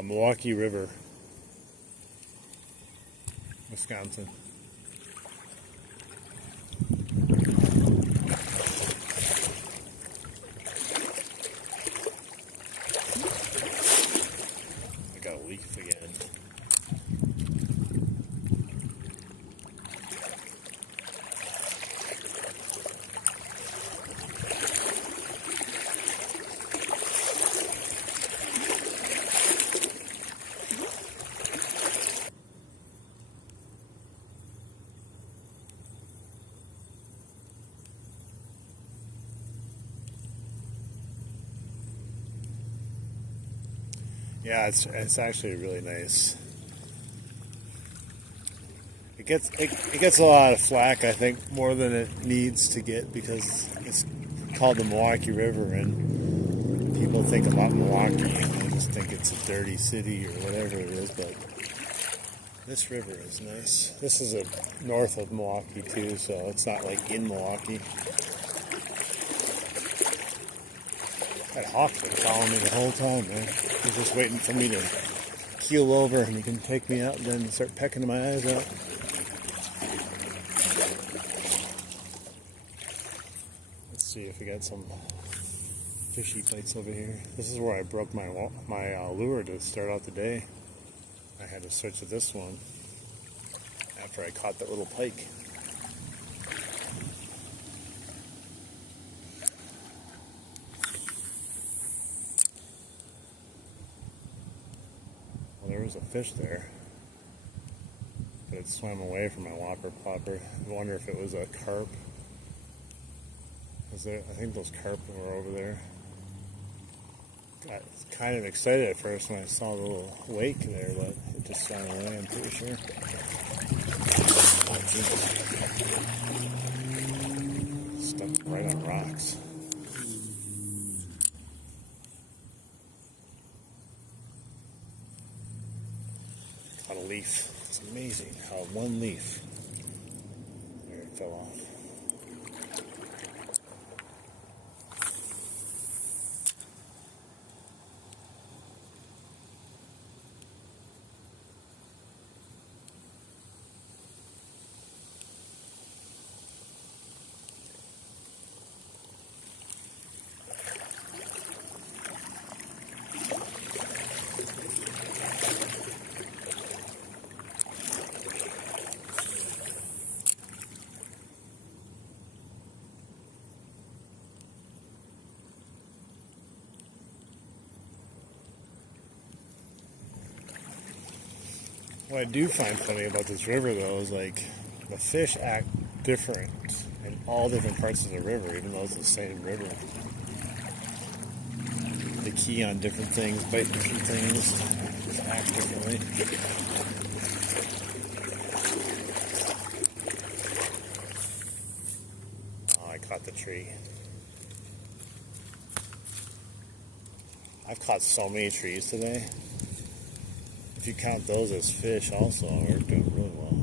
Milwaukee River, Wisconsin. I got a leaf again. Yeah, it's actually really nice. It gets a lot of flack, I think, more than it needs to get, because it's called the Milwaukee River, and people think about Milwaukee and they just think it's a dirty city or whatever it is. But this river is nice. This is north of Milwaukee too, so it's not like in Milwaukee. That hawk's been following me the whole time, man. He's just waiting for me to keel over and he can take me out and then start pecking my eyes out. Let's see if we got some fishy bites over here. This is where I broke my lure to start out the day. I had to switch to this one after I caught that little pike. There was a fish there, but it swam away from my whopper plopper. I wonder if it was a carp. I think those carp were over there. Got kind of excited at first when I saw the little wake there, but it just swam away, I'm pretty sure. Stuck right on rocks. On a leaf. It's amazing how one leaf, there it fell off. What I do find funny about this river, though, is like the fish act different in all different parts of the river, even though it's the same river. They key on different things, bite different things, just act differently. Oh, I caught the tree. I've caught so many trees today. If you count those as fish also, we're doing really well.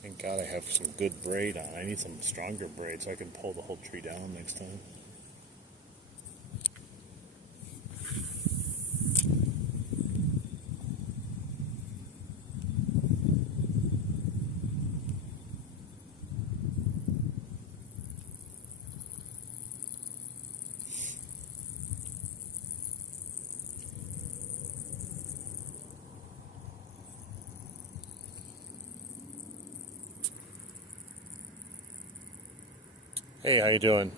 Thank God I have some good braid on. I need some stronger braid so I can pull the whole tree down next time. Hey, how you doing?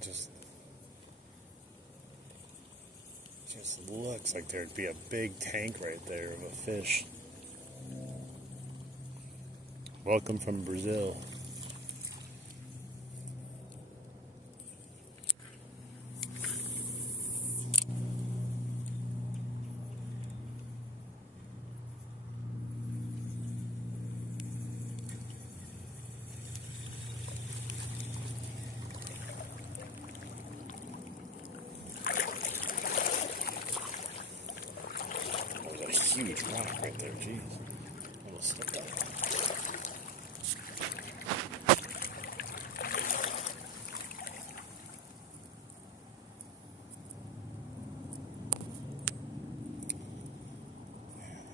just looks like there'd be a big tank right there of a fish. Welcome from Brazil. Huge rock right there, jeez. Almost slipped out.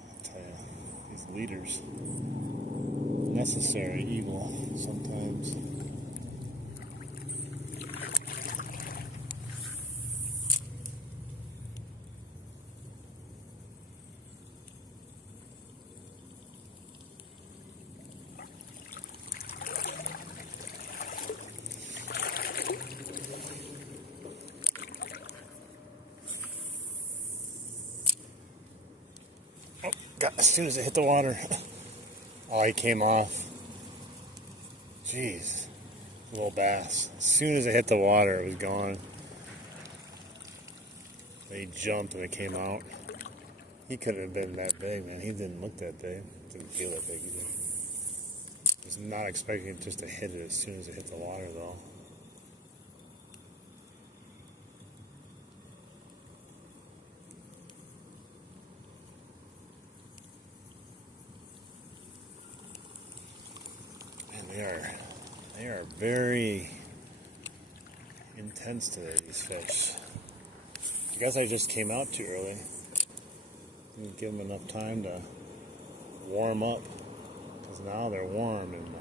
I'll tell you, these leaders, necessary evil sometimes. Oh, God, as soon as it hit the water, oh, he came off. Jeez, a little bass. As soon as it hit the water, it was gone. He jumped and it came out. He couldn't have been that big, man. He didn't look that big. Didn't feel that big either. Was not expecting it just to hit it as soon as it hit the water, though. They are very intense today, these fish. I guess I just came out too early. Didn't give them enough time to warm up, because now they're warm and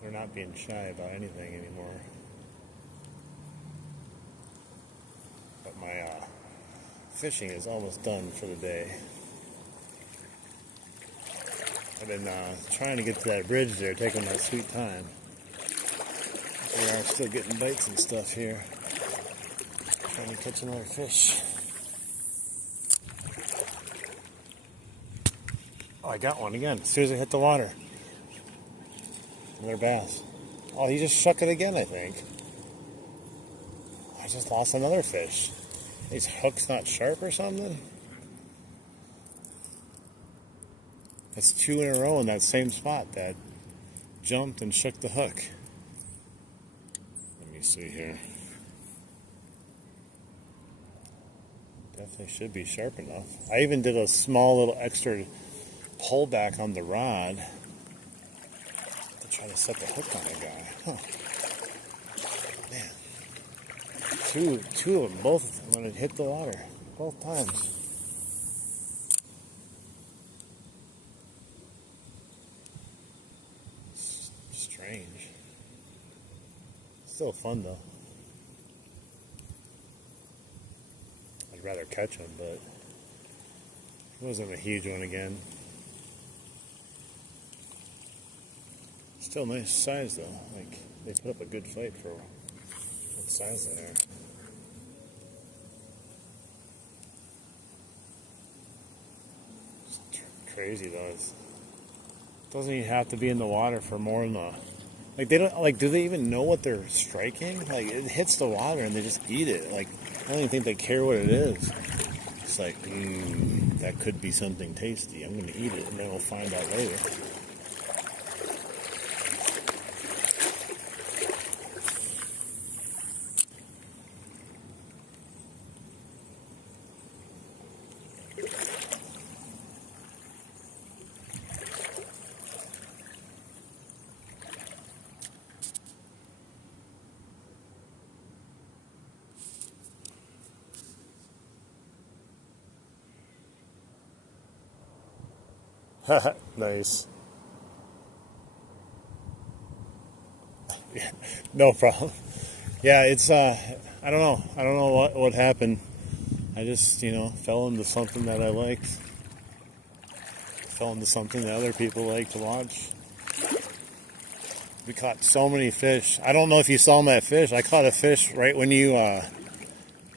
they're not being shy about anything anymore. But my fishing is almost done for the day. I've been trying to get to that bridge there, taking my sweet time. We are still getting bites and stuff here. Trying to catch another fish. Oh, I got one again. As soon as it hit the water. Another bass. Oh, he just shook it again, I think. I just lost another fish. His hook's not sharp or something? That's 2 in a row in that same spot that jumped and shook the hook. Let me see here. Definitely should be sharp enough. I even did a small little extra pull back on the rod to try to set the hook on the guy. Huh. Man. Two of them, both when it hit the water. Both times. Strange. Still fun though. I'd rather catch them, but it wasn't a huge one again. Still nice size though. Like they put up a good fight for what size they are. It's crazy though. It doesn't even have to be in the water for more than a. Like they don't like. Do they even know what they're striking? Like it hits the water and they just eat it. Like I don't even think they care what it is. It's like that could be something tasty. I'm gonna eat it and then we'll find out later. Nice. Yeah, no problem. Yeah, it's I don't know. I don't know what happened. I just, fell into something that I liked. Fell into something that other people like to watch. We caught so many fish. I don't know if you saw that fish. I caught a fish right when you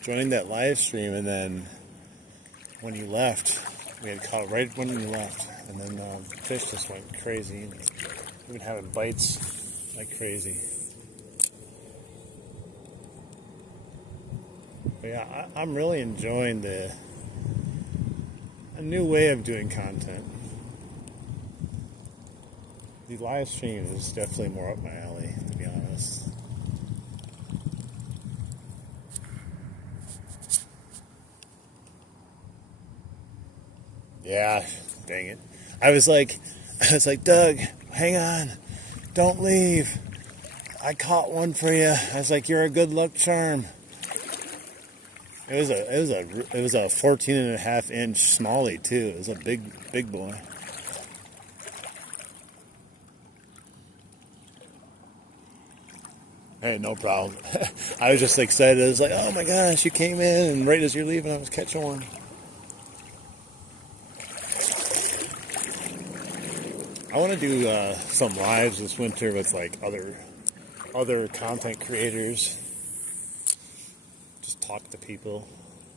joined that live stream, and then when you left, we had caught it right when you left, and then fish just went crazy. We've been having bites like crazy. But yeah, I'm really enjoying a new way of doing content. The live stream is definitely more up my alley, to be honest. Yeah, dang it. I was like, Doug, hang on, don't leave. I caught one for you. I was like, you're a good luck charm. It was a 14 and a half inch smallie too. It was a big boy. Hey, no problem. I was just excited. I was like, oh my gosh, you came in, and right as you're leaving, I was catching one. I want to do some lives this winter with like other content creators. Just talk to people,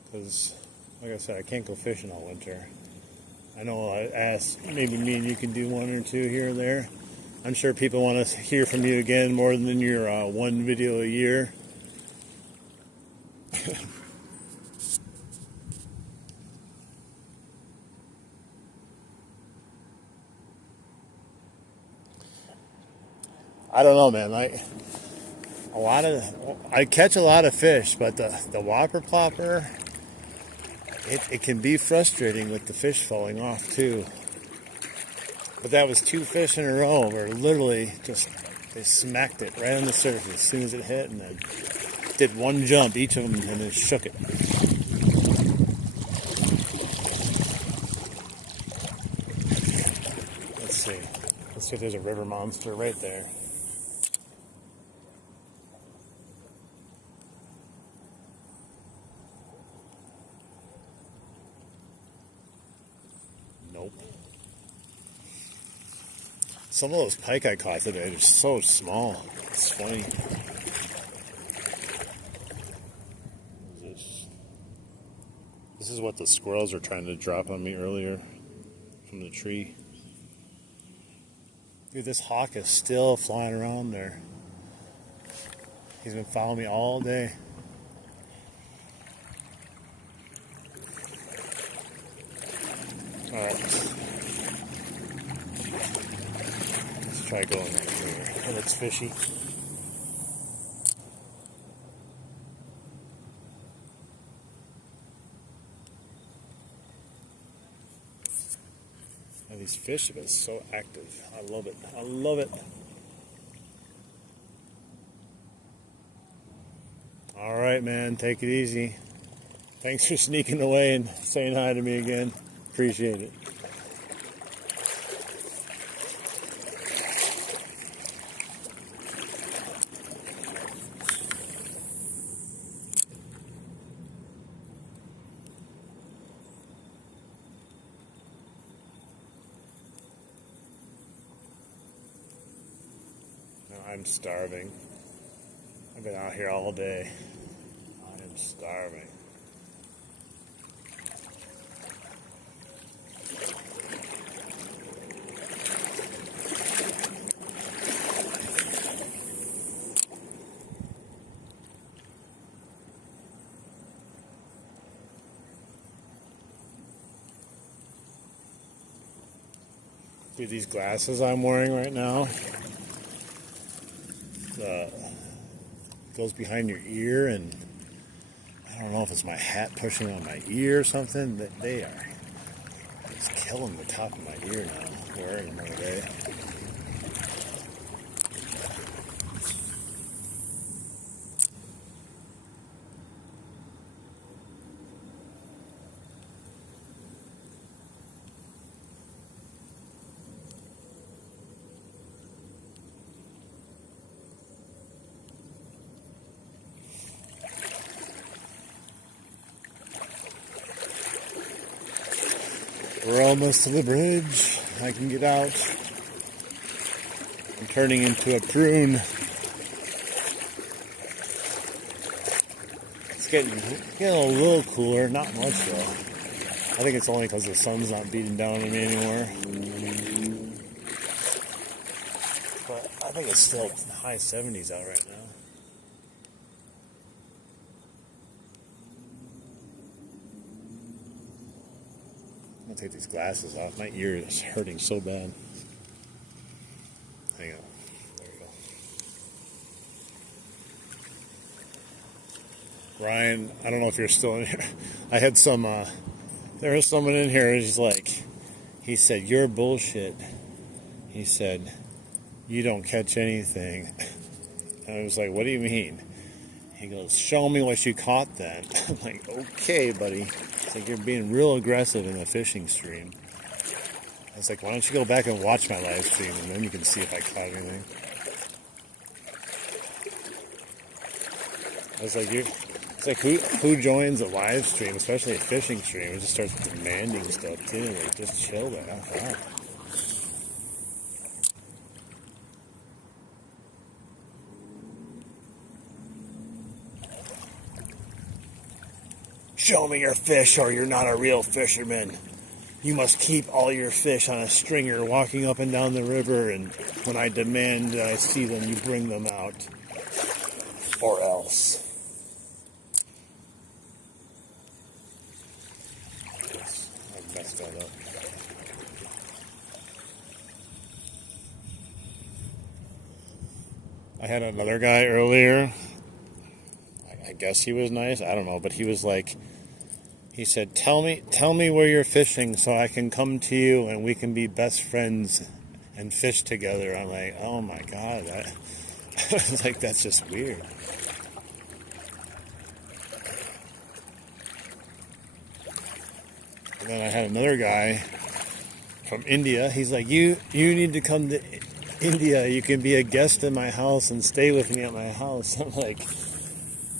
because like I said, I can't go fishing all winter. I know I asked, maybe me and you can do one or two here or there. I'm sure people want to hear from you again more than your one video a year. I don't know, man. I catch a lot of fish, but the Whopper Plopper, it can be frustrating with the fish falling off too. But that was 2 fish in a row where literally they smacked it right on the surface as soon as it hit, and then did one jump, each of them, and then shook it. Let's see if there's a river monster right there. Nope. Some of those pike I caught today are so small. It's funny. This is what the squirrels were trying to drop on me earlier from the tree. Dude, this hawk is still flying around there. He's been following me all day. Alright. Let's try going right here. And it's fishy. And these fish have been so active. I love it. I love it. Alright, man. Take it easy. Thanks for sneaking away and saying hi to me again. Appreciate it. I'm starving. I've been out here all day. I am starving. Dude, these glasses I'm wearing right now, goes behind your ear, and I don't know if it's my hat pushing on my ear or something, but they are just killing the top of my ear now, wearing them all day. We're almost to the bridge. I can get out. I'm turning into a prune. It's getting a little cooler, not much though. I think it's only because the sun's not beating down on me anymore. But I think it's still high 70s out right now. I'm gonna take these glasses off. My ear is hurting so bad. Hang on. There we go. Ryan, I don't know if you're still in here. I had some, there was someone in here who's like, he said, "You're bullshit." He said, "You don't catch anything." And I was like, "What do you mean?" He goes, "Show me what you caught then." I'm like, "Okay, buddy." It's like, you're being real aggressive in the fishing stream. I was like, "Why don't you go back and watch my live stream and then you can see if I caught anything." I was like, it's like, who joins a live stream, especially a fishing stream, and just starts demanding stuff too? Like, just chill the F out. "Show me your fish or you're not a real fisherman. You must keep all your fish on a stringer walking up and down the river, and when I demand that I see them, you bring them out. Or else." I messed that up. I had another guy earlier. I guess he was nice. I don't know, but he was like, he said, tell me where you're fishing so I can come to you and we can be best friends and fish together." I'm like, oh my God. I was like, that's just weird. And then I had another guy from India. He's like, you need to come to India. You can be a guest in my house and stay with me at my house. I'm like,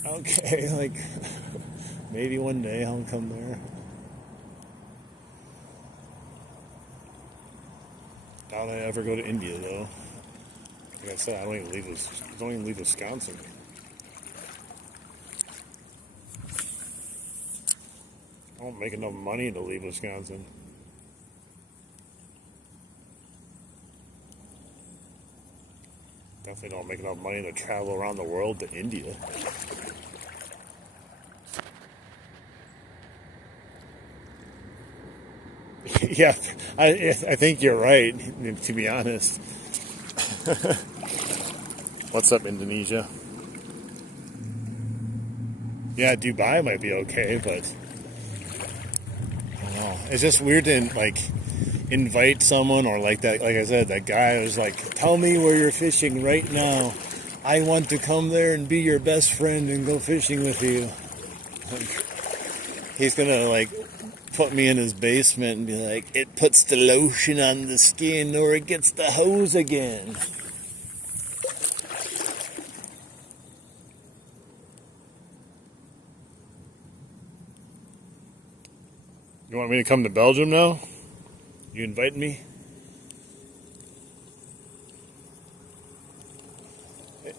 okay, like, maybe one day I'll come there. Doubt I ever go to India though. Like I said, I don't even leave Wisconsin. I don't make enough money to leave Wisconsin. Definitely don't make enough money to travel around the world to India. Yeah, I think you're right, to be honest. What's up, Indonesia? Yeah, Dubai might be okay, but I don't know. It's just weird to, like, invite someone, or like that, like I said, that guy was like, "Tell me where you're fishing right now. I want to come there and be your best friend and go fishing with you." Like, he's gonna, like, put me in his basement and be like, "It puts the lotion on the skin or it gets the hose again." You want me to come to Belgium now? You invite me?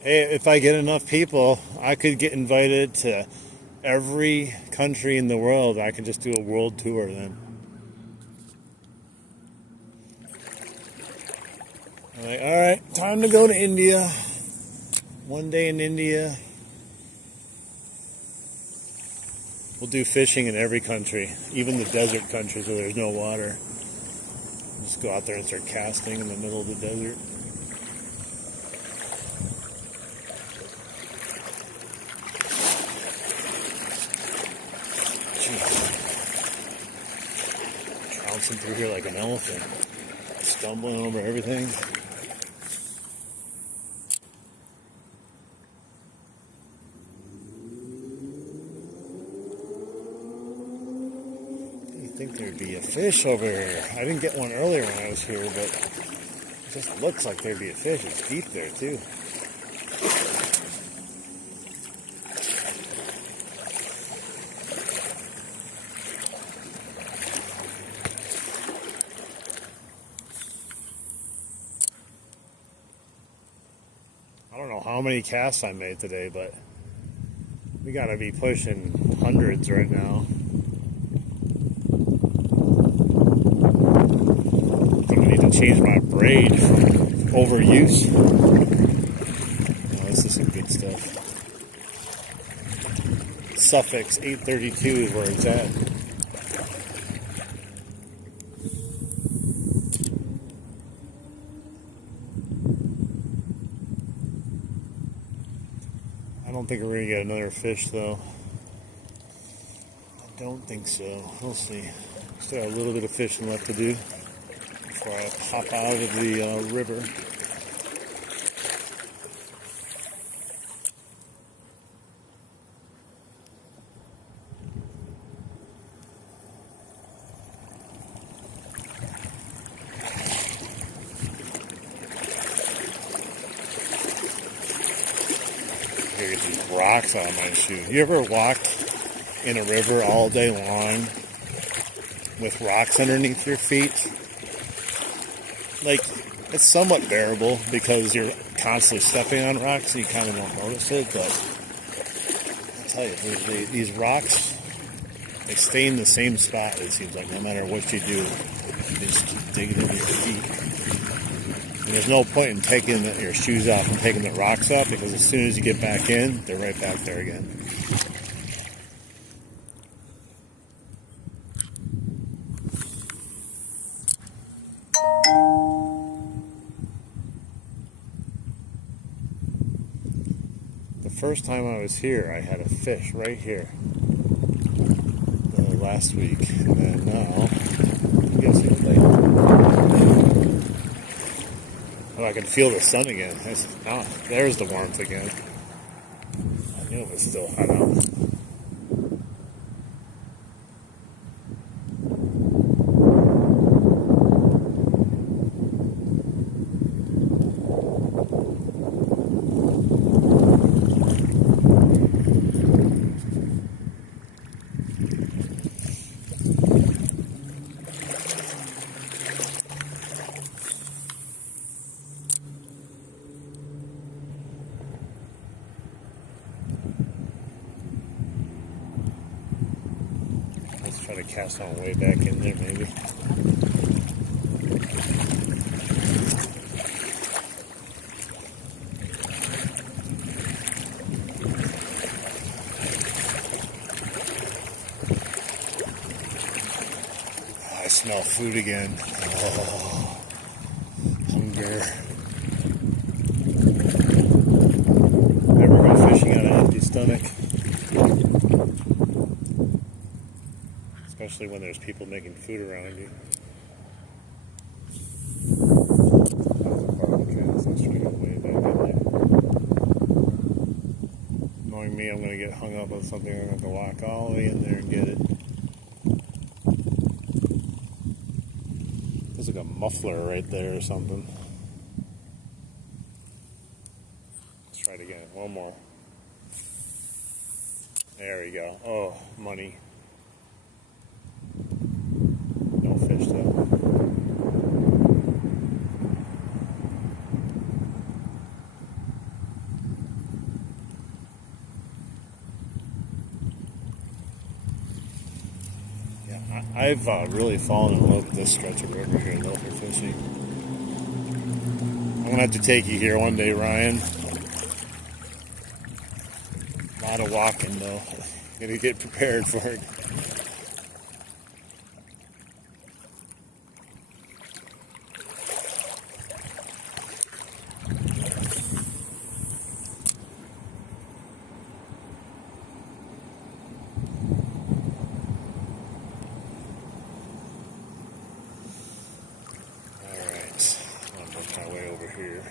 Hey, if I get enough people, I could get invited to every country in the world. I could just do a world tour then. I'm like, all right, time to go to India. One day in India. We'll do fishing in every country, even the desert countries where there's no water. Just go out there and start casting in the middle of the desert. Trouncing through here like an elephant, stumbling over everything. I think there'd be a fish over here. I didn't get one earlier when I was here, but it just looks like there'd be a fish. It's deep there too. how many casts I made today, but we gotta be pushing hundreds right now. I'm gonna need to change my braid from overuse. Oh, this is some good stuff. Suffix 832 is where it's at. I don't think we're going to get another fish, though. I don't think so. We'll see. Still have a little bit of fishing left to do before I pop out of the river. Get these rocks out of my shoe. You ever walked in a river all day long with rocks underneath your feet? Like, it's somewhat bearable because you're constantly stepping on rocks and you kind of don't notice it, but I'll tell you, these rocks, they stay in the same spot, it seems like, no matter what you do. You just keep digging into your feet. And there's no point in taking your shoes off and taking the rocks off, because as soon as you get back in, they're right back there again. The first time I was here, I had a fish right here last week, and then now, I'm guessing later. Oh, I can feel the sun again. There's the warmth again. I knew it was still hot out. Try to cast on way back in there, maybe. Oh, I smell food again. Oh, hunger. Never go fishing on an empty stomach. Especially when there's people making food around you. Let's try to go way back in there. Knowing me, I'm going to get hung up on something. I'm going to have to walk all the way in there and get it. There's like a muffler right there or something. Let's try it again. One more. There we go. Oh, money. No fish though. Yeah, I've really fallen in love with this stretch of river here, though, for fishing. I'm gonna have to take you here one day, Ryan. A lot of walking though. Gotta get prepared for it. My way over here.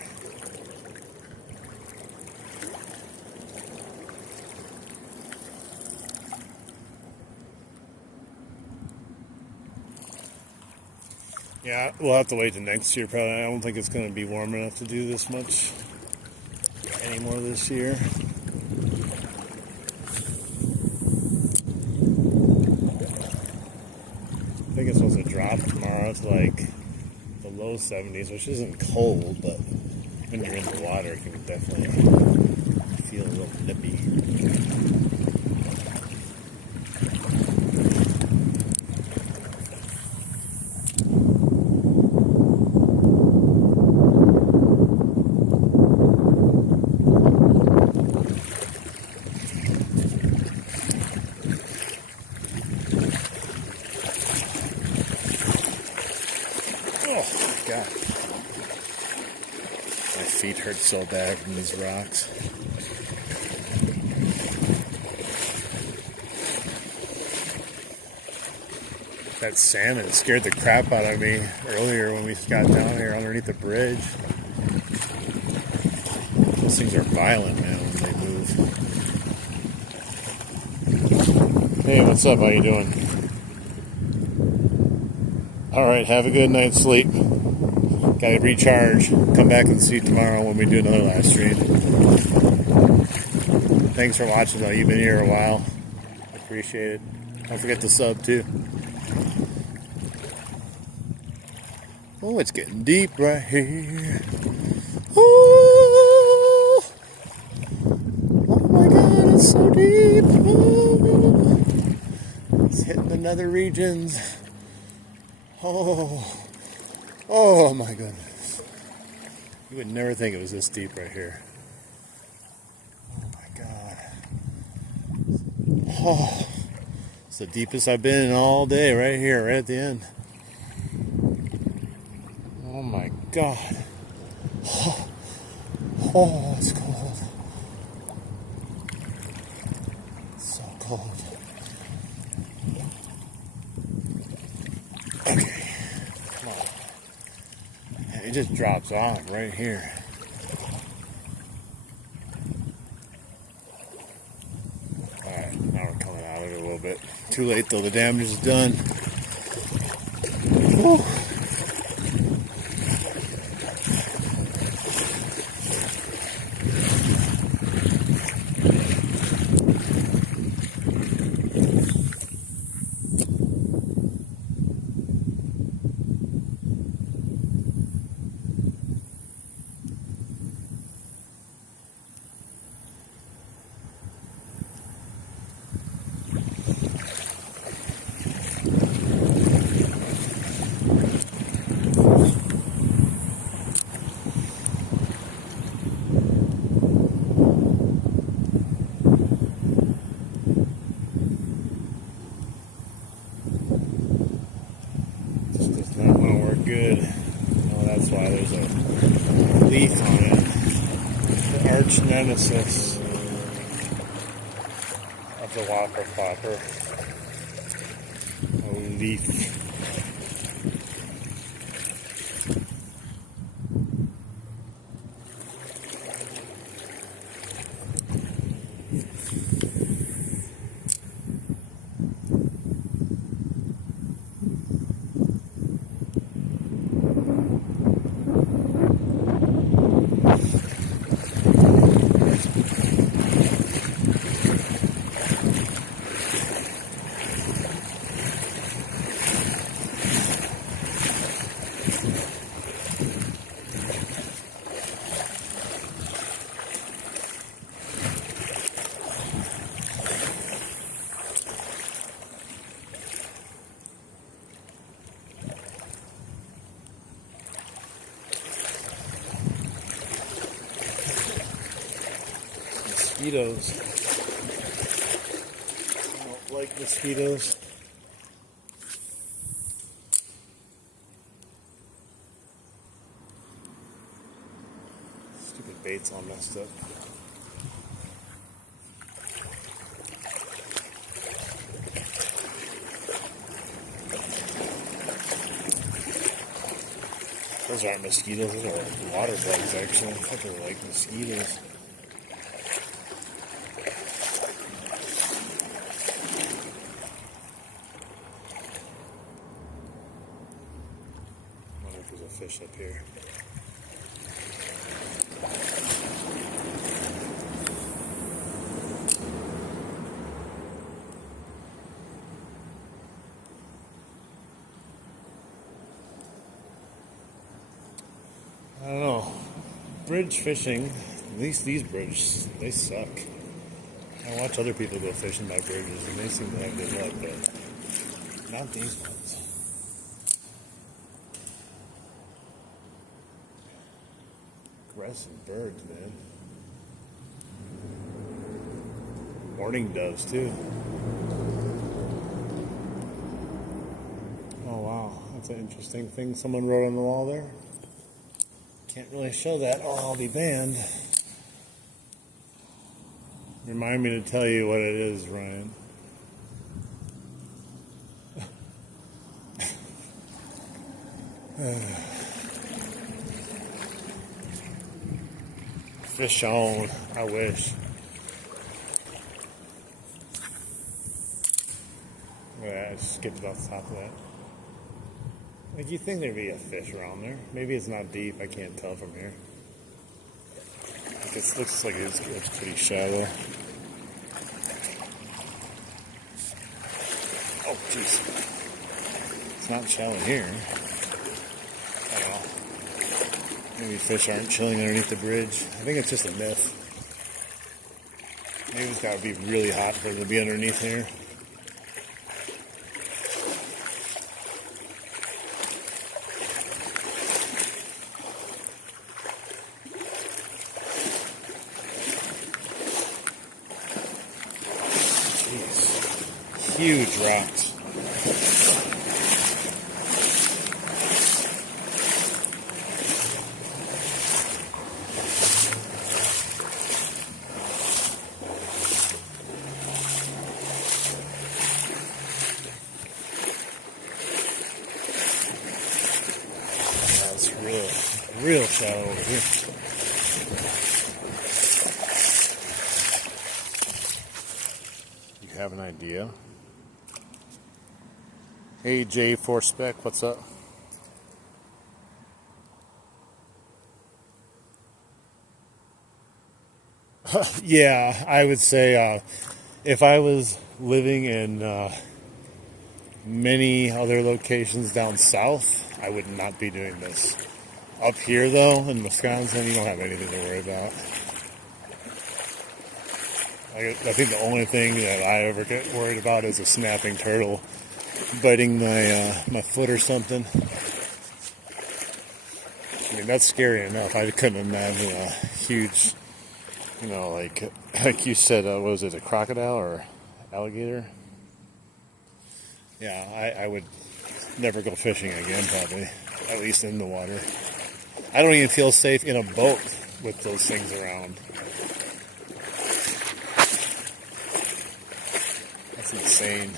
Yeah, we'll have to wait till next year probably. I don't think it's going to be warm enough to do this much anymore this year. I think it's supposed to drop tomorrow to like the low 70s, which isn't cold, but when you're in the water, it can definitely feel a little nippy. Oh, God. My feet hurt so bad from these rocks. That salmon scared the crap out of me earlier when we got down here underneath the bridge. Those things are violent, man, when they move. Hey, what's up? How you doing? Alright, have a good night's sleep. Gotta recharge. Come back and see you tomorrow when we do another live stream. Thanks for watching though. You've been here a while. Appreciate it. Don't forget to sub too. Oh, it's getting deep right here. Oh, oh my God, it's so deep. Oh, it's hitting the nether regions. Oh my goodness. You would never think it was this deep right here. Oh my God. Oh, it's the deepest I've been in all day right here, right at the end. Oh my God. Oh, it's cold. It's so cold. Okay. Come on. It just drops off right here. Alright, now we're coming out of it a little bit. Too late though, the damage is done. Whew. Not going to work good. Oh, that's why there's a leaf on it. The arch nemesis of the Whopper Plopper. A leaf. Mosquitoes. I don't like mosquitoes. Stupid bait's all messed up. Those aren't mosquitoes, those are water bugs actually. I thought they were like mosquitoes. I wonder if there's a fish up here. I don't know. Bridge fishing, at least these bridges, they suck. I watch other people go fishing by bridges and they seem to have good luck, but not these ones. Aggressive birds, man. Mourning doves, too. Oh, wow. That's an interesting thing someone wrote on the wall there. Can't really show that or I'll be banned. Remind me to tell you what it is, Ryan. Fish on. I wish. Yeah, I skipped off the top of that. Like, you think there'd be a fish around there? Maybe it's not deep. I can't tell from here. It looks like it's pretty shallow. Oh, jeez. It's not shallow here. I don't know. Maybe fish aren't chilling underneath the bridge. I think it's just a myth. Maybe it's got to be really hot for it to be underneath here. Huge rocks. That's real shallow over here. You have an idea? Hey, J4 Spec, what's up? Yeah, I would say if I was living in many other locations down south, I would not be doing this. Up here, though, in Wisconsin, you don't have anything to worry about. I think the only thing that I ever get worried about is a snapping turtle biting my foot or something. I mean, that's scary enough. I couldn't imagine a huge, like you said, what was it, a crocodile or alligator? Yeah, I would never go fishing again, probably, at least in the water. I don't even feel safe in a boat with those things around. That's insane.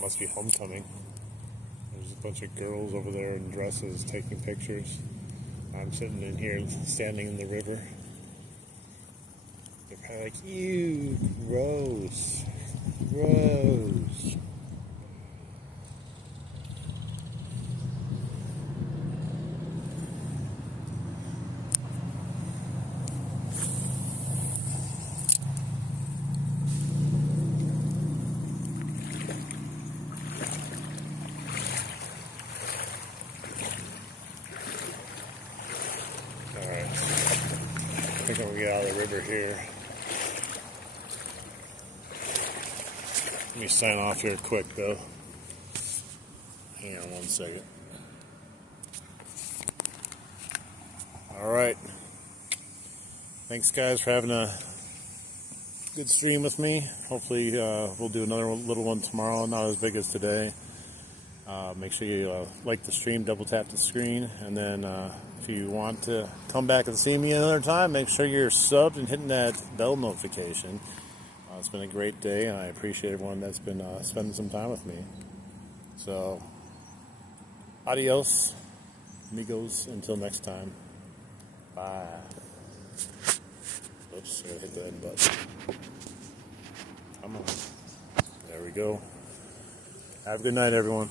Must be homecoming. There's a bunch of girls over there in dresses taking pictures. I'm sitting in here standing in the river. They're kind of like, ew, gross, gross. I think I'm gonna get out of the river here. Let me sign off here quick though. Hang on one second. Alright. Thanks guys for having a good stream with me. Hopefully we'll do another little one tomorrow, not as big as today. Make sure you like the stream, double tap the screen, and then if you want to come back and see me another time, make sure you're subbed and hitting that bell notification. It's been a great day, and I appreciate everyone that's been spending some time with me. So, adios, amigos, until next time. Bye. Oops, I gotta hit the end button. Come on. There we go. Have a good night, everyone.